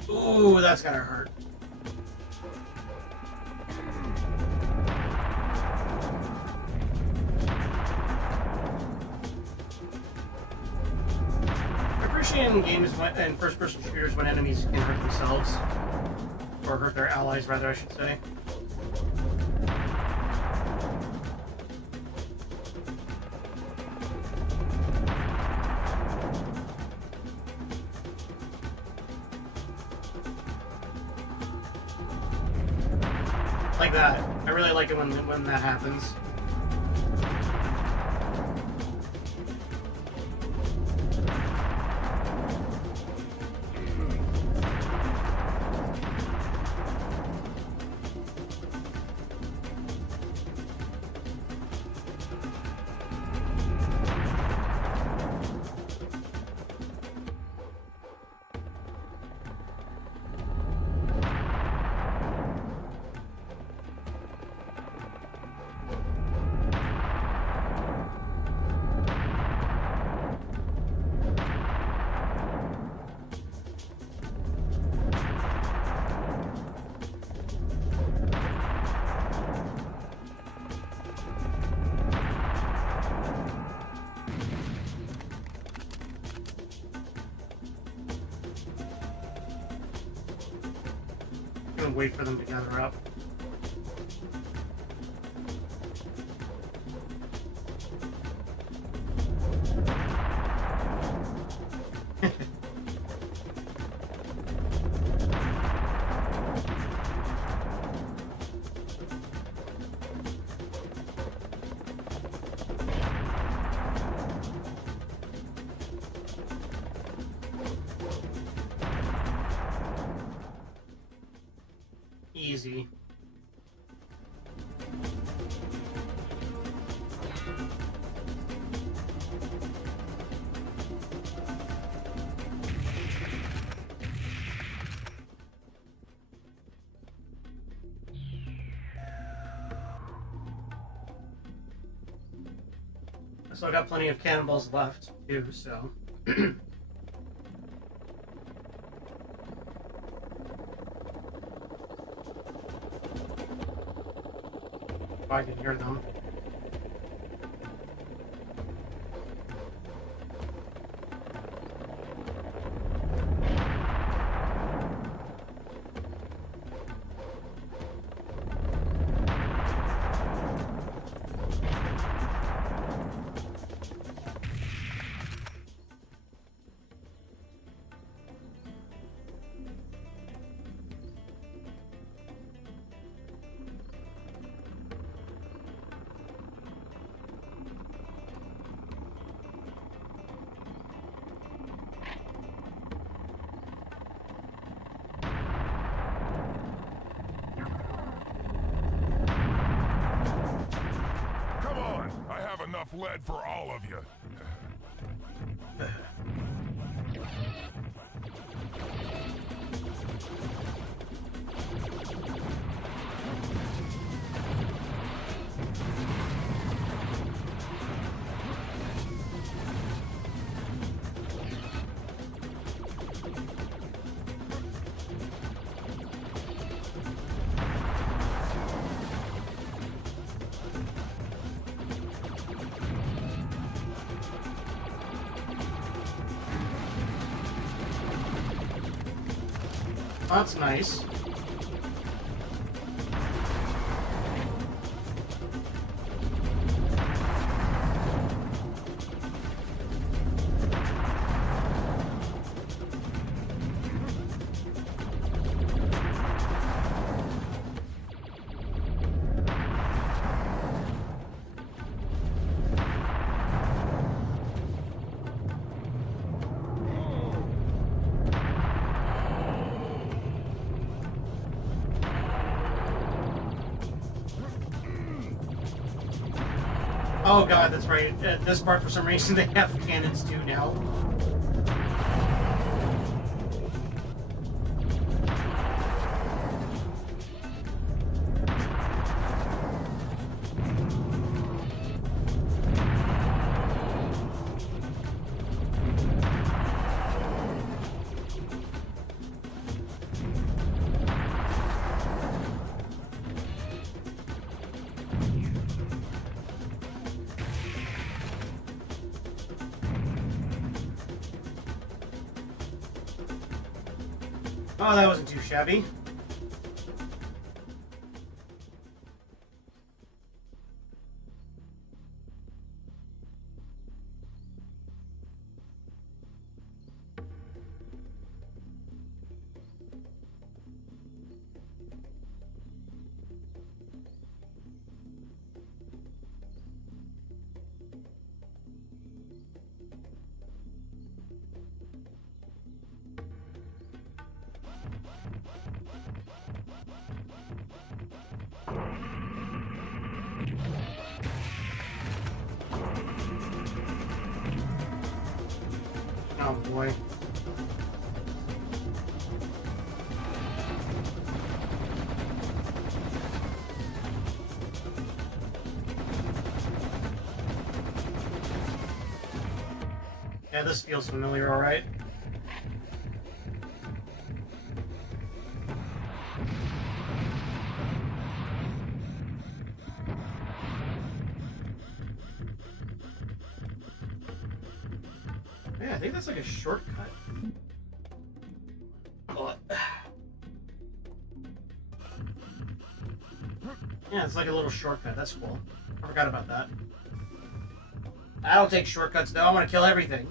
Ooh, that's gotta hurt. I appreciate in games and first-person shooters when enemies can hurt themselves. Or hurt their allies, rather, I should say. Like that. I really like it when that happens. And wait for them to gather up. Easy. I still got plenty of cannonballs left, too, so... I can hear them. enough lead for all of you. That's nice. Oh god, that's right. At this part, for some reason, they have cannons too now. Oh, that wasn't too shabby. Oh boy. Yeah, this feels familiar, alright. Yeah, I think that's like a shortcut. But... yeah, it's like a little shortcut. That's cool. I forgot about that. I don't take shortcuts though. I want to kill everything.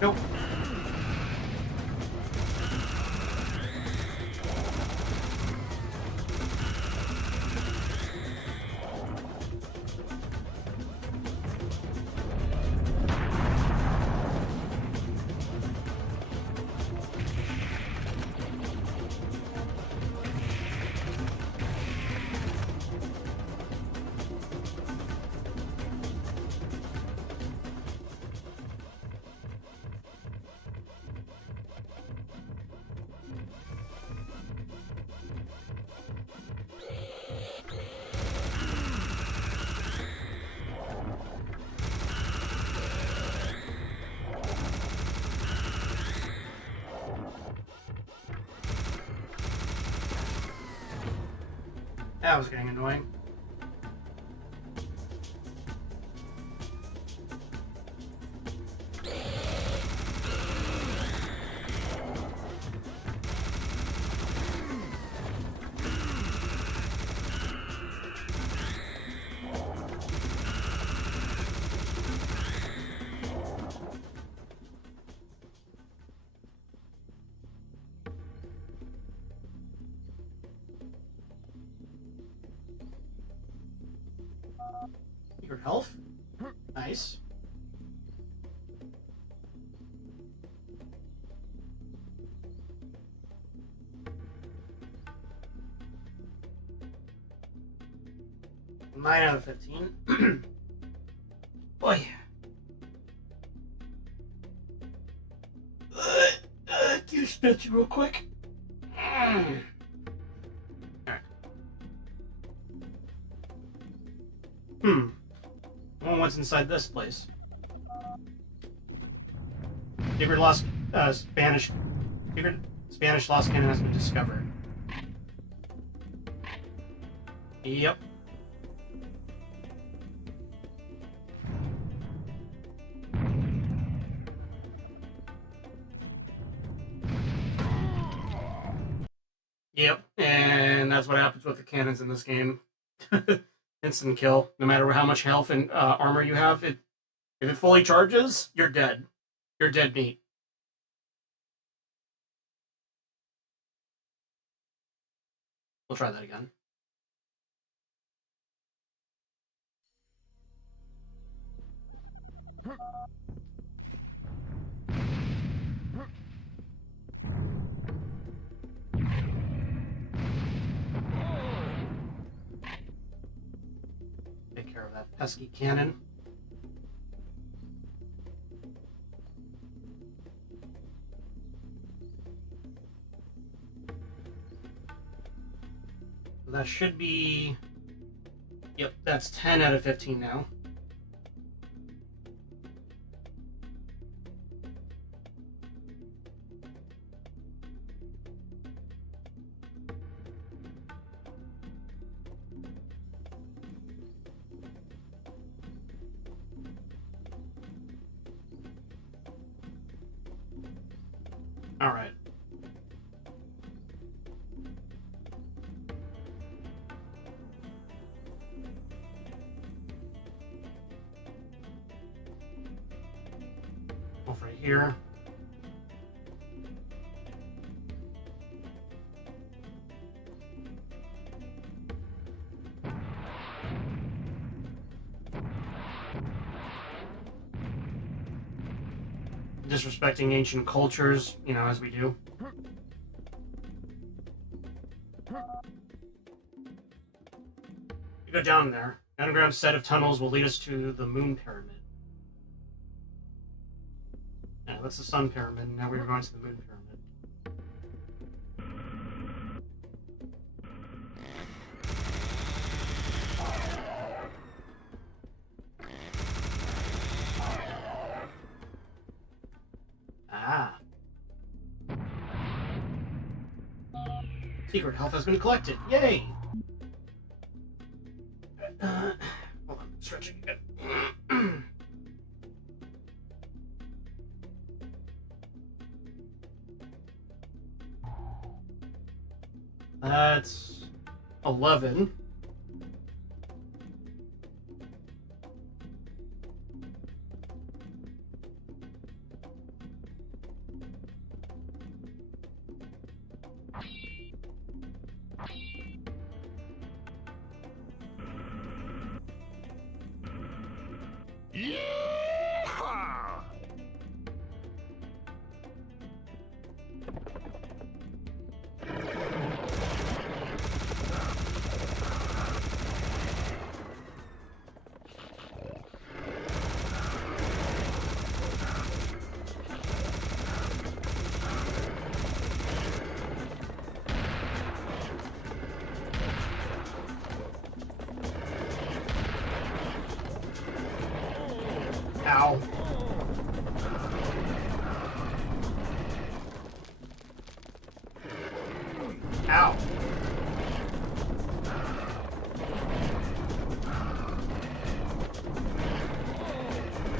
Nope. That was getting annoying. Your health? Nice. Nine out of 15. Boy. Can you stretch real quick? Alright. Well, what's inside this place? Secret lost Spanish lost cannon has been discovered. Yep. Yep, and that's what happens with the cannons in this game. Instant kill. No matter how much health and armor you have, if it fully charges, you're dead. You're dead meat. We'll try that again. Take care of that pesky cannon. That should be... Yep, that's 10 out of 15 now. All right. Over here. Disrespecting ancient cultures, you know, as we do. You go down there. An underground set of tunnels will lead us to the moon pyramid. Yeah, that's the sun pyramid. Now we're going to the moon pyramid. Ah. Secret health has been collected. Yay! Hold on, stretching again. That's 11. Yeah! Ow. Ow.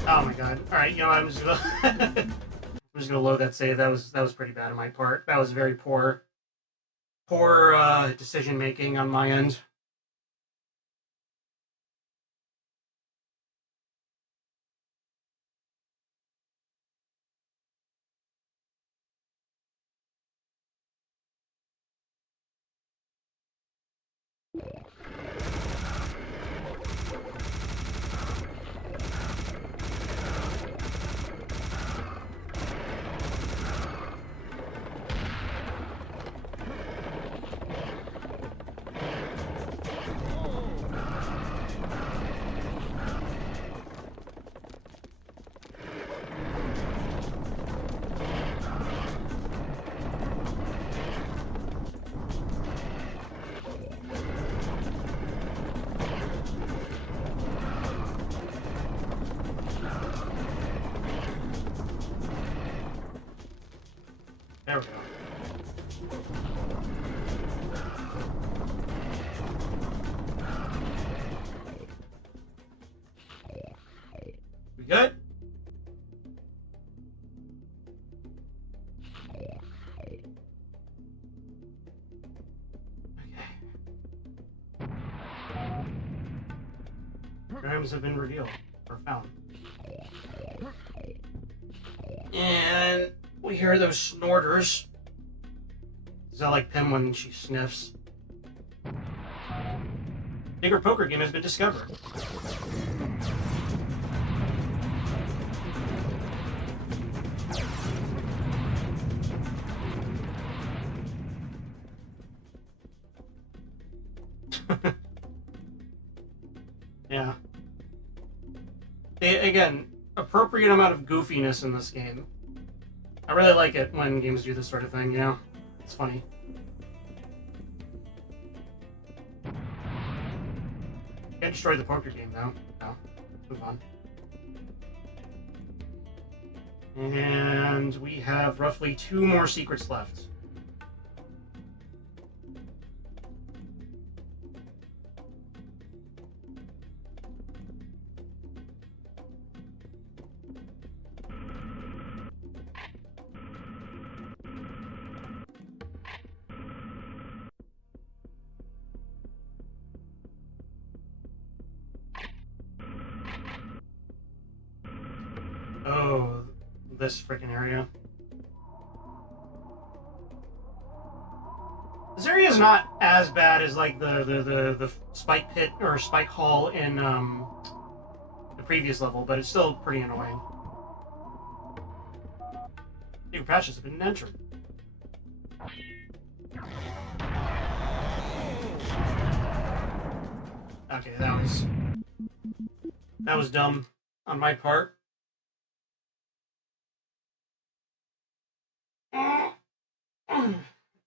Oh my god. Alright, you know, I'm just gonna I'm just gonna load that save. That was pretty bad on my part. That was very poor decision making on my end. items have been revealed or found. And we hear those snorters. Is that like Pim when she sniffs? Bigger poker game has been discovered. Yeah. Again, appropriate amount of goofiness in this game. I really like it when games do this sort of thing, you know? It's funny. Can't destroy the poker game, though. No. Move on. And we have roughly 2 more secrets left. Oh, this freaking area. This area is not as bad as like the spike pit or spike hall in the previous level, but it's still pretty annoying. New patches have been entered. Okay, that was dumb on my part.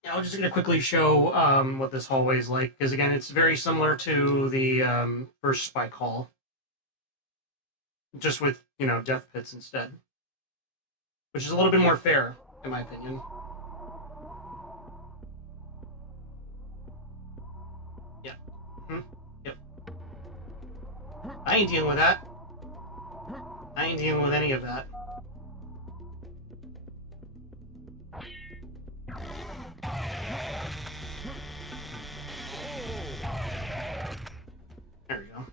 Yeah, I'm just going to quickly show what this hallway is like, because again, it's very similar to the first spike hall. Just with, you know, death pits instead. Which is a little bit more fair, in my opinion. Yeah. Yep. I ain't dealing with that. I ain't dealing with any of that. There we go.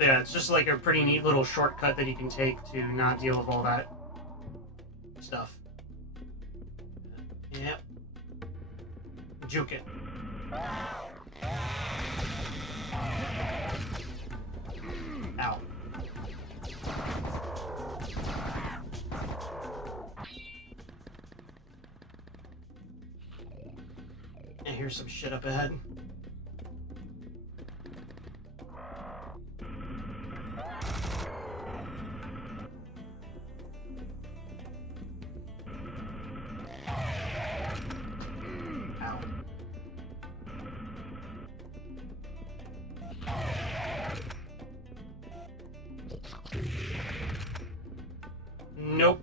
Yeah, it's just like a pretty neat little shortcut that you can take to not deal with all that stuff. Yep. Juke it. Ow. And here's some shit up ahead. Ow. Nope.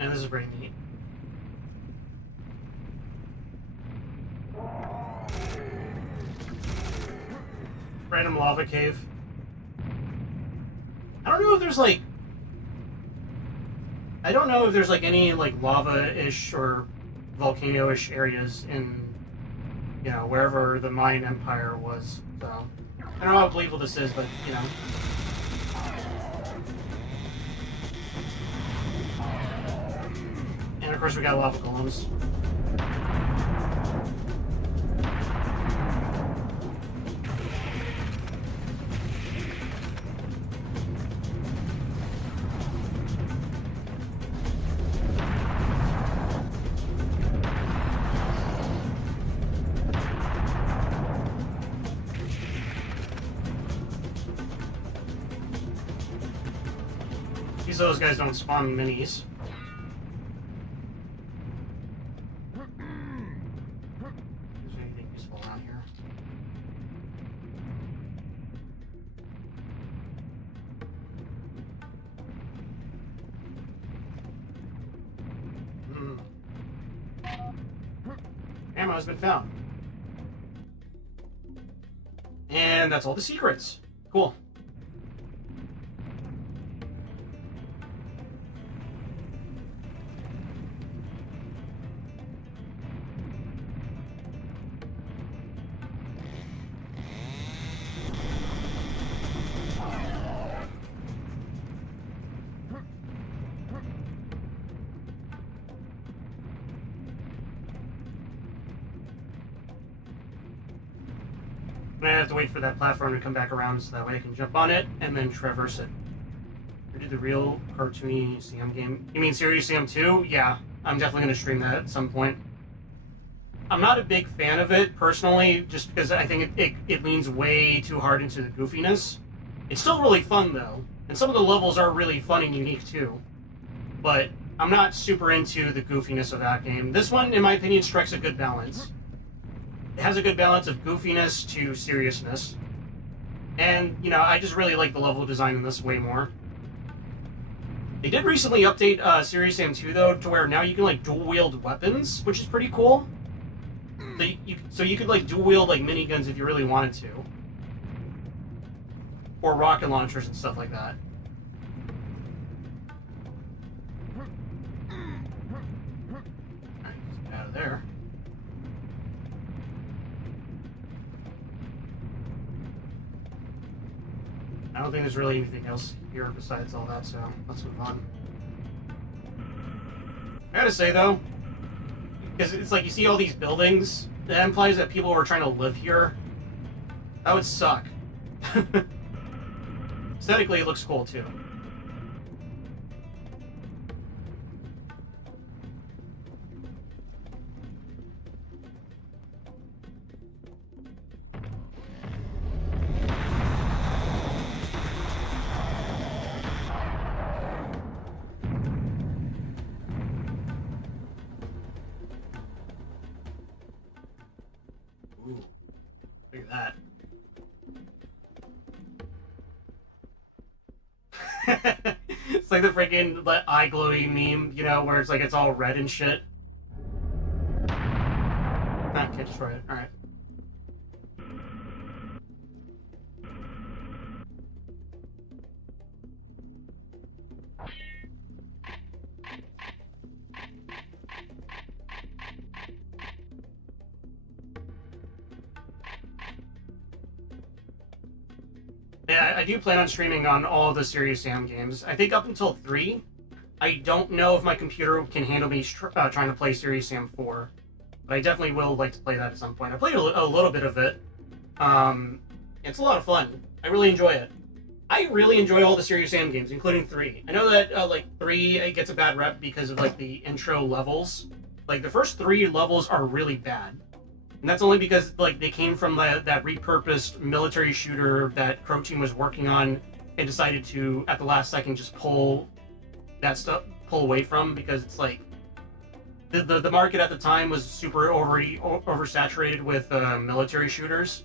And this is pretty neat. Random lava cave. I don't know if there's like... I don't know if there's like any like lava-ish or volcano-ish areas in, you know, wherever the Mayan Empire was. So, I don't know how believable this is, but, you know. And of course we got lava golems. These those guys don't spawn minis. Is there anything useful around here? ammo has been found. And that's all the secrets. Cool. I have to wait for that platform to come back around so that way I can jump on it and then traverse it. Or do the real cartoony Sam game. You mean Serious Sam 2? Yeah, I'm definitely going to stream that at some point. I'm not a big fan of it, personally, just because I think it leans way too hard into the goofiness. It's still really fun, though. And some of the levels are really fun and unique, too. But I'm not super into the goofiness of that game. This one, in my opinion, strikes a good balance. It has a good balance of goofiness to seriousness. And, you know, I just really like the level design in this way more. They did recently update Serious Sam 2, though, to where now you can, like, dual-wield weapons, which is pretty cool. So you could, like, dual-wield, like, miniguns if you really wanted to. Or rocket launchers and stuff like that. Alright, get out of there. I don't think there's really anything else here besides all that, so let's move on. I gotta say, though, because it's like you see all these buildings, that implies that people are trying to live here. That would suck. Aesthetically, it looks cool, too. Ooh, look at that. It's like the freaking eye glowy meme, you know, where it's like it's all red and shit. Ah, can't destroy it. Alright. Yeah, I do plan on streaming on all the Serious Sam games. I think up until 3. I don't know if my computer can handle me trying to play Serious Sam 4. But I definitely will like to play that at some point. I played a little bit of it. It's a lot of fun. I really enjoy it. I really enjoy all the Serious Sam games, including 3. I know that like 3 it gets a bad rep because of like the intro levels. Like the first 3 levels are really bad. And that's only because like they came from that repurposed military shooter that Crow Team was working on and decided to at the last second just pull away from, because it's like the market at the time was super oversaturated with military shooters.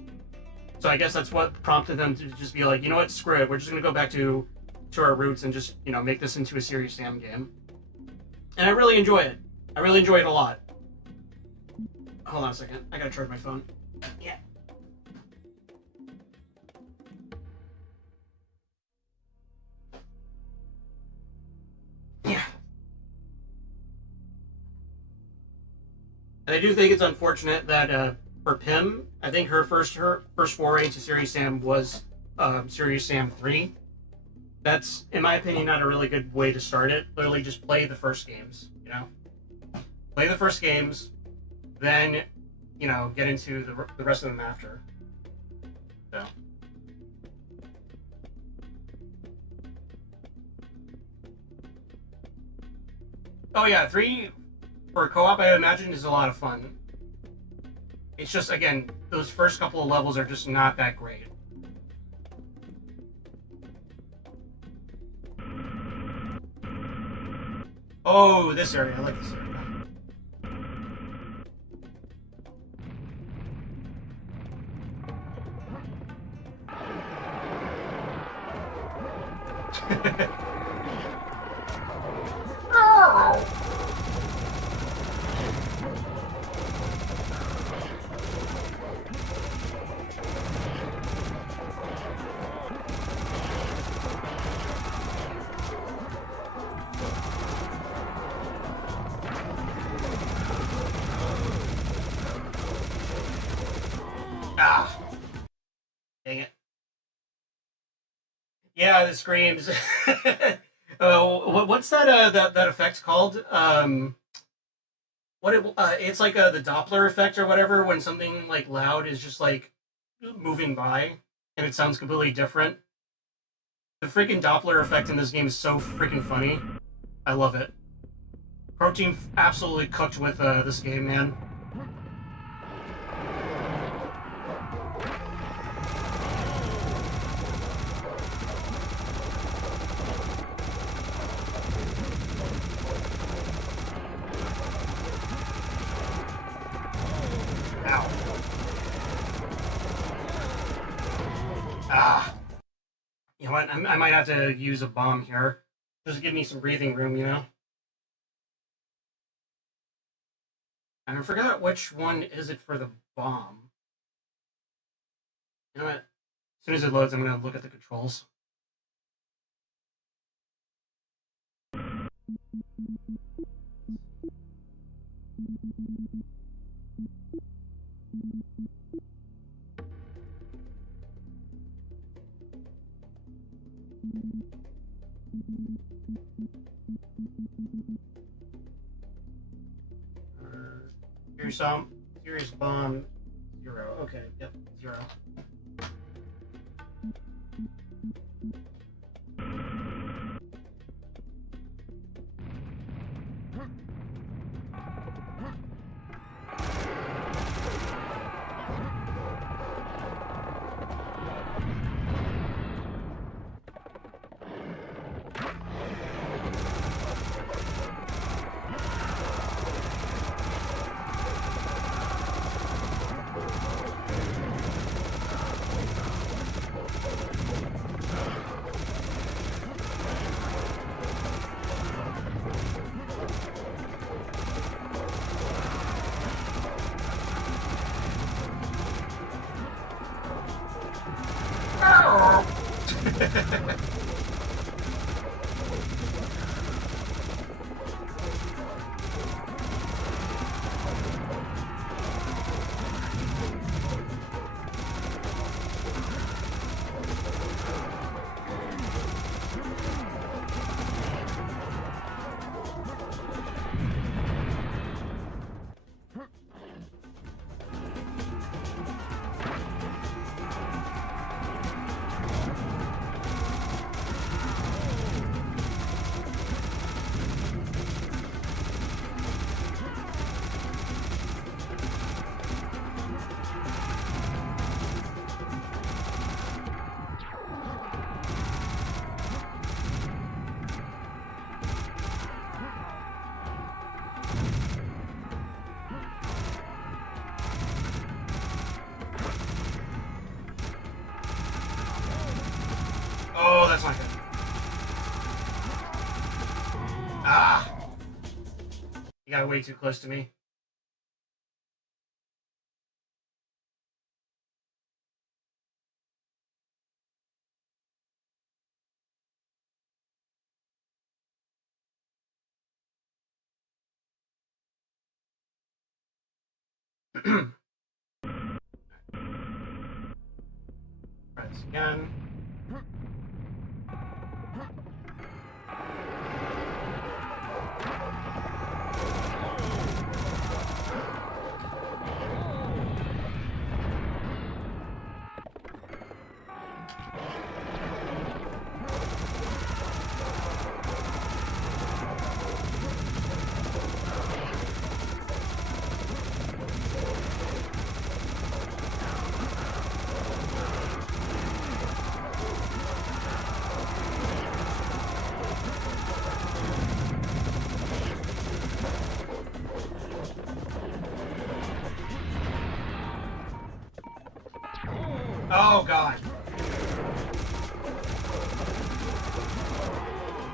So I guess that's what prompted them to just be like, you know what, screw it, we're just gonna go back to our roots and just, you know, make this into a Serious Sam game. And I really enjoy it. I really enjoy it a lot. Hold on a second. I gotta charge my phone. Yeah. Yeah. And I do think it's unfortunate that for Pim, I think her first foray into Serious Sam was Serious Sam 3. That's, in my opinion, not a really good way to start it. Literally just play the first games, you know? Play the first games, then, you know, get into the rest of them after. So. Oh yeah, 3 for co-op, I imagine, is a lot of fun. It's just, again, those first couple of levels are just not that great. Oh, this area. I like this area. Yeah, the screams. What's that effect called? It's like the Doppler effect or whatever when something like loud is just like moving by and it sounds completely different. The freaking Doppler effect in this game is so freaking funny. I love it. Protein absolutely cooked with this game, man. Ow. Ah. You know what? I might have to use a bomb here. Just give me some breathing room, you know? And I forgot which one is it for the bomb. You know what? As soon as it loads, I'm going to look at the controls. Serious bomb 0. Okay, yep, 0. Oh, that's not good. Ah! You got way too close to me. Try this again. Oh, God.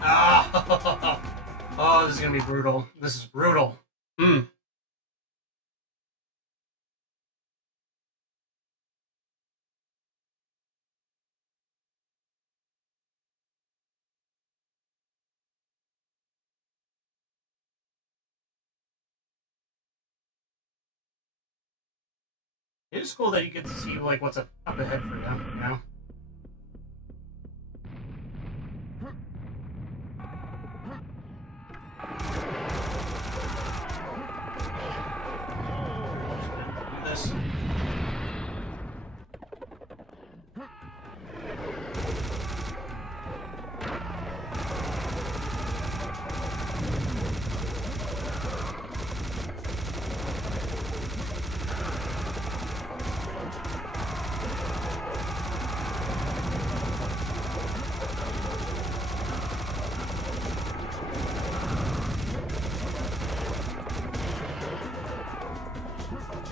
Ah! Oh, this is going to be brutal. This is brutal. Hmm. It is cool that you get to see like what's up ahead for you, you know?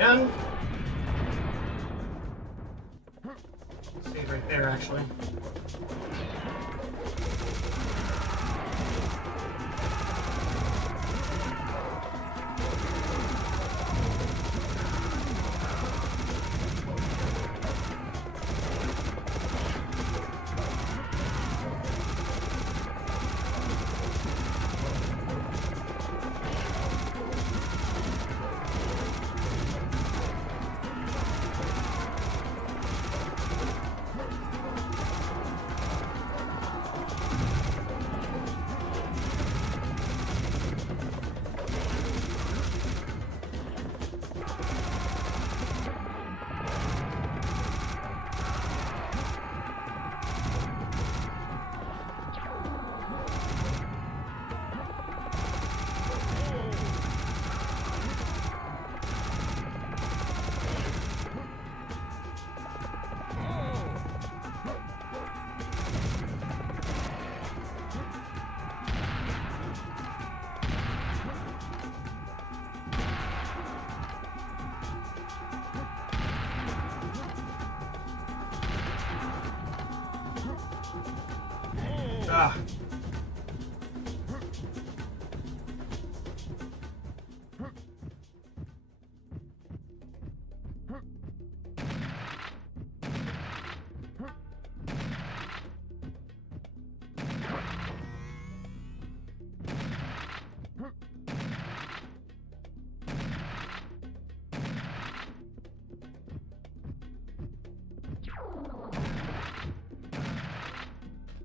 done. Save right there, actually. Ah.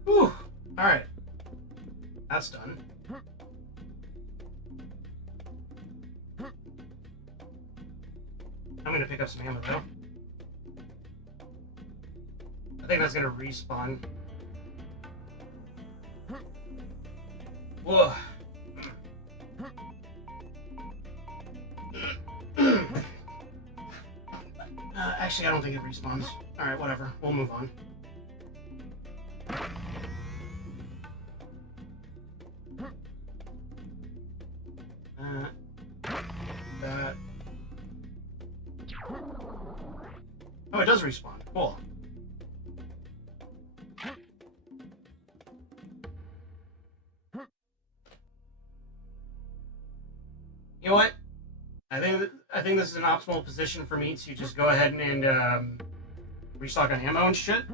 Whew. Alright. That's done. I'm gonna pick up some ammo though. I think that's gonna respawn. Whoa. Actually, I don't think it respawns. Alright, whatever. We'll move on. That. Oh, it does respawn. Cool. You know what? I think this is an optimal position for me to just go ahead and restock on ammo and shit.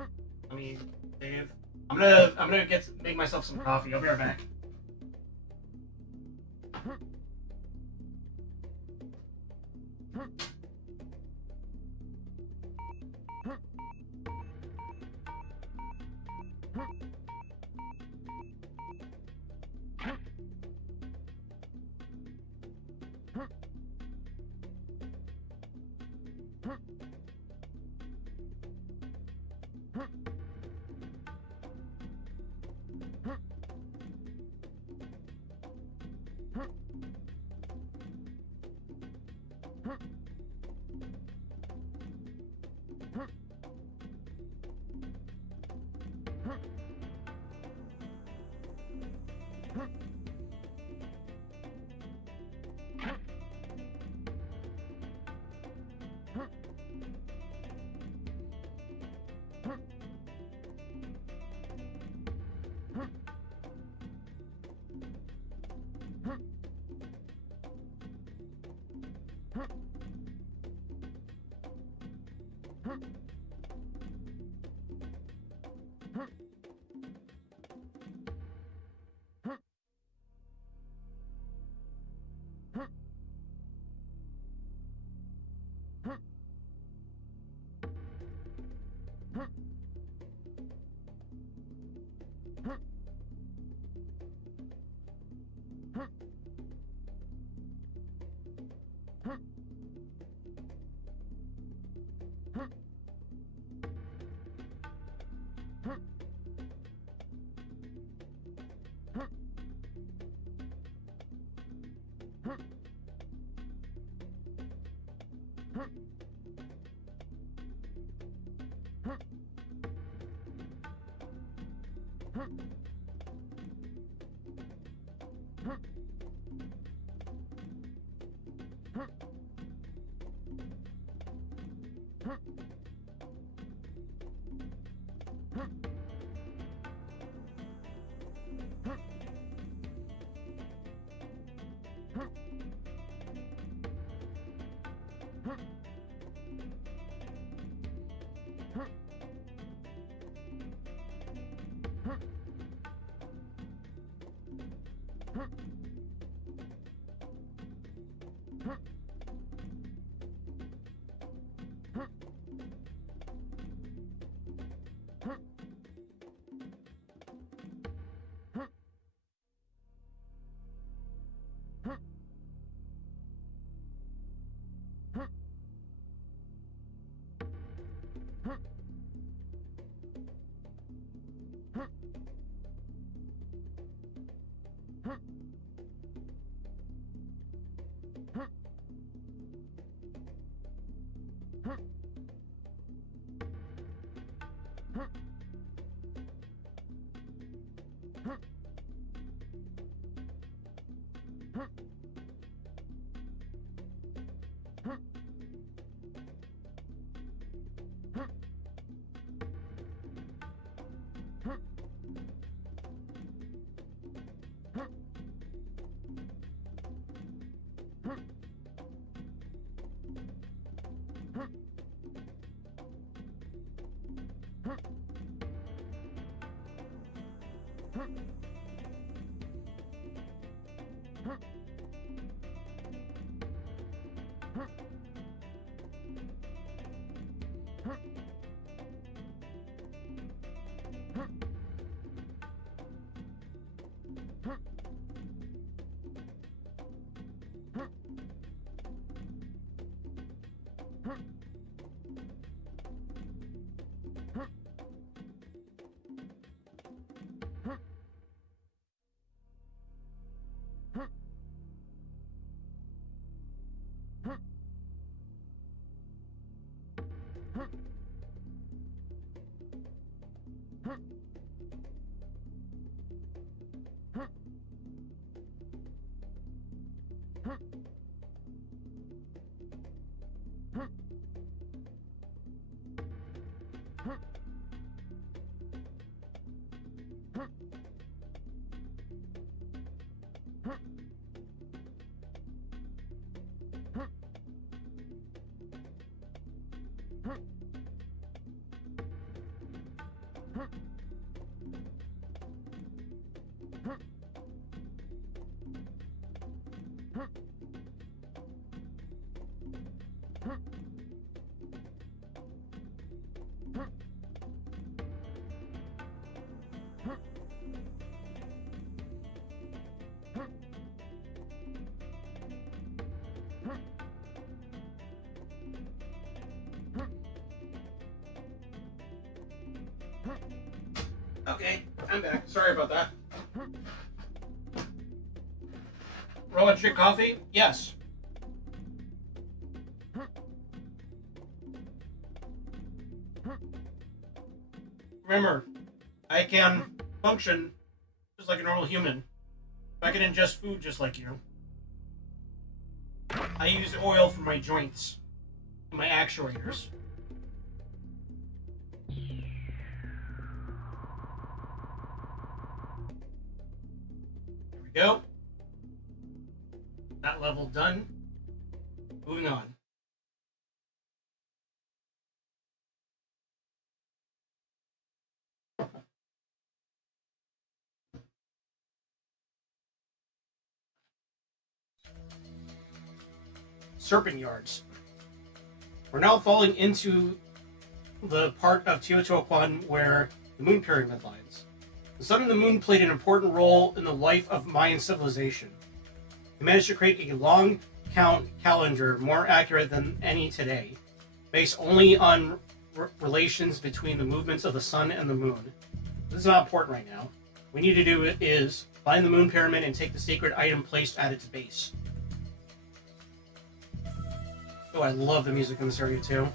Let me save. I'm gonna make myself some coffee. I'll be right back. Okay, I'm back. Sorry about that. Robot Chick coffee? Yes. Remember, I can function just like a normal human. I can ingest food just like you. I use oil for my joints, my actuators. There we go. That level done. Moving on. Serpent yards. We're now falling into the part of Teotihuacan where the moon pyramid lies. The sun and the moon played an important role in the life of Mayan civilization. They managed to create a long count calendar more accurate than any today, based only on relations between the movements of the sun and the moon. This is not important right now. What we need to do is find the moon pyramid and take the sacred item placed at its base. Oh, I love the music in this area too.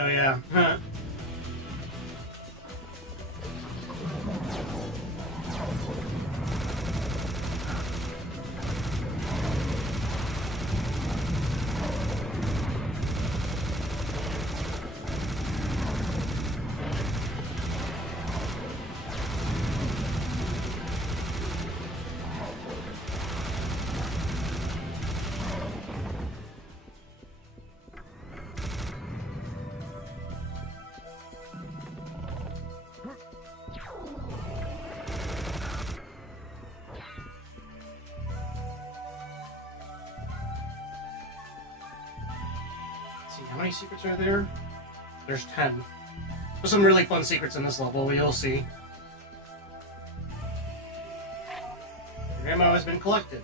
Oh yeah. How many secrets are there? There's 10. There's some really fun secrets in this level, you'll see. Your ammo has been collected.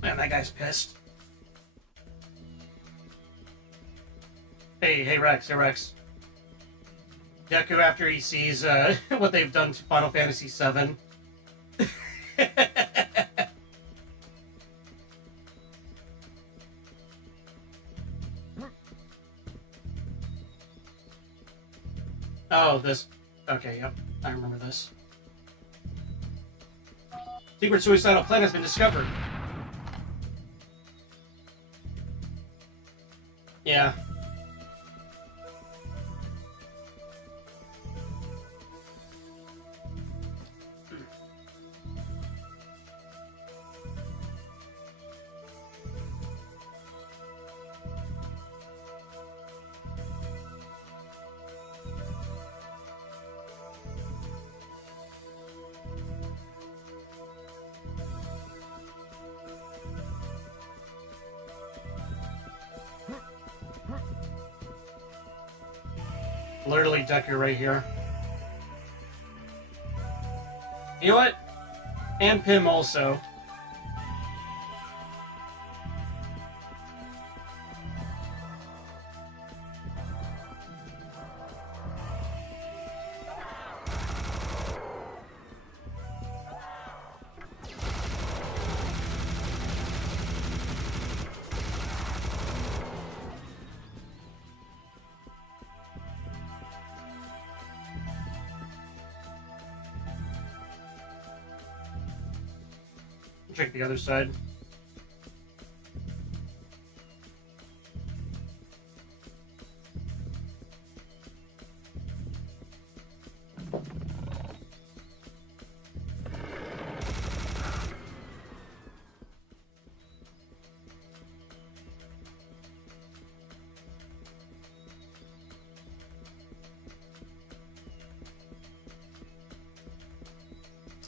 Man, that guy's pissed. Hey Rex, hey Rex. Deku, after he sees what they've done to Final Fantasy VII. Oh, this. Okay, yep. I remember this. Secret suicidal plan has been discovered. Yeah. Literally Deku right here. You know what? And Pim also. Check the other side.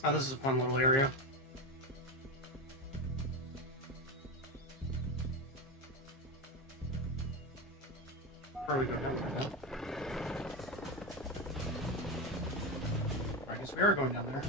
Oh, this is a fun little area. Where we go down there now? I guess we are going down there.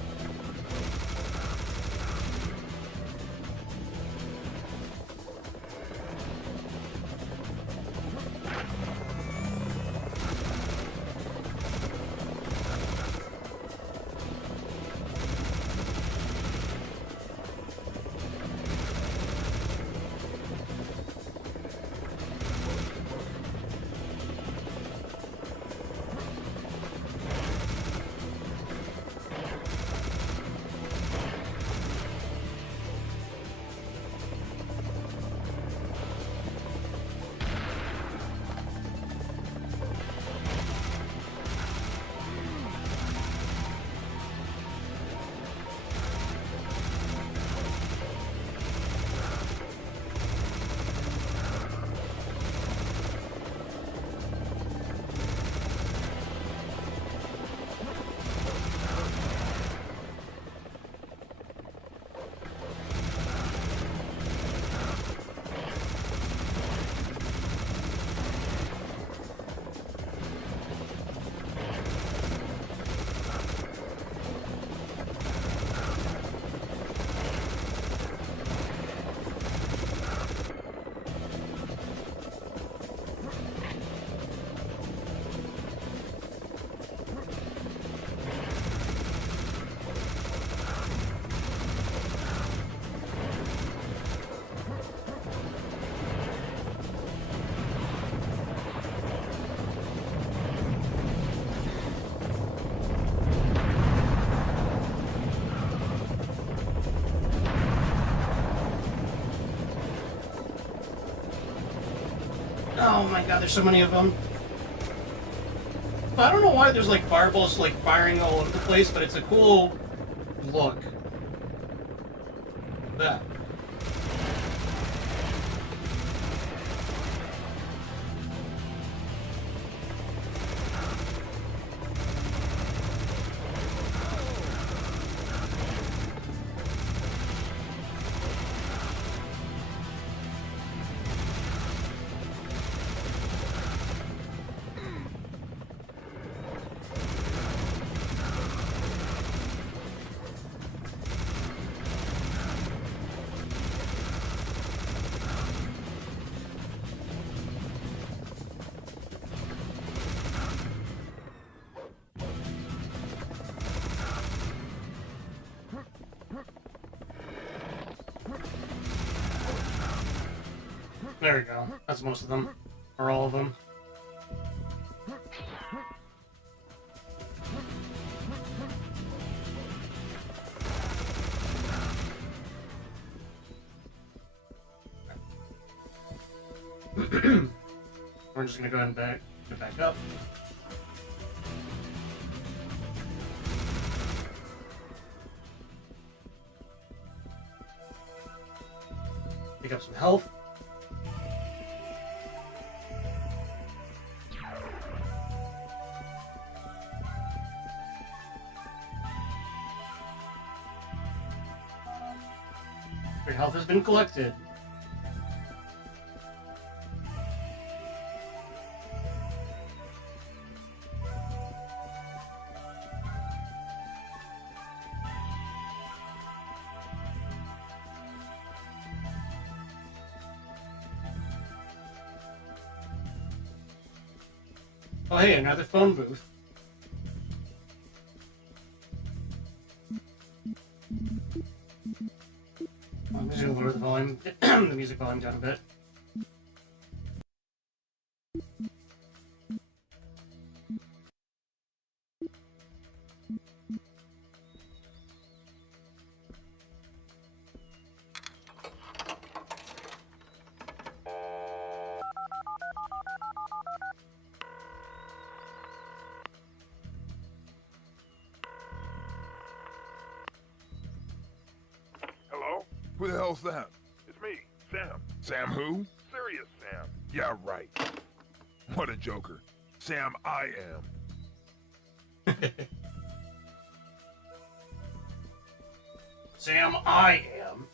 Oh my god, there's so many of them. I don't know why there's like fireballs like firing all over the place, but it's a cool look. That. There we go. That's most of them. Or all of them. We're just gonna go ahead and get back up. Pick up some health. Your health has been collected. Oh hey, another phone booth. I'm just gonna lower the volume, the music volume down a bit. Hello? Who the hell's that? It's me, Sam. Sam who? Serious Sam. Yeah, right. What a joker. Sam I am. Sam, I am.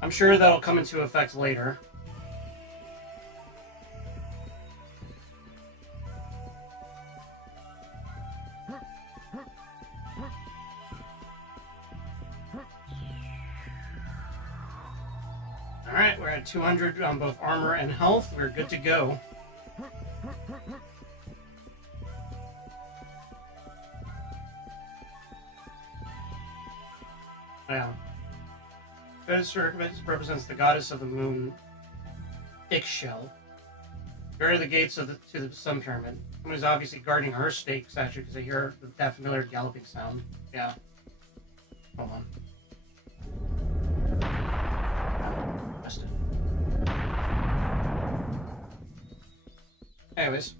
I'm sure that'll come into effect later. Alright, we're at 200 on both armor and health. We're good to go. Yeah. This represents the goddess of the moon, Ixchel. Bury the gates to the sun pyramid. Someone is obviously guarding her stake statue because I hear that familiar galloping sound. Yeah. Hold on. Missed it. Anyways.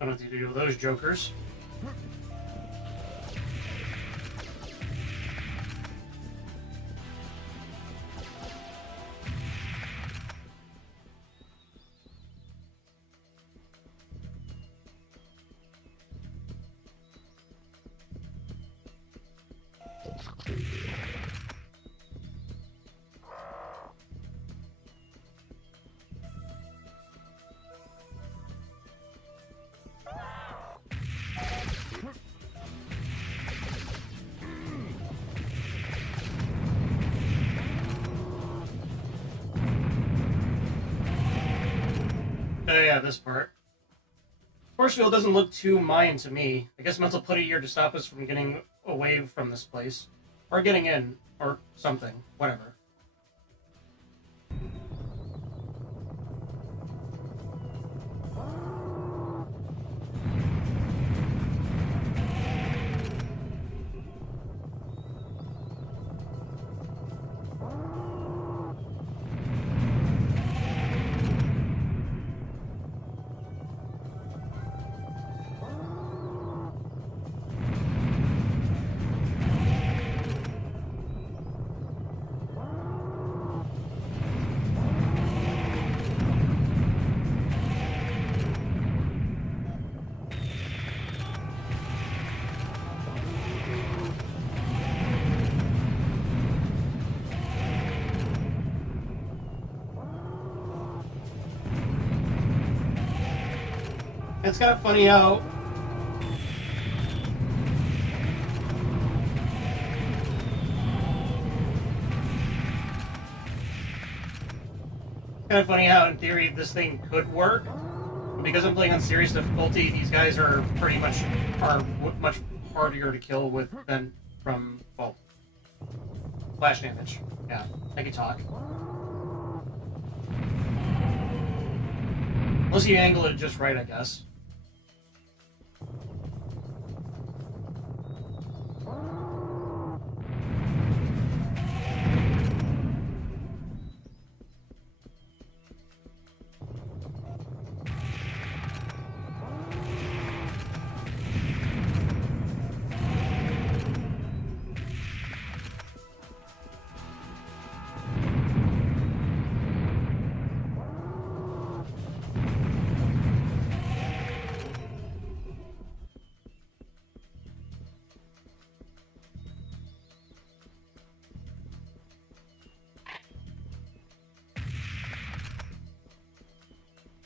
I don't have to deal with those jokers. Yeah, this part. Force field doesn't look too Mayan to me. I guess Mental put it here to stop us from getting away from this place. Or getting in. Or something. Whatever. It's kind of funny how in theory this thing could work. Because I'm playing on serious difficulty, these guys are much harder to kill with than from flash damage. Yeah, I can talk. Unless you angle it just right, I guess.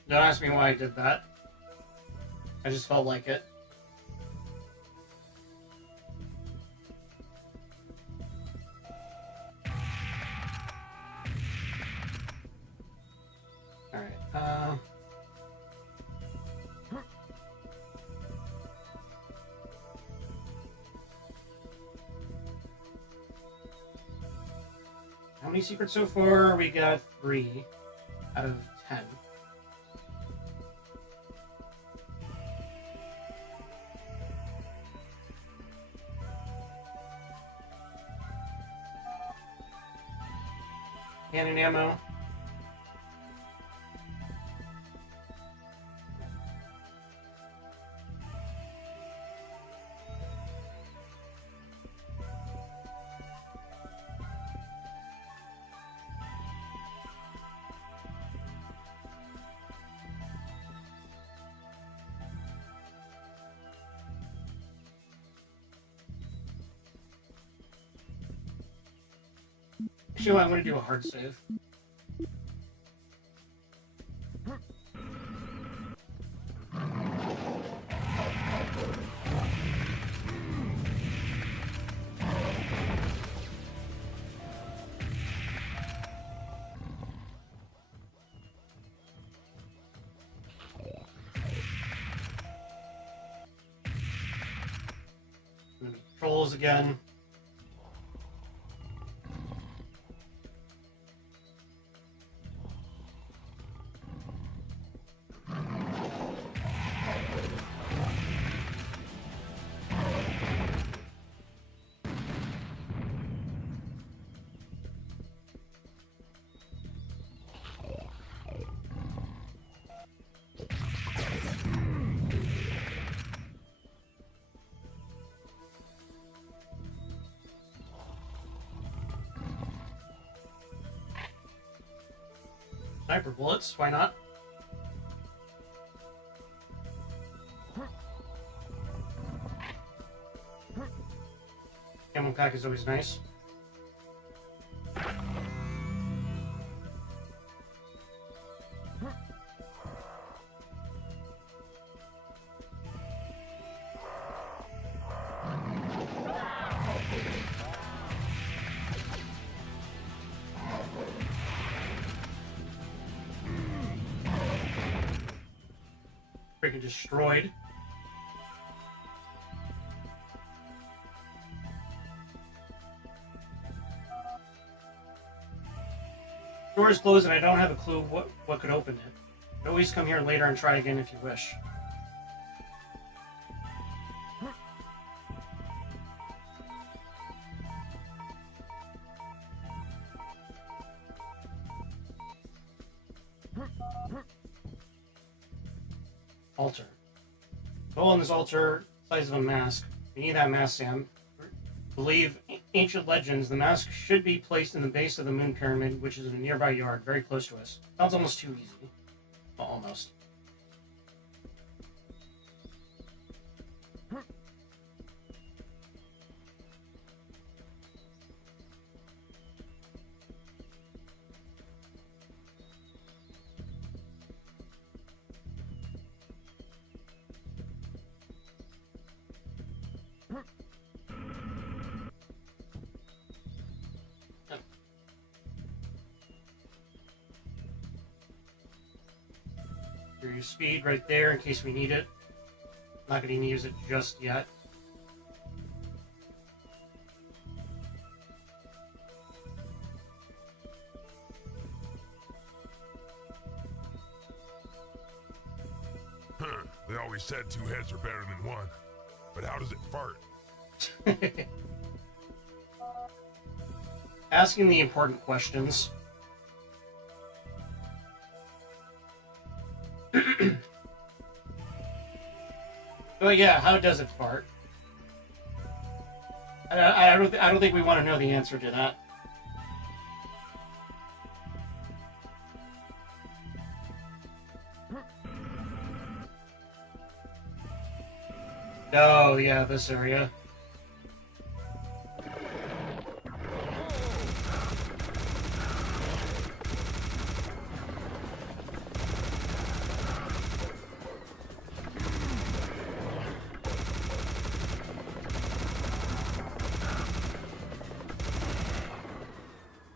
Don't ask me why I did that. I just felt like it. Alright, how many secrets so far? We got 3 out of 10. Cannon ammo. Actually, I'm going to do a hard save. Trolls again. Sniper bullets, why not? Ammo pack is always nice. Freaking destroyed. Door is closed and I don't have a clue what could open it. You can always come here later and try again if you wish. Altar. Hole in this altar, size of a mask. You need that mask, Sam. Believe ancient legends, the mask should be placed in the base of the moon pyramid, which is in a nearby yard, very close to us. Sounds almost too easy. Well, almost. Your speed right there in case we need it. Not going to use it just yet. They always said 2 heads are better than 1. But how does it fart? Asking the important questions. Oh yeah, how does it fart? I don't think we want to know the answer to that. Oh yeah, this area.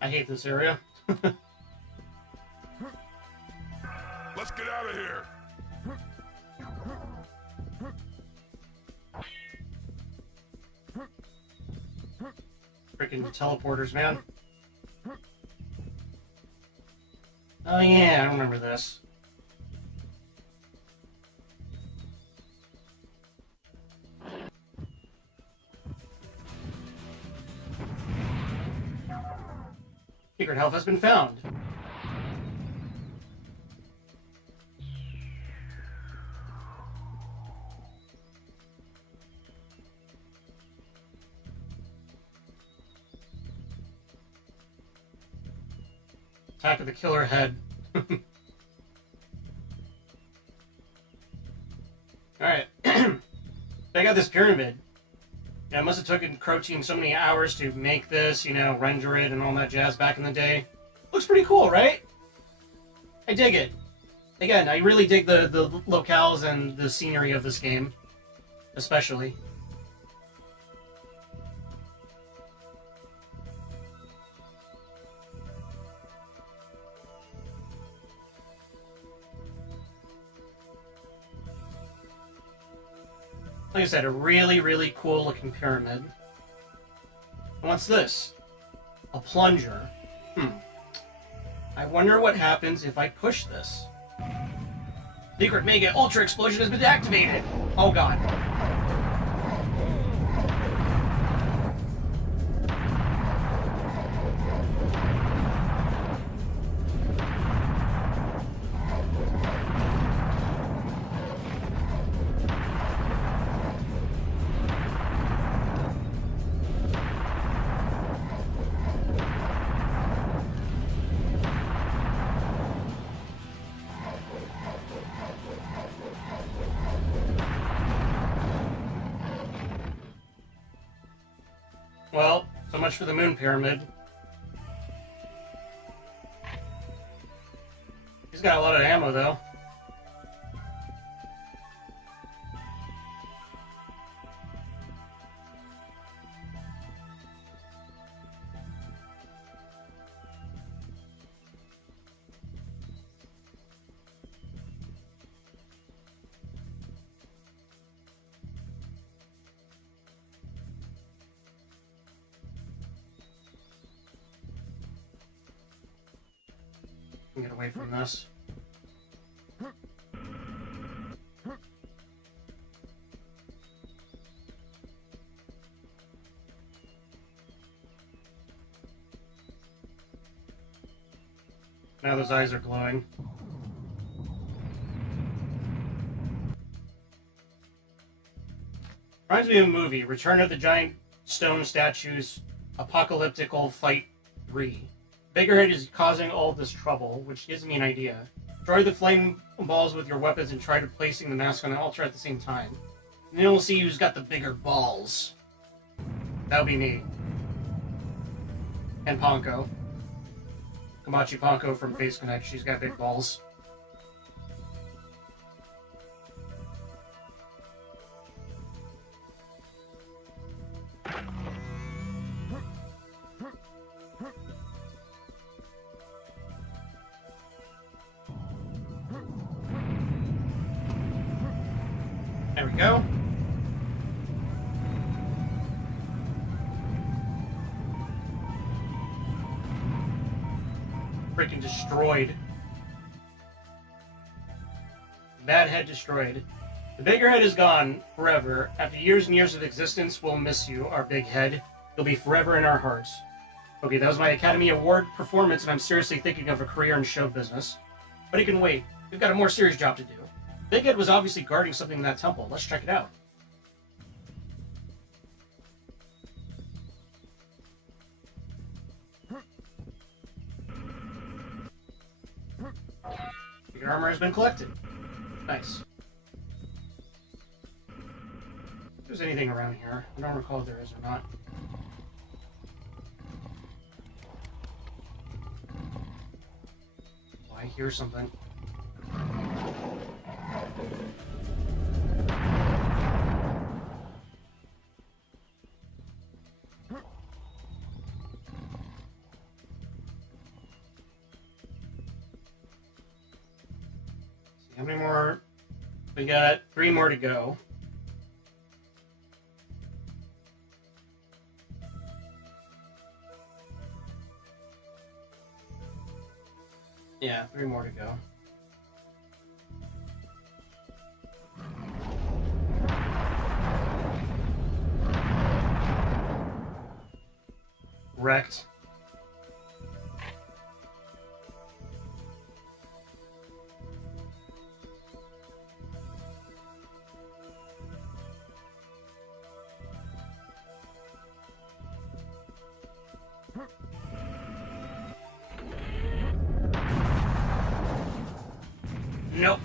I hate this area. Let's get out of here! Freaking teleporters, man. Oh yeah, I remember this. Secret health has been found. Attack of the killer head. Alright. Check out this pyramid. Yeah, it must have taken Crow Team so many hours to make this, you know, render it and all that jazz back in the day. Looks pretty cool, right? I dig it. Again, I really dig the locales and the scenery of this game. Especially. Like I said, a really, really cool looking pyramid. And what's this? A plunger. I wonder what happens if I push this. Secret Mega Ultra Explosion has been activated! Oh god. Well, so much for the moon pyramid. He's got a lot of ammo, though. Get away from this. Now those eyes are glowing. Reminds me of a movie, Return of the Giant Stone Statues, Apocalyptical Fight 3. Biggerhead is causing all this trouble, which gives me an idea. Destroy the flame balls with your weapons and try to placing the mask on the altar at the same time. And then we'll see who's got the bigger balls. That'll be me. And Ponko. Kamachi Ponko from Face Connect, she's got big balls. There we go. Freaking destroyed. Bad head destroyed. The bigger head is gone forever. After years and years of existence, we'll miss you, our big head. You'll be forever in our hearts. Okay, that was my Academy Award performance, and I'm seriously thinking of a career in show business. But it can wait. We've got a more serious job to do. Big Head was obviously guarding something in that temple. Let's check it out. Your armor has been collected. Nice. If there's anything around here. I don't recall if there is or not. Oh, I hear something. How many more? We got 3 more to go. Yeah, 3 more to go. Wrecked. Nope.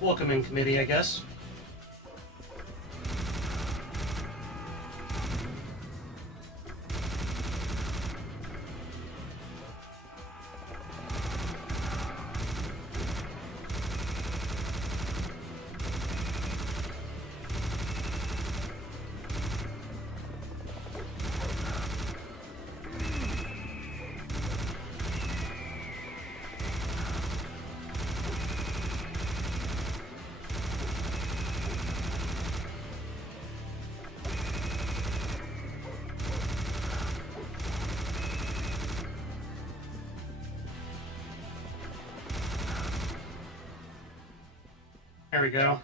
Welcoming committee, I guess. There we go.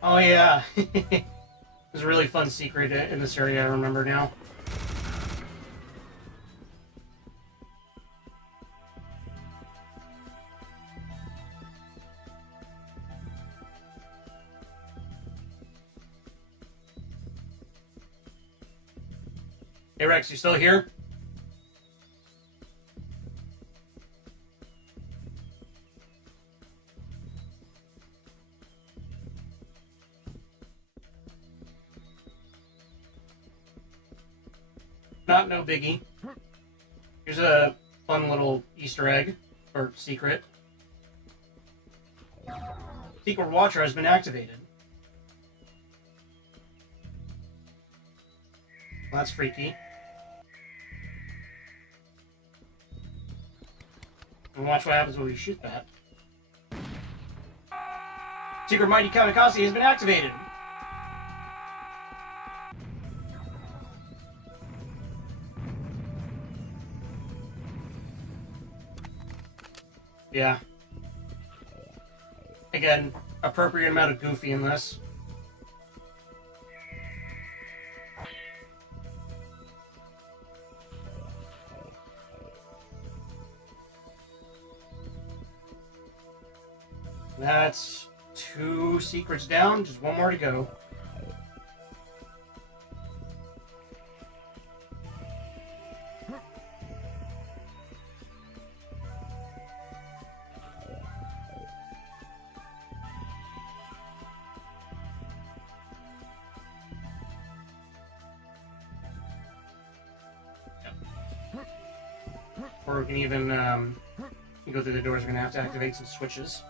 Oh yeah. There's a really fun secret in this area, I remember now. Hey Rex, you still here? No biggie. Here's a fun little Easter egg, or secret. Secret Watcher has been activated. Well, that's freaky. And watch what happens when we shoot that. Secret Mighty Kamikaze has been activated. Yeah. Again, appropriate amount of goofy in this. That's 2 secrets down, just 1 more to go. Before we can even go through the doors, we're going to have to activate some switches.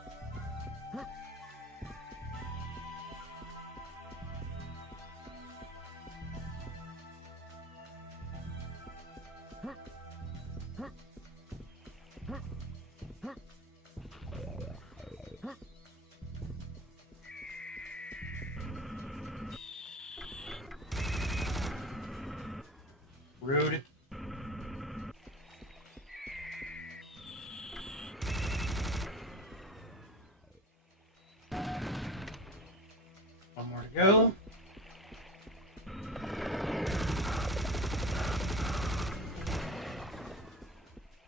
Rude. One more to go.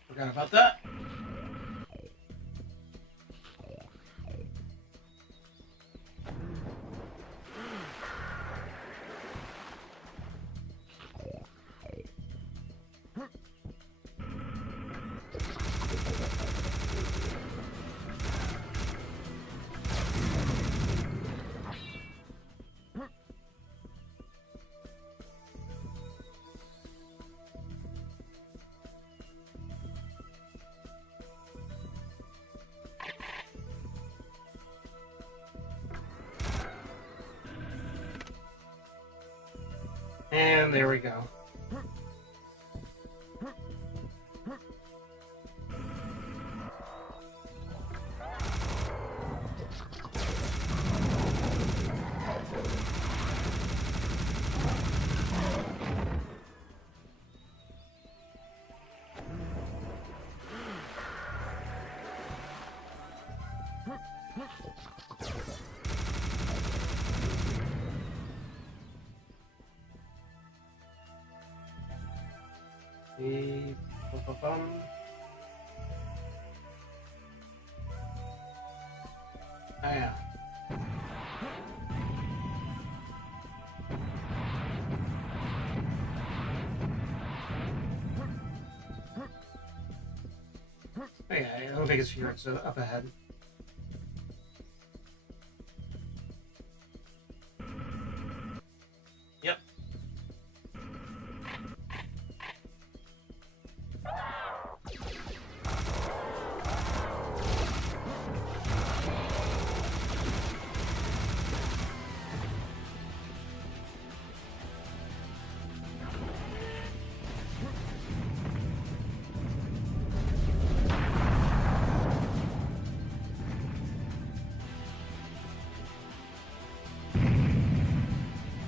Forgot about that. And there we go. Bum. Oh yeah. Oh yeah, I don't think it's here, it's up ahead. Yep.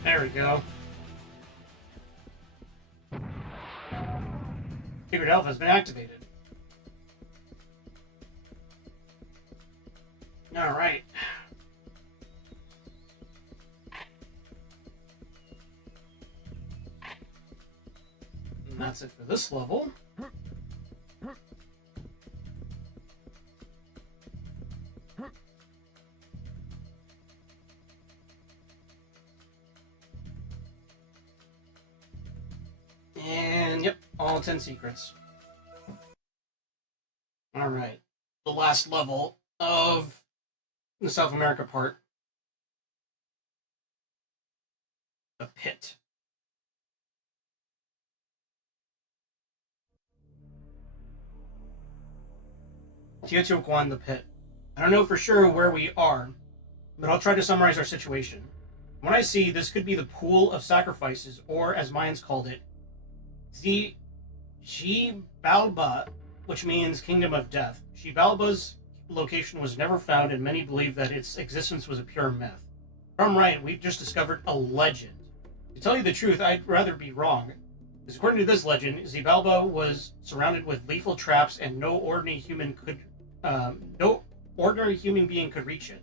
There we go. Secret Alpha has been activated. Alright. And that's it for this level. And yep, all 10 secrets. Alright. The last level of the South America part. The pit. Teotihuacan, the pit. I don't know for sure where we are, but I'll try to summarize our situation. When I see this could be the pool of sacrifices, or as Mayans called it, Xibalba, which means Kingdom of Death. Xibalba's location was never found, and many believe that its existence was a pure myth. If I'm right, we've just discovered a legend. To tell you the truth, I'd rather be wrong. Because according to this legend, Xibalba was surrounded with lethal traps, and no ordinary human being could reach it.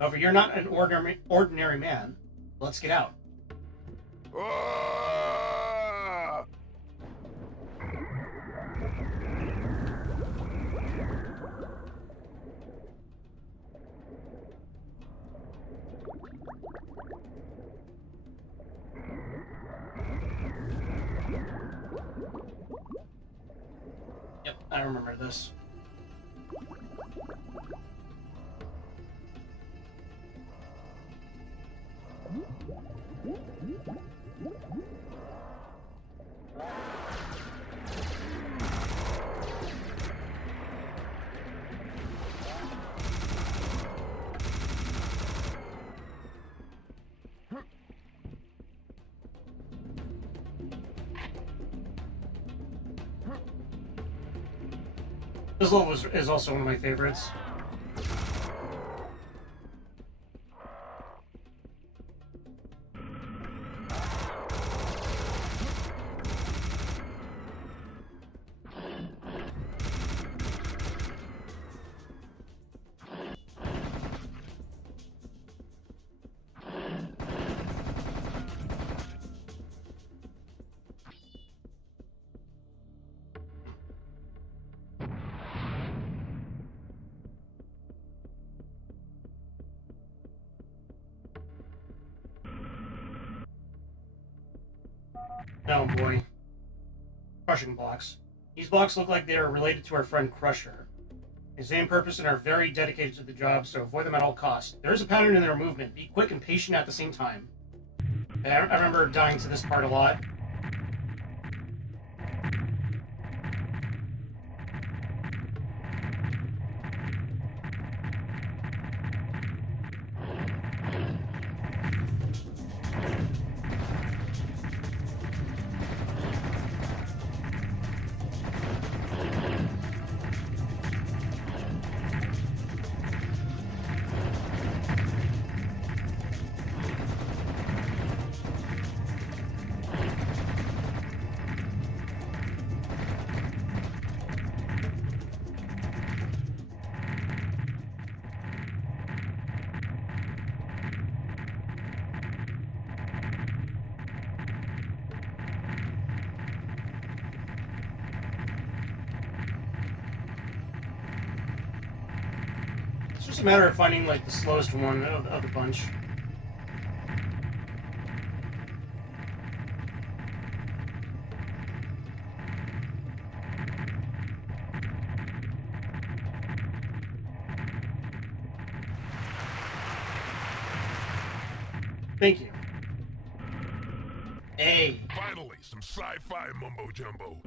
However, you're not an ordinary man. Let's get out. Yep, I remember this. This level is also one of my favorites. Oh boy. Crushing blocks. These blocks look like they are related to our friend Crusher. His same purpose and are very dedicated to the job, so avoid them at all costs. There is a pattern in their movement. Be quick and patient at the same time. I remember dying to this part a lot. It's just a matter of finding like the slowest one of the bunch. Thank you. Hey. Finally, some sci-fi mumbo jumbo.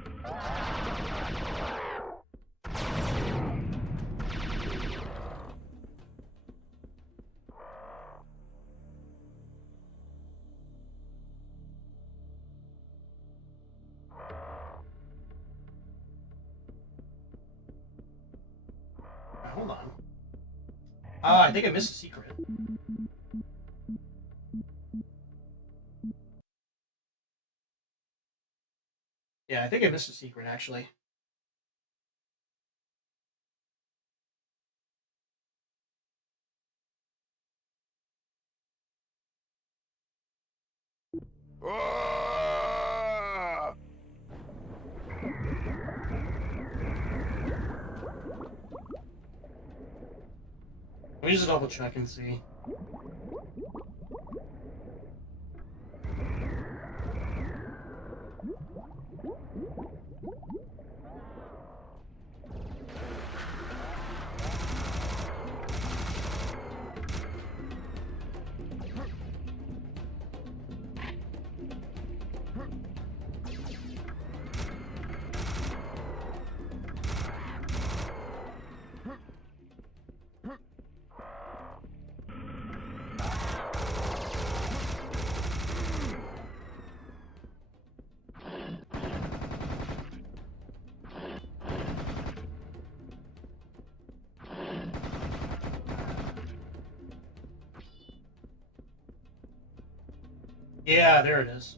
Hold on. I think I missed a secret. Yeah, I think I missed a secret, actually. Ah! Let me just double check and see. Yeah, there it is.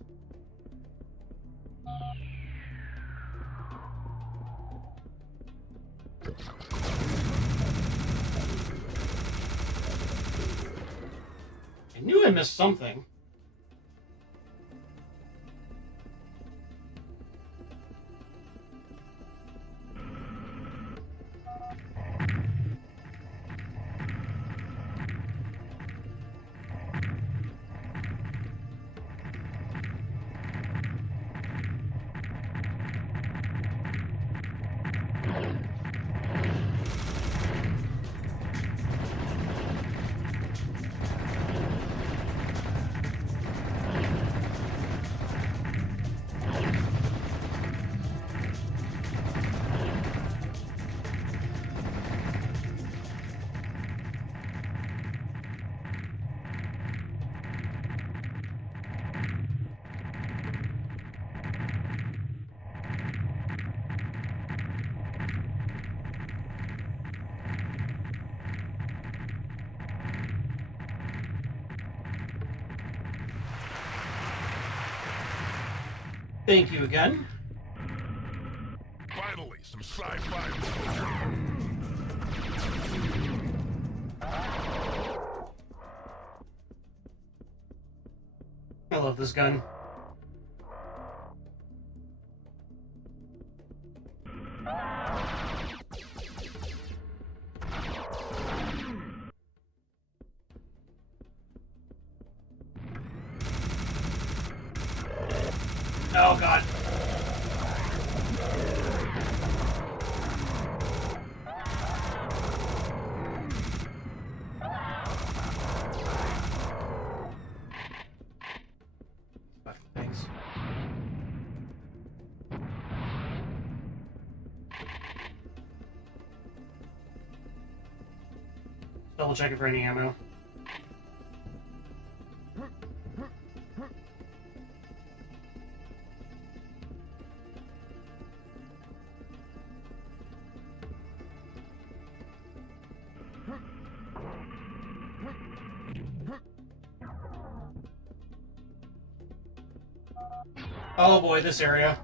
I knew I missed something. Thank you again. Finally, some sci-fi. I love this gun. Oh god. Thanks. Double checking for any ammo. Oh boy, this area.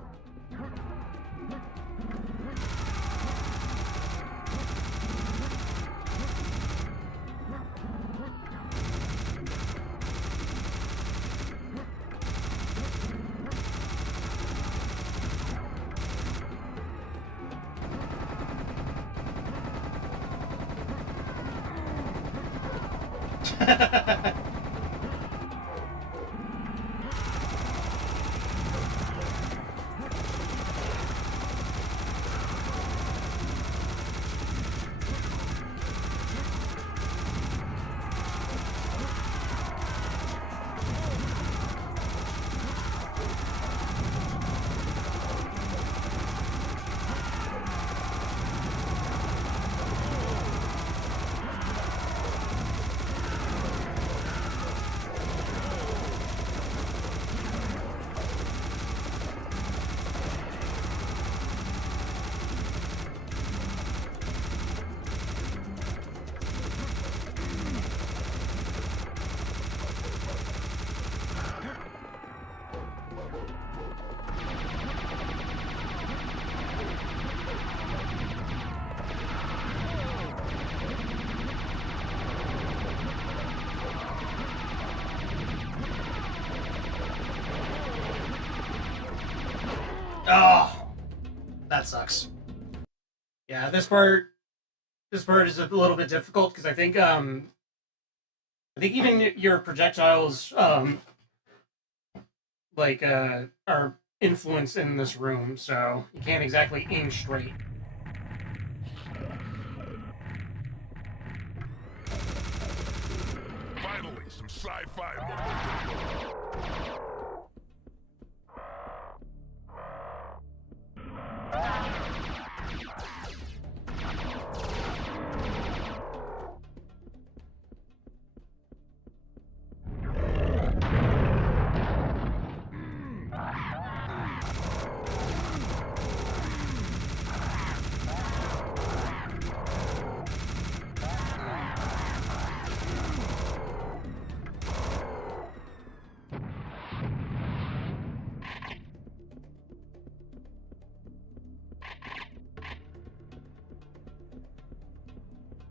Oh, that sucks. Yeah, this part is a little bit difficult because I think even your projectiles are influenced in this room, so you can't exactly aim straight. Finally, some sci-fi.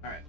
All right.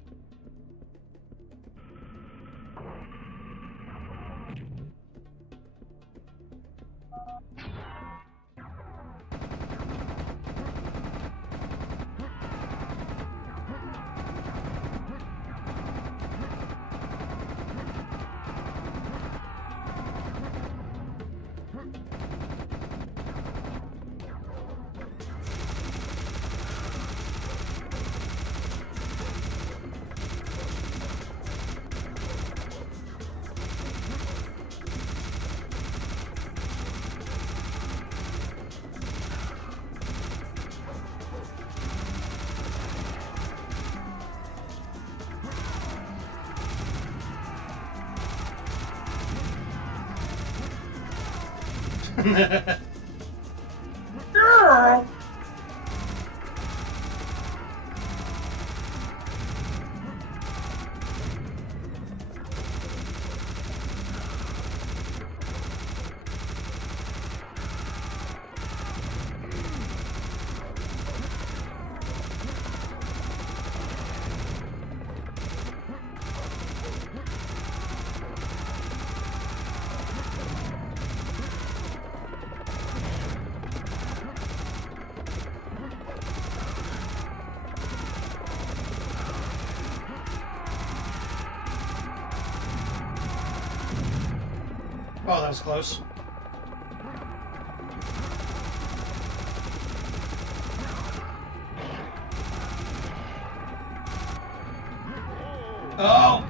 Girl. Oh, that was close. Oh!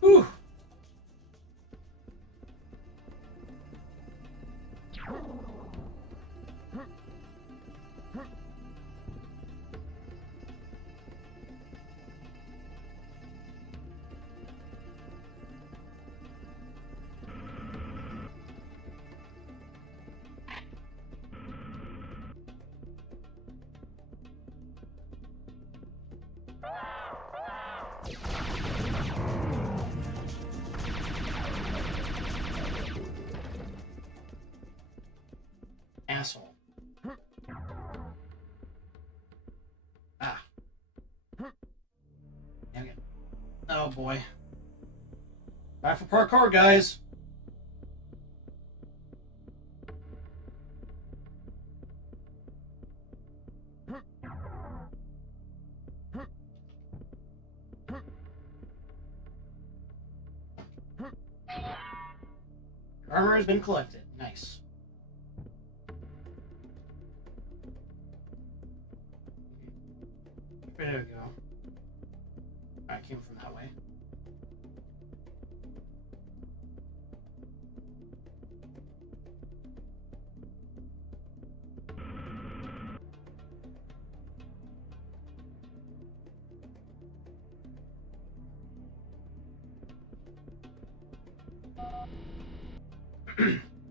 Whew. Asshole. Ah. Dang it. Oh boy. Back for parkour, guys. Armor has been collected. Nice. There we go. I came from that way.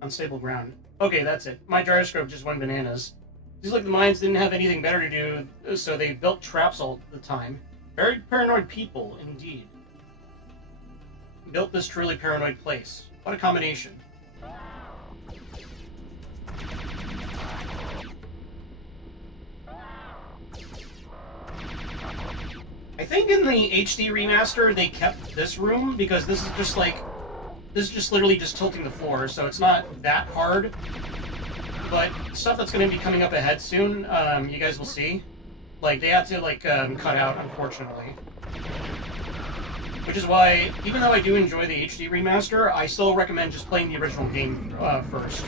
Unstable ground. Okay, that's it. My gyroscope just went bananas. Seems like the mines didn't have anything better to do, so they built traps all the time. Very paranoid people, indeed. Built this truly paranoid place. What a combination. I think in the HD remaster they kept this room because this is just literally just tilting the floor, so it's not that hard. But stuff that's going to be coming up ahead soon, you guys will see. Like, they had to, cut out, unfortunately. Which is why, even though I do enjoy the HD remaster, I still recommend just playing the original game first.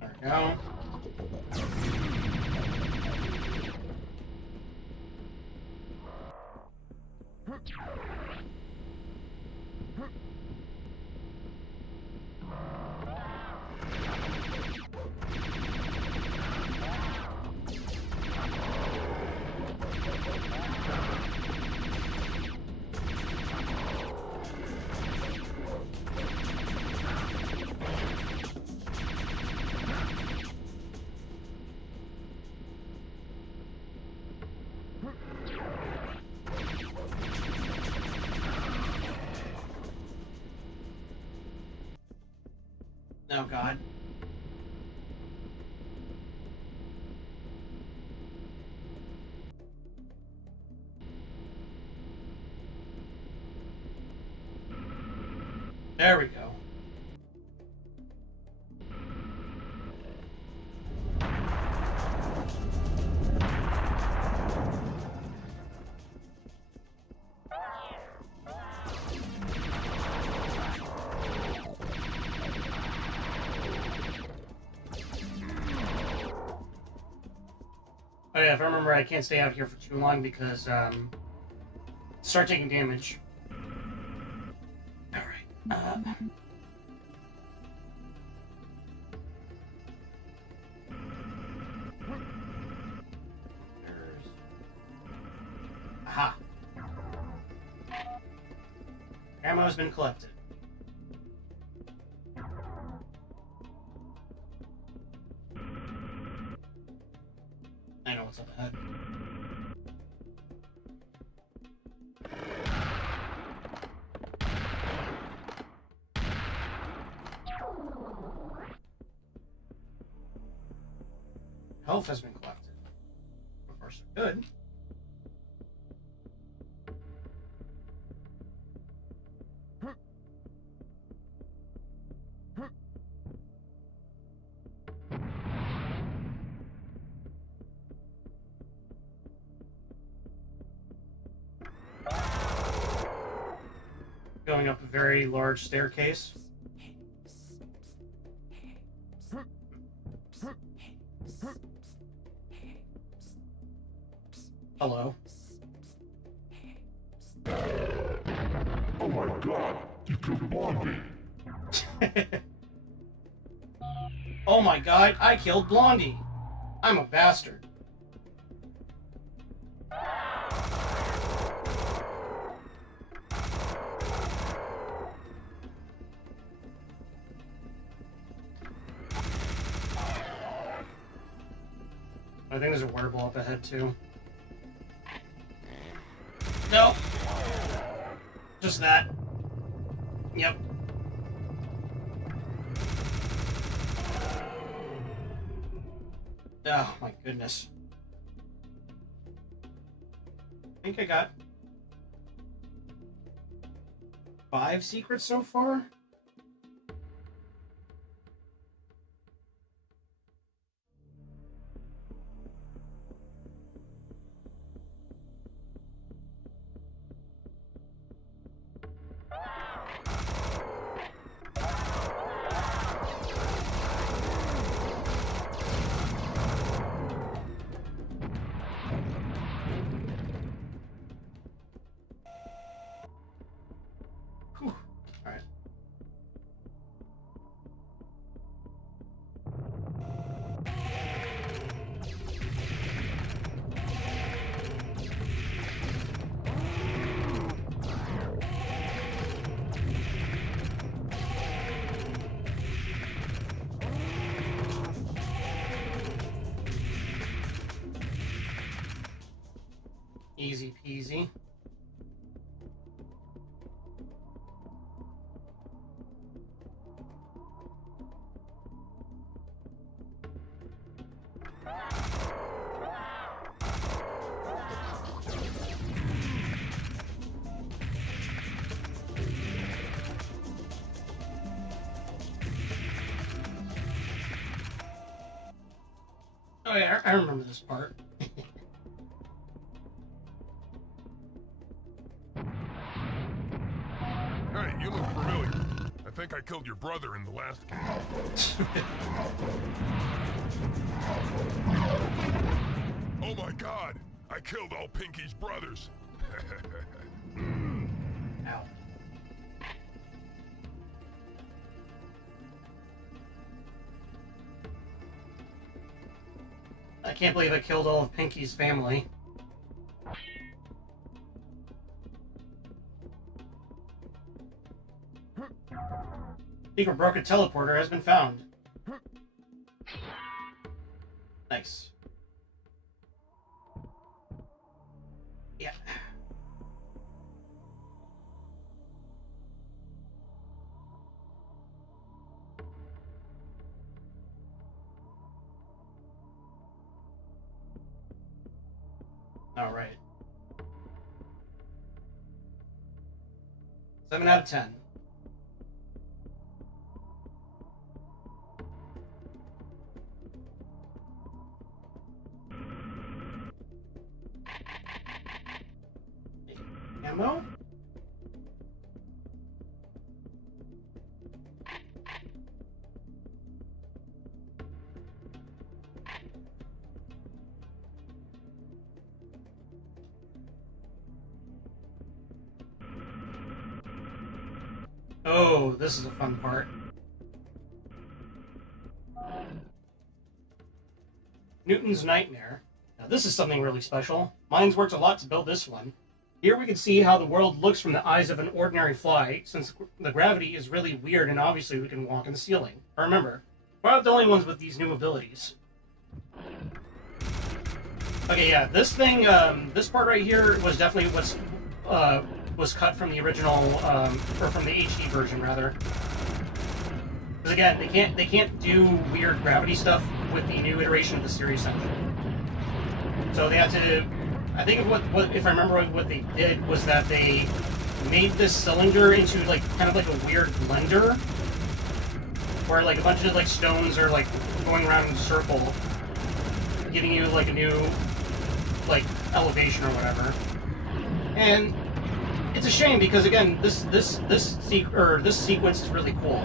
There we go. Oh, God. There we go. Oh yeah, if I remember, I can't stay out here for too long because, start taking damage. Alright, Aha! Ammo has been collected. I know what's up ahead. Health has been collected. Of course, good. Going up a very large staircase. Hello. Oh my god, you killed Blondie! Oh my god, I killed Blondie! I'm a bastard. I think there's a wereball up ahead too. No! Just that. Yep. Oh my goodness. I think I got 5 secrets so far? Alright. Easy peasy. Oh yeah, I remember this part. Hey, you look familiar. I think I killed your brother in the last game. Oh my god! I killed all Pinky's brothers! Ow. I can't believe I killed all of Pinky's family. Secret broken teleporter has been found. Nice. Yeah. All right. 7 out of 10. Ammo? Oh, this is a fun part. Newton's Nightmare. Now this is something really special. Minds worked a lot to build this one. Here we can see how the world looks from the eyes of an ordinary fly, since the gravity is really weird and obviously we can walk in the ceiling. But remember, we're not the only ones with these new abilities. Okay, yeah, this thing, this part right here was definitely what's was cut from the original, or from the HD version rather. Because again, they can't do weird gravity stuff with the new iteration of the series engine. So they had to. I think what if I remember what they did was that they made this cylinder into like kind of like a weird blender, where like a bunch of like stones are like going around in a circle, giving you like a new like elevation or whatever. And it's a shame because again, this sequence is really cool.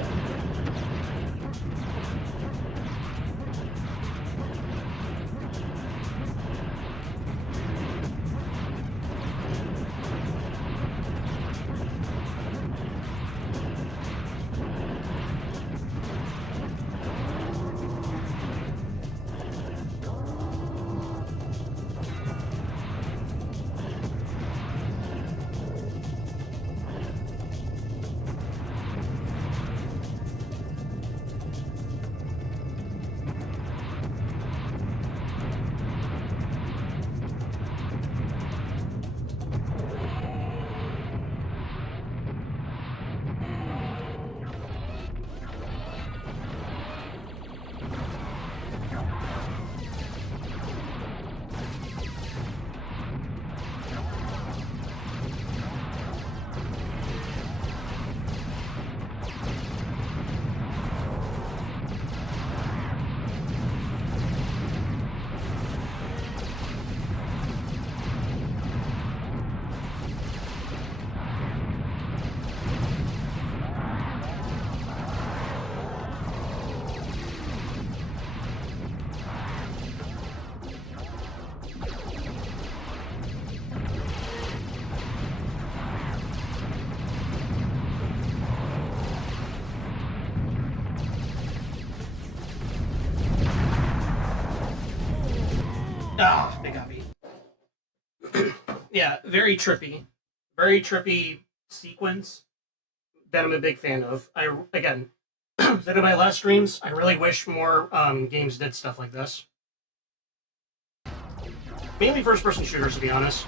Ah, they got me. Yeah, very trippy sequence that I'm a big fan of. I again, said in my last streams, I really wish more games did stuff like this. Mainly first-person shooters, to be honest.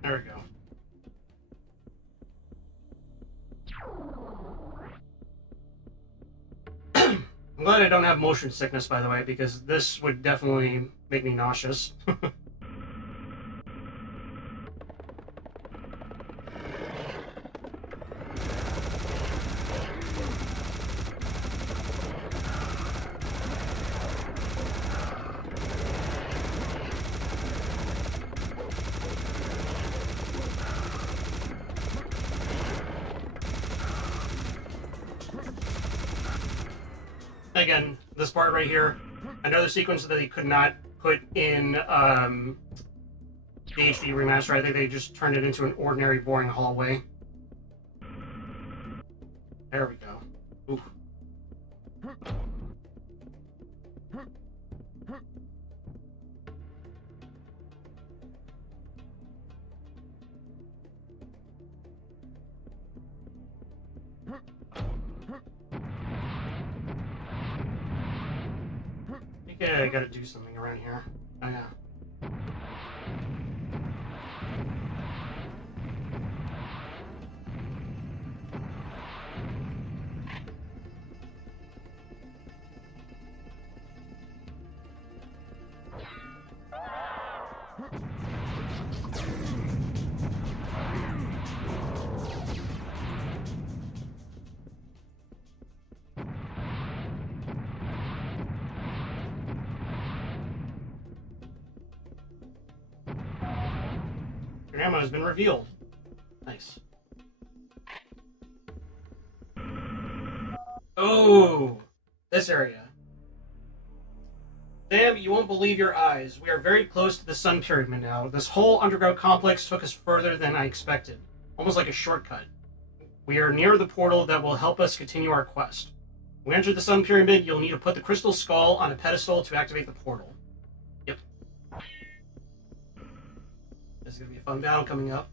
There we go. I'm glad I don't have motion sickness, by the way, because this would definitely make me nauseous. Again, this part right here, another sequence that they could not put in the HD remaster. I think they just turned it into an ordinary, boring hallway. There we go. Oof. Yeah, I gotta do something around here. Oh, yeah. Your ammo has been revealed. Nice. Oh, this area. Sam, you won't believe your eyes. We are very close to the Sun Pyramid now. This whole underground complex took us further than I expected. Almost like a shortcut. We are near the portal that will help us continue our quest. When we enter the Sun Pyramid, you'll need to put the crystal skull on a pedestal to activate the portal. Yep. This is going to be a fun battle coming up.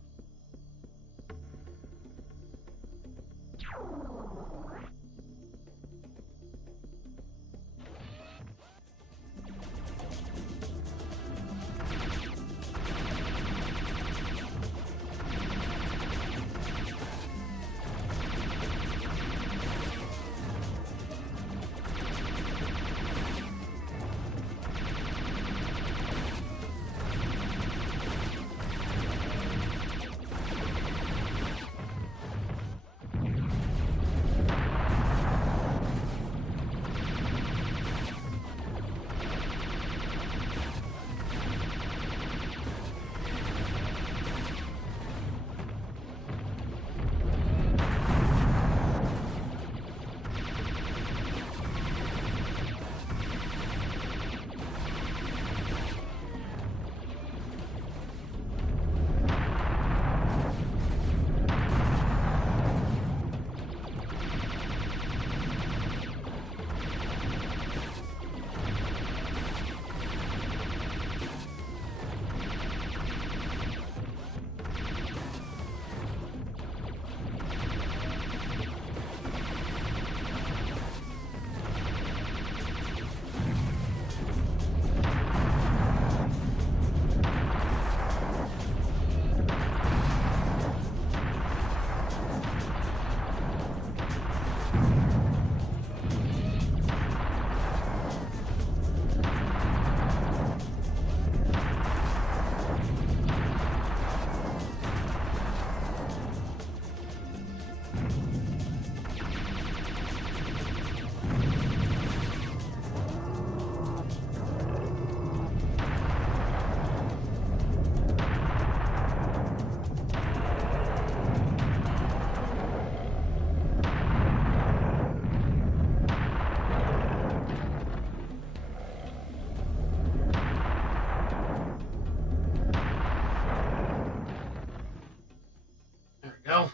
Go.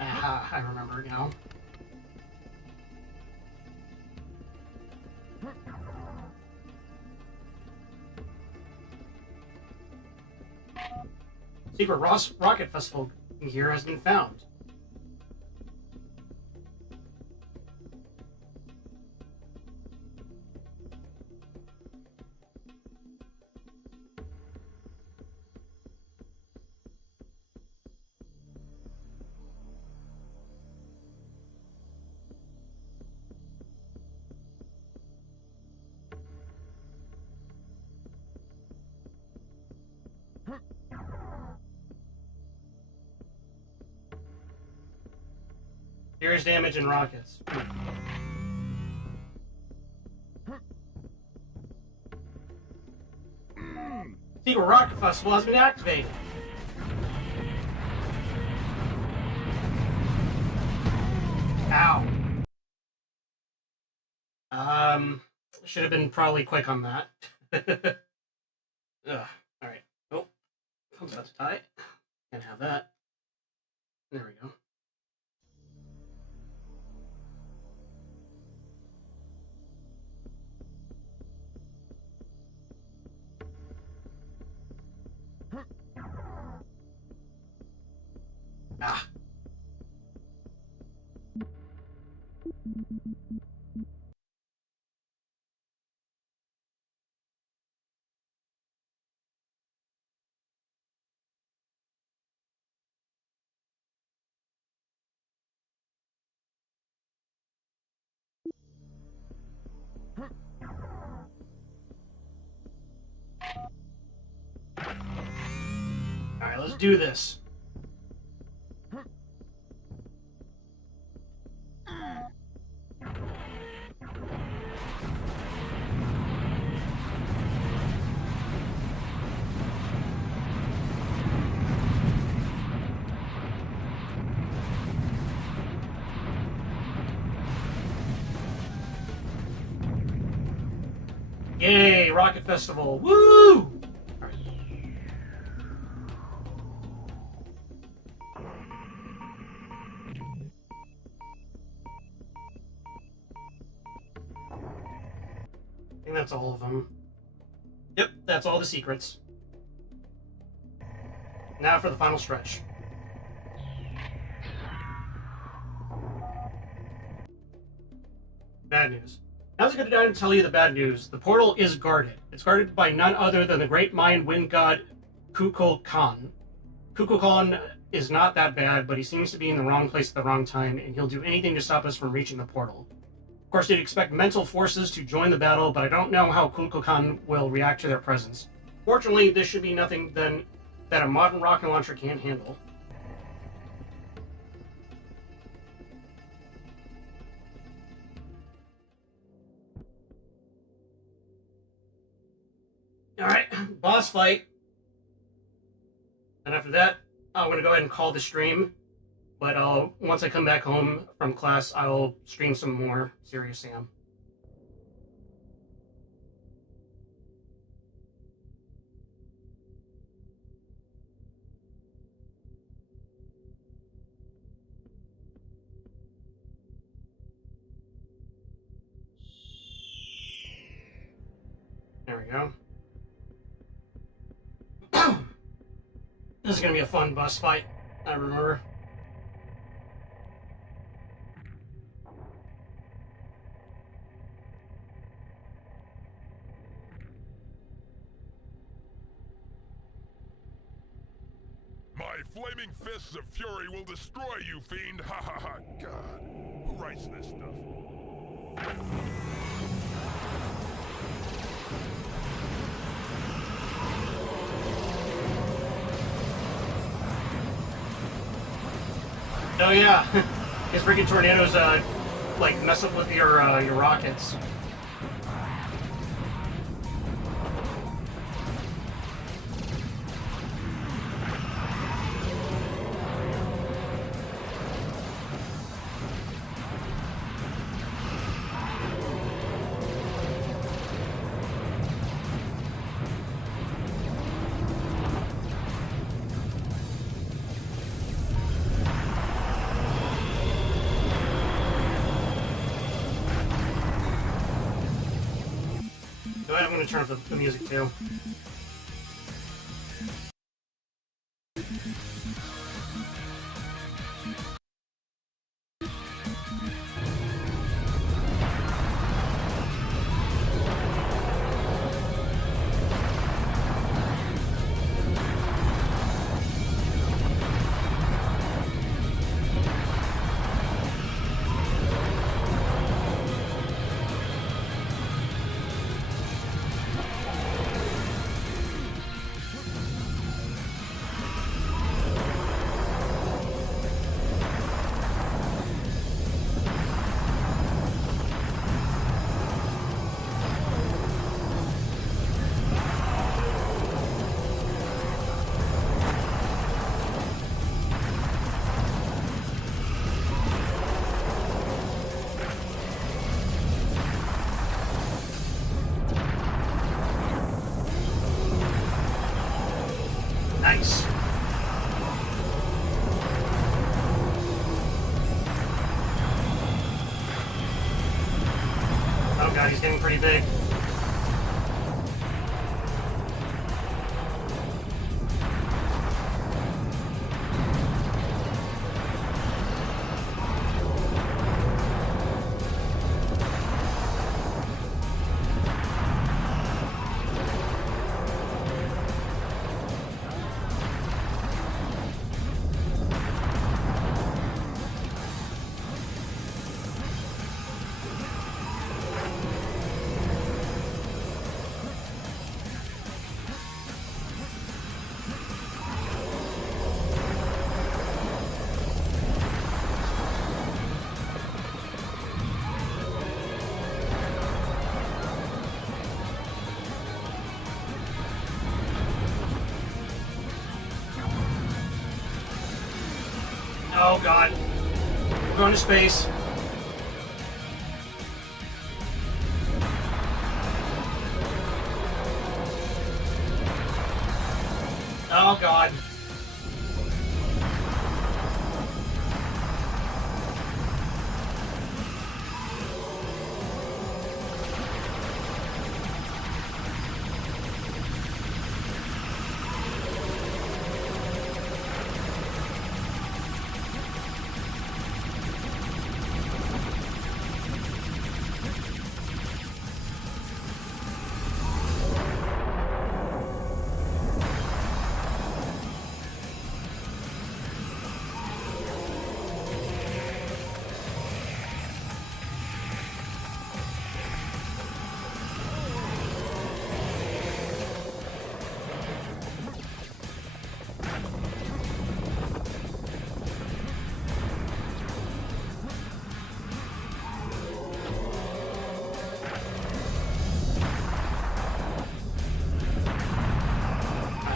Aha, I remember now. Secret Rocket Festival gear has been found. Serious damage in rockets. Secret Rocket Festival has been activated. Ow. Should have been probably quick on that. Ugh. Alright. Oh. I was about to die. Can't have that. There we go. Ah. Alright, let's do this. Yay, Rocket Festival. Woo! Alright. I think that's all of them. Yep, that's all the secrets. Now for the final stretch. Bad news. Now's a good time to tell you the bad news. The portal is guarded. It's guarded by none other than the great Mayan wind god Kukulkan. Kukulkan is not that bad, but he seems to be in the wrong place at the wrong time, and he'll do anything to stop us from reaching the portal. Of course, you'd expect mental forces to join the battle, but I don't know how Kukulkan will react to their presence. Fortunately, this should be nothing that a modern rocket launcher can't handle. Alright, boss fight. And after that, I'm going to go ahead and call the stream. But once I come back home from class, I'll stream some more Serious Sam. There we go. This is going to be a fun bus fight, I remember. My flaming fists of fury will destroy you, fiend! Ha ha ha! God, who writes this stuff? Oh yeah, his freaking tornadoes like mess up with your rockets. I'm going to turn up the music too. Nice. Oh god, he's getting pretty big. Oh god. We're going to space. Oh god.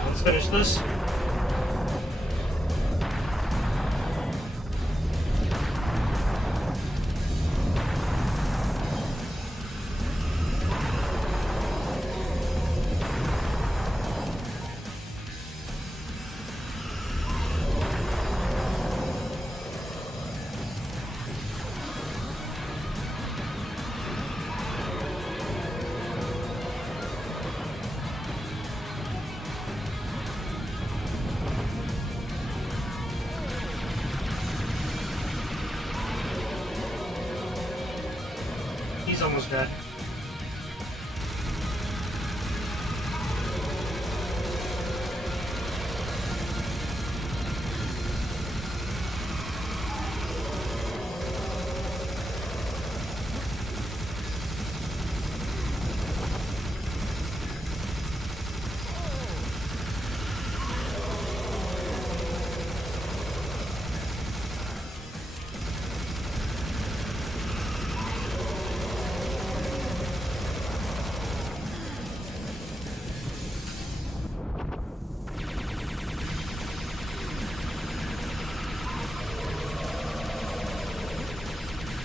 Let's finish this. He's almost dead.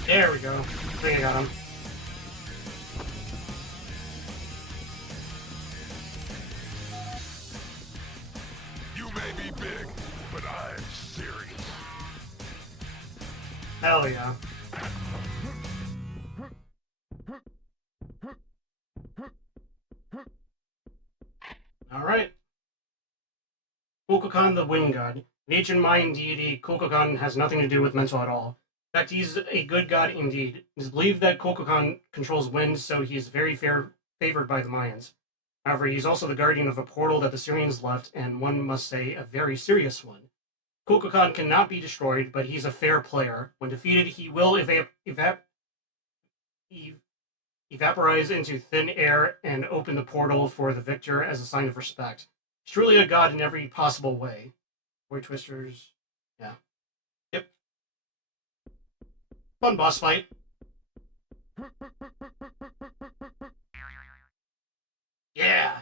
There we go. I think I got him. You may be big, but I'm serious. Hell yeah. Alright. Kukulkan the Wind God. An ancient Mayan deity, Kukulkan has nothing to do with mental at all. In fact, he's a good god indeed. It is believed that Kukulkan controls wind, so he is very favored by the Mayans. However, he's also the guardian of a portal that the Syrians left, and one must say, a very serious one. Kukulkan cannot be destroyed, but he's a fair player. When defeated, he will evaporize into thin air and open the portal for the victor as a sign of respect. He's truly a god in every possible way. Boy Twisters, yeah. Yep. Fun boss fight. Yeah.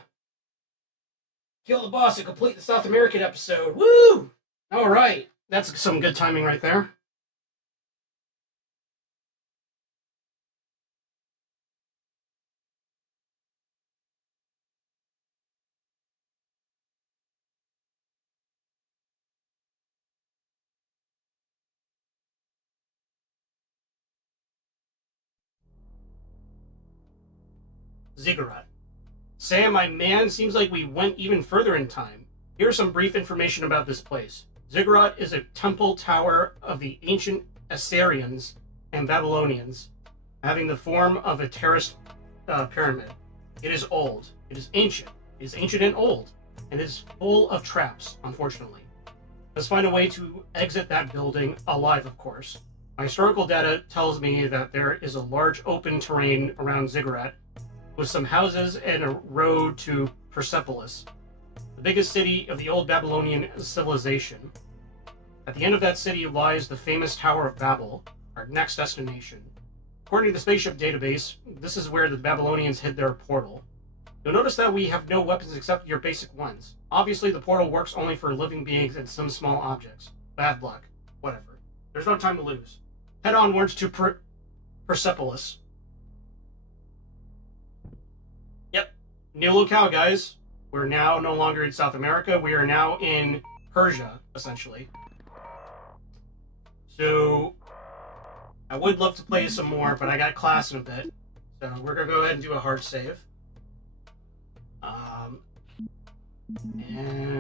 Kill the boss and complete the South American episode. Woo! Alright. That's some good timing right there. Ziggurat. Sam, my man, seems like we went even further in time. Here's some brief information about this place. Ziggurat is a temple tower of the ancient Assyrians and Babylonians, having the form of a terraced pyramid. It is old. It is ancient. It is ancient and old, and it is full of traps, unfortunately. Let's find a way to exit that building alive, of course. My historical data tells me that there is a large open terrain around Ziggurat, with some houses and a road to Persepolis, the biggest city of the old Babylonian civilization. At the end of that city lies the famous Tower of Babel, our next destination. According to the spaceship database, this is where the Babylonians hid their portal. You'll notice that we have no weapons except your basic ones. Obviously, the portal works only for living beings and some small objects. Bad luck. Whatever. There's no time to lose. Head onwards to Persepolis. New locale, guys. We're now no longer in South America. We are now in Persia, essentially. So I would love to play some more, but I got class in a bit. So we're going to go ahead and do a hard save. And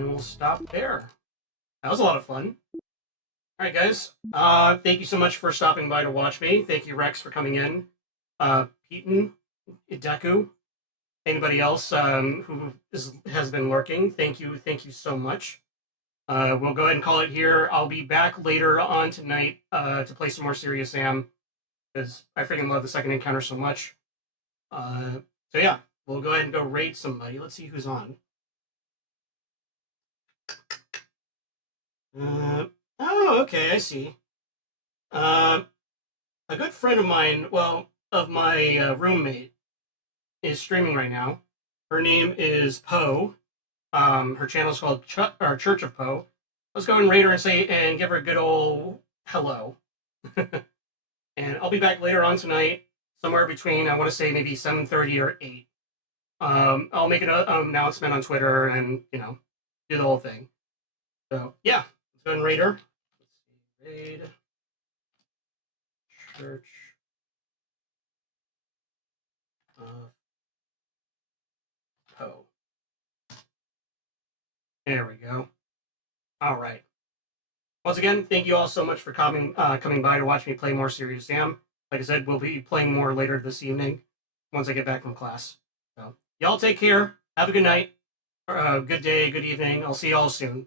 we'll stop there. That was a lot of fun. All right, guys. Thank you so much for stopping by to watch me. Thank you, Rex, for coming in. Peyton, Ideku, anybody else who has been lurking, thank you so much. We'll go ahead and call it here. I'll be back later on tonight to play some more Serious Sam, because I freaking love the second encounter so much. So yeah, we'll go ahead and go raid somebody. Let's see who's on. Oh, okay, I see. A good friend of mine, of my roommate, is streaming right now. Her name is Poe. Her channel is called Church of Poe. Let's go and raid her and give her a good old hello. And I'll be back later on tonight, somewhere between, I want to say maybe 7:30 or 8. I'll make an announcement on Twitter and, do the whole thing. So, yeah, let's go and raid her. Let's see, raid Church of Poe. There we go. All right. Once again, thank you all so much for coming by to watch me play more Serious Sam. Like I said, we'll be playing more later this evening once I get back from class. So, y'all take care. Have a good night, or a good day, good evening. I'll see y'all soon.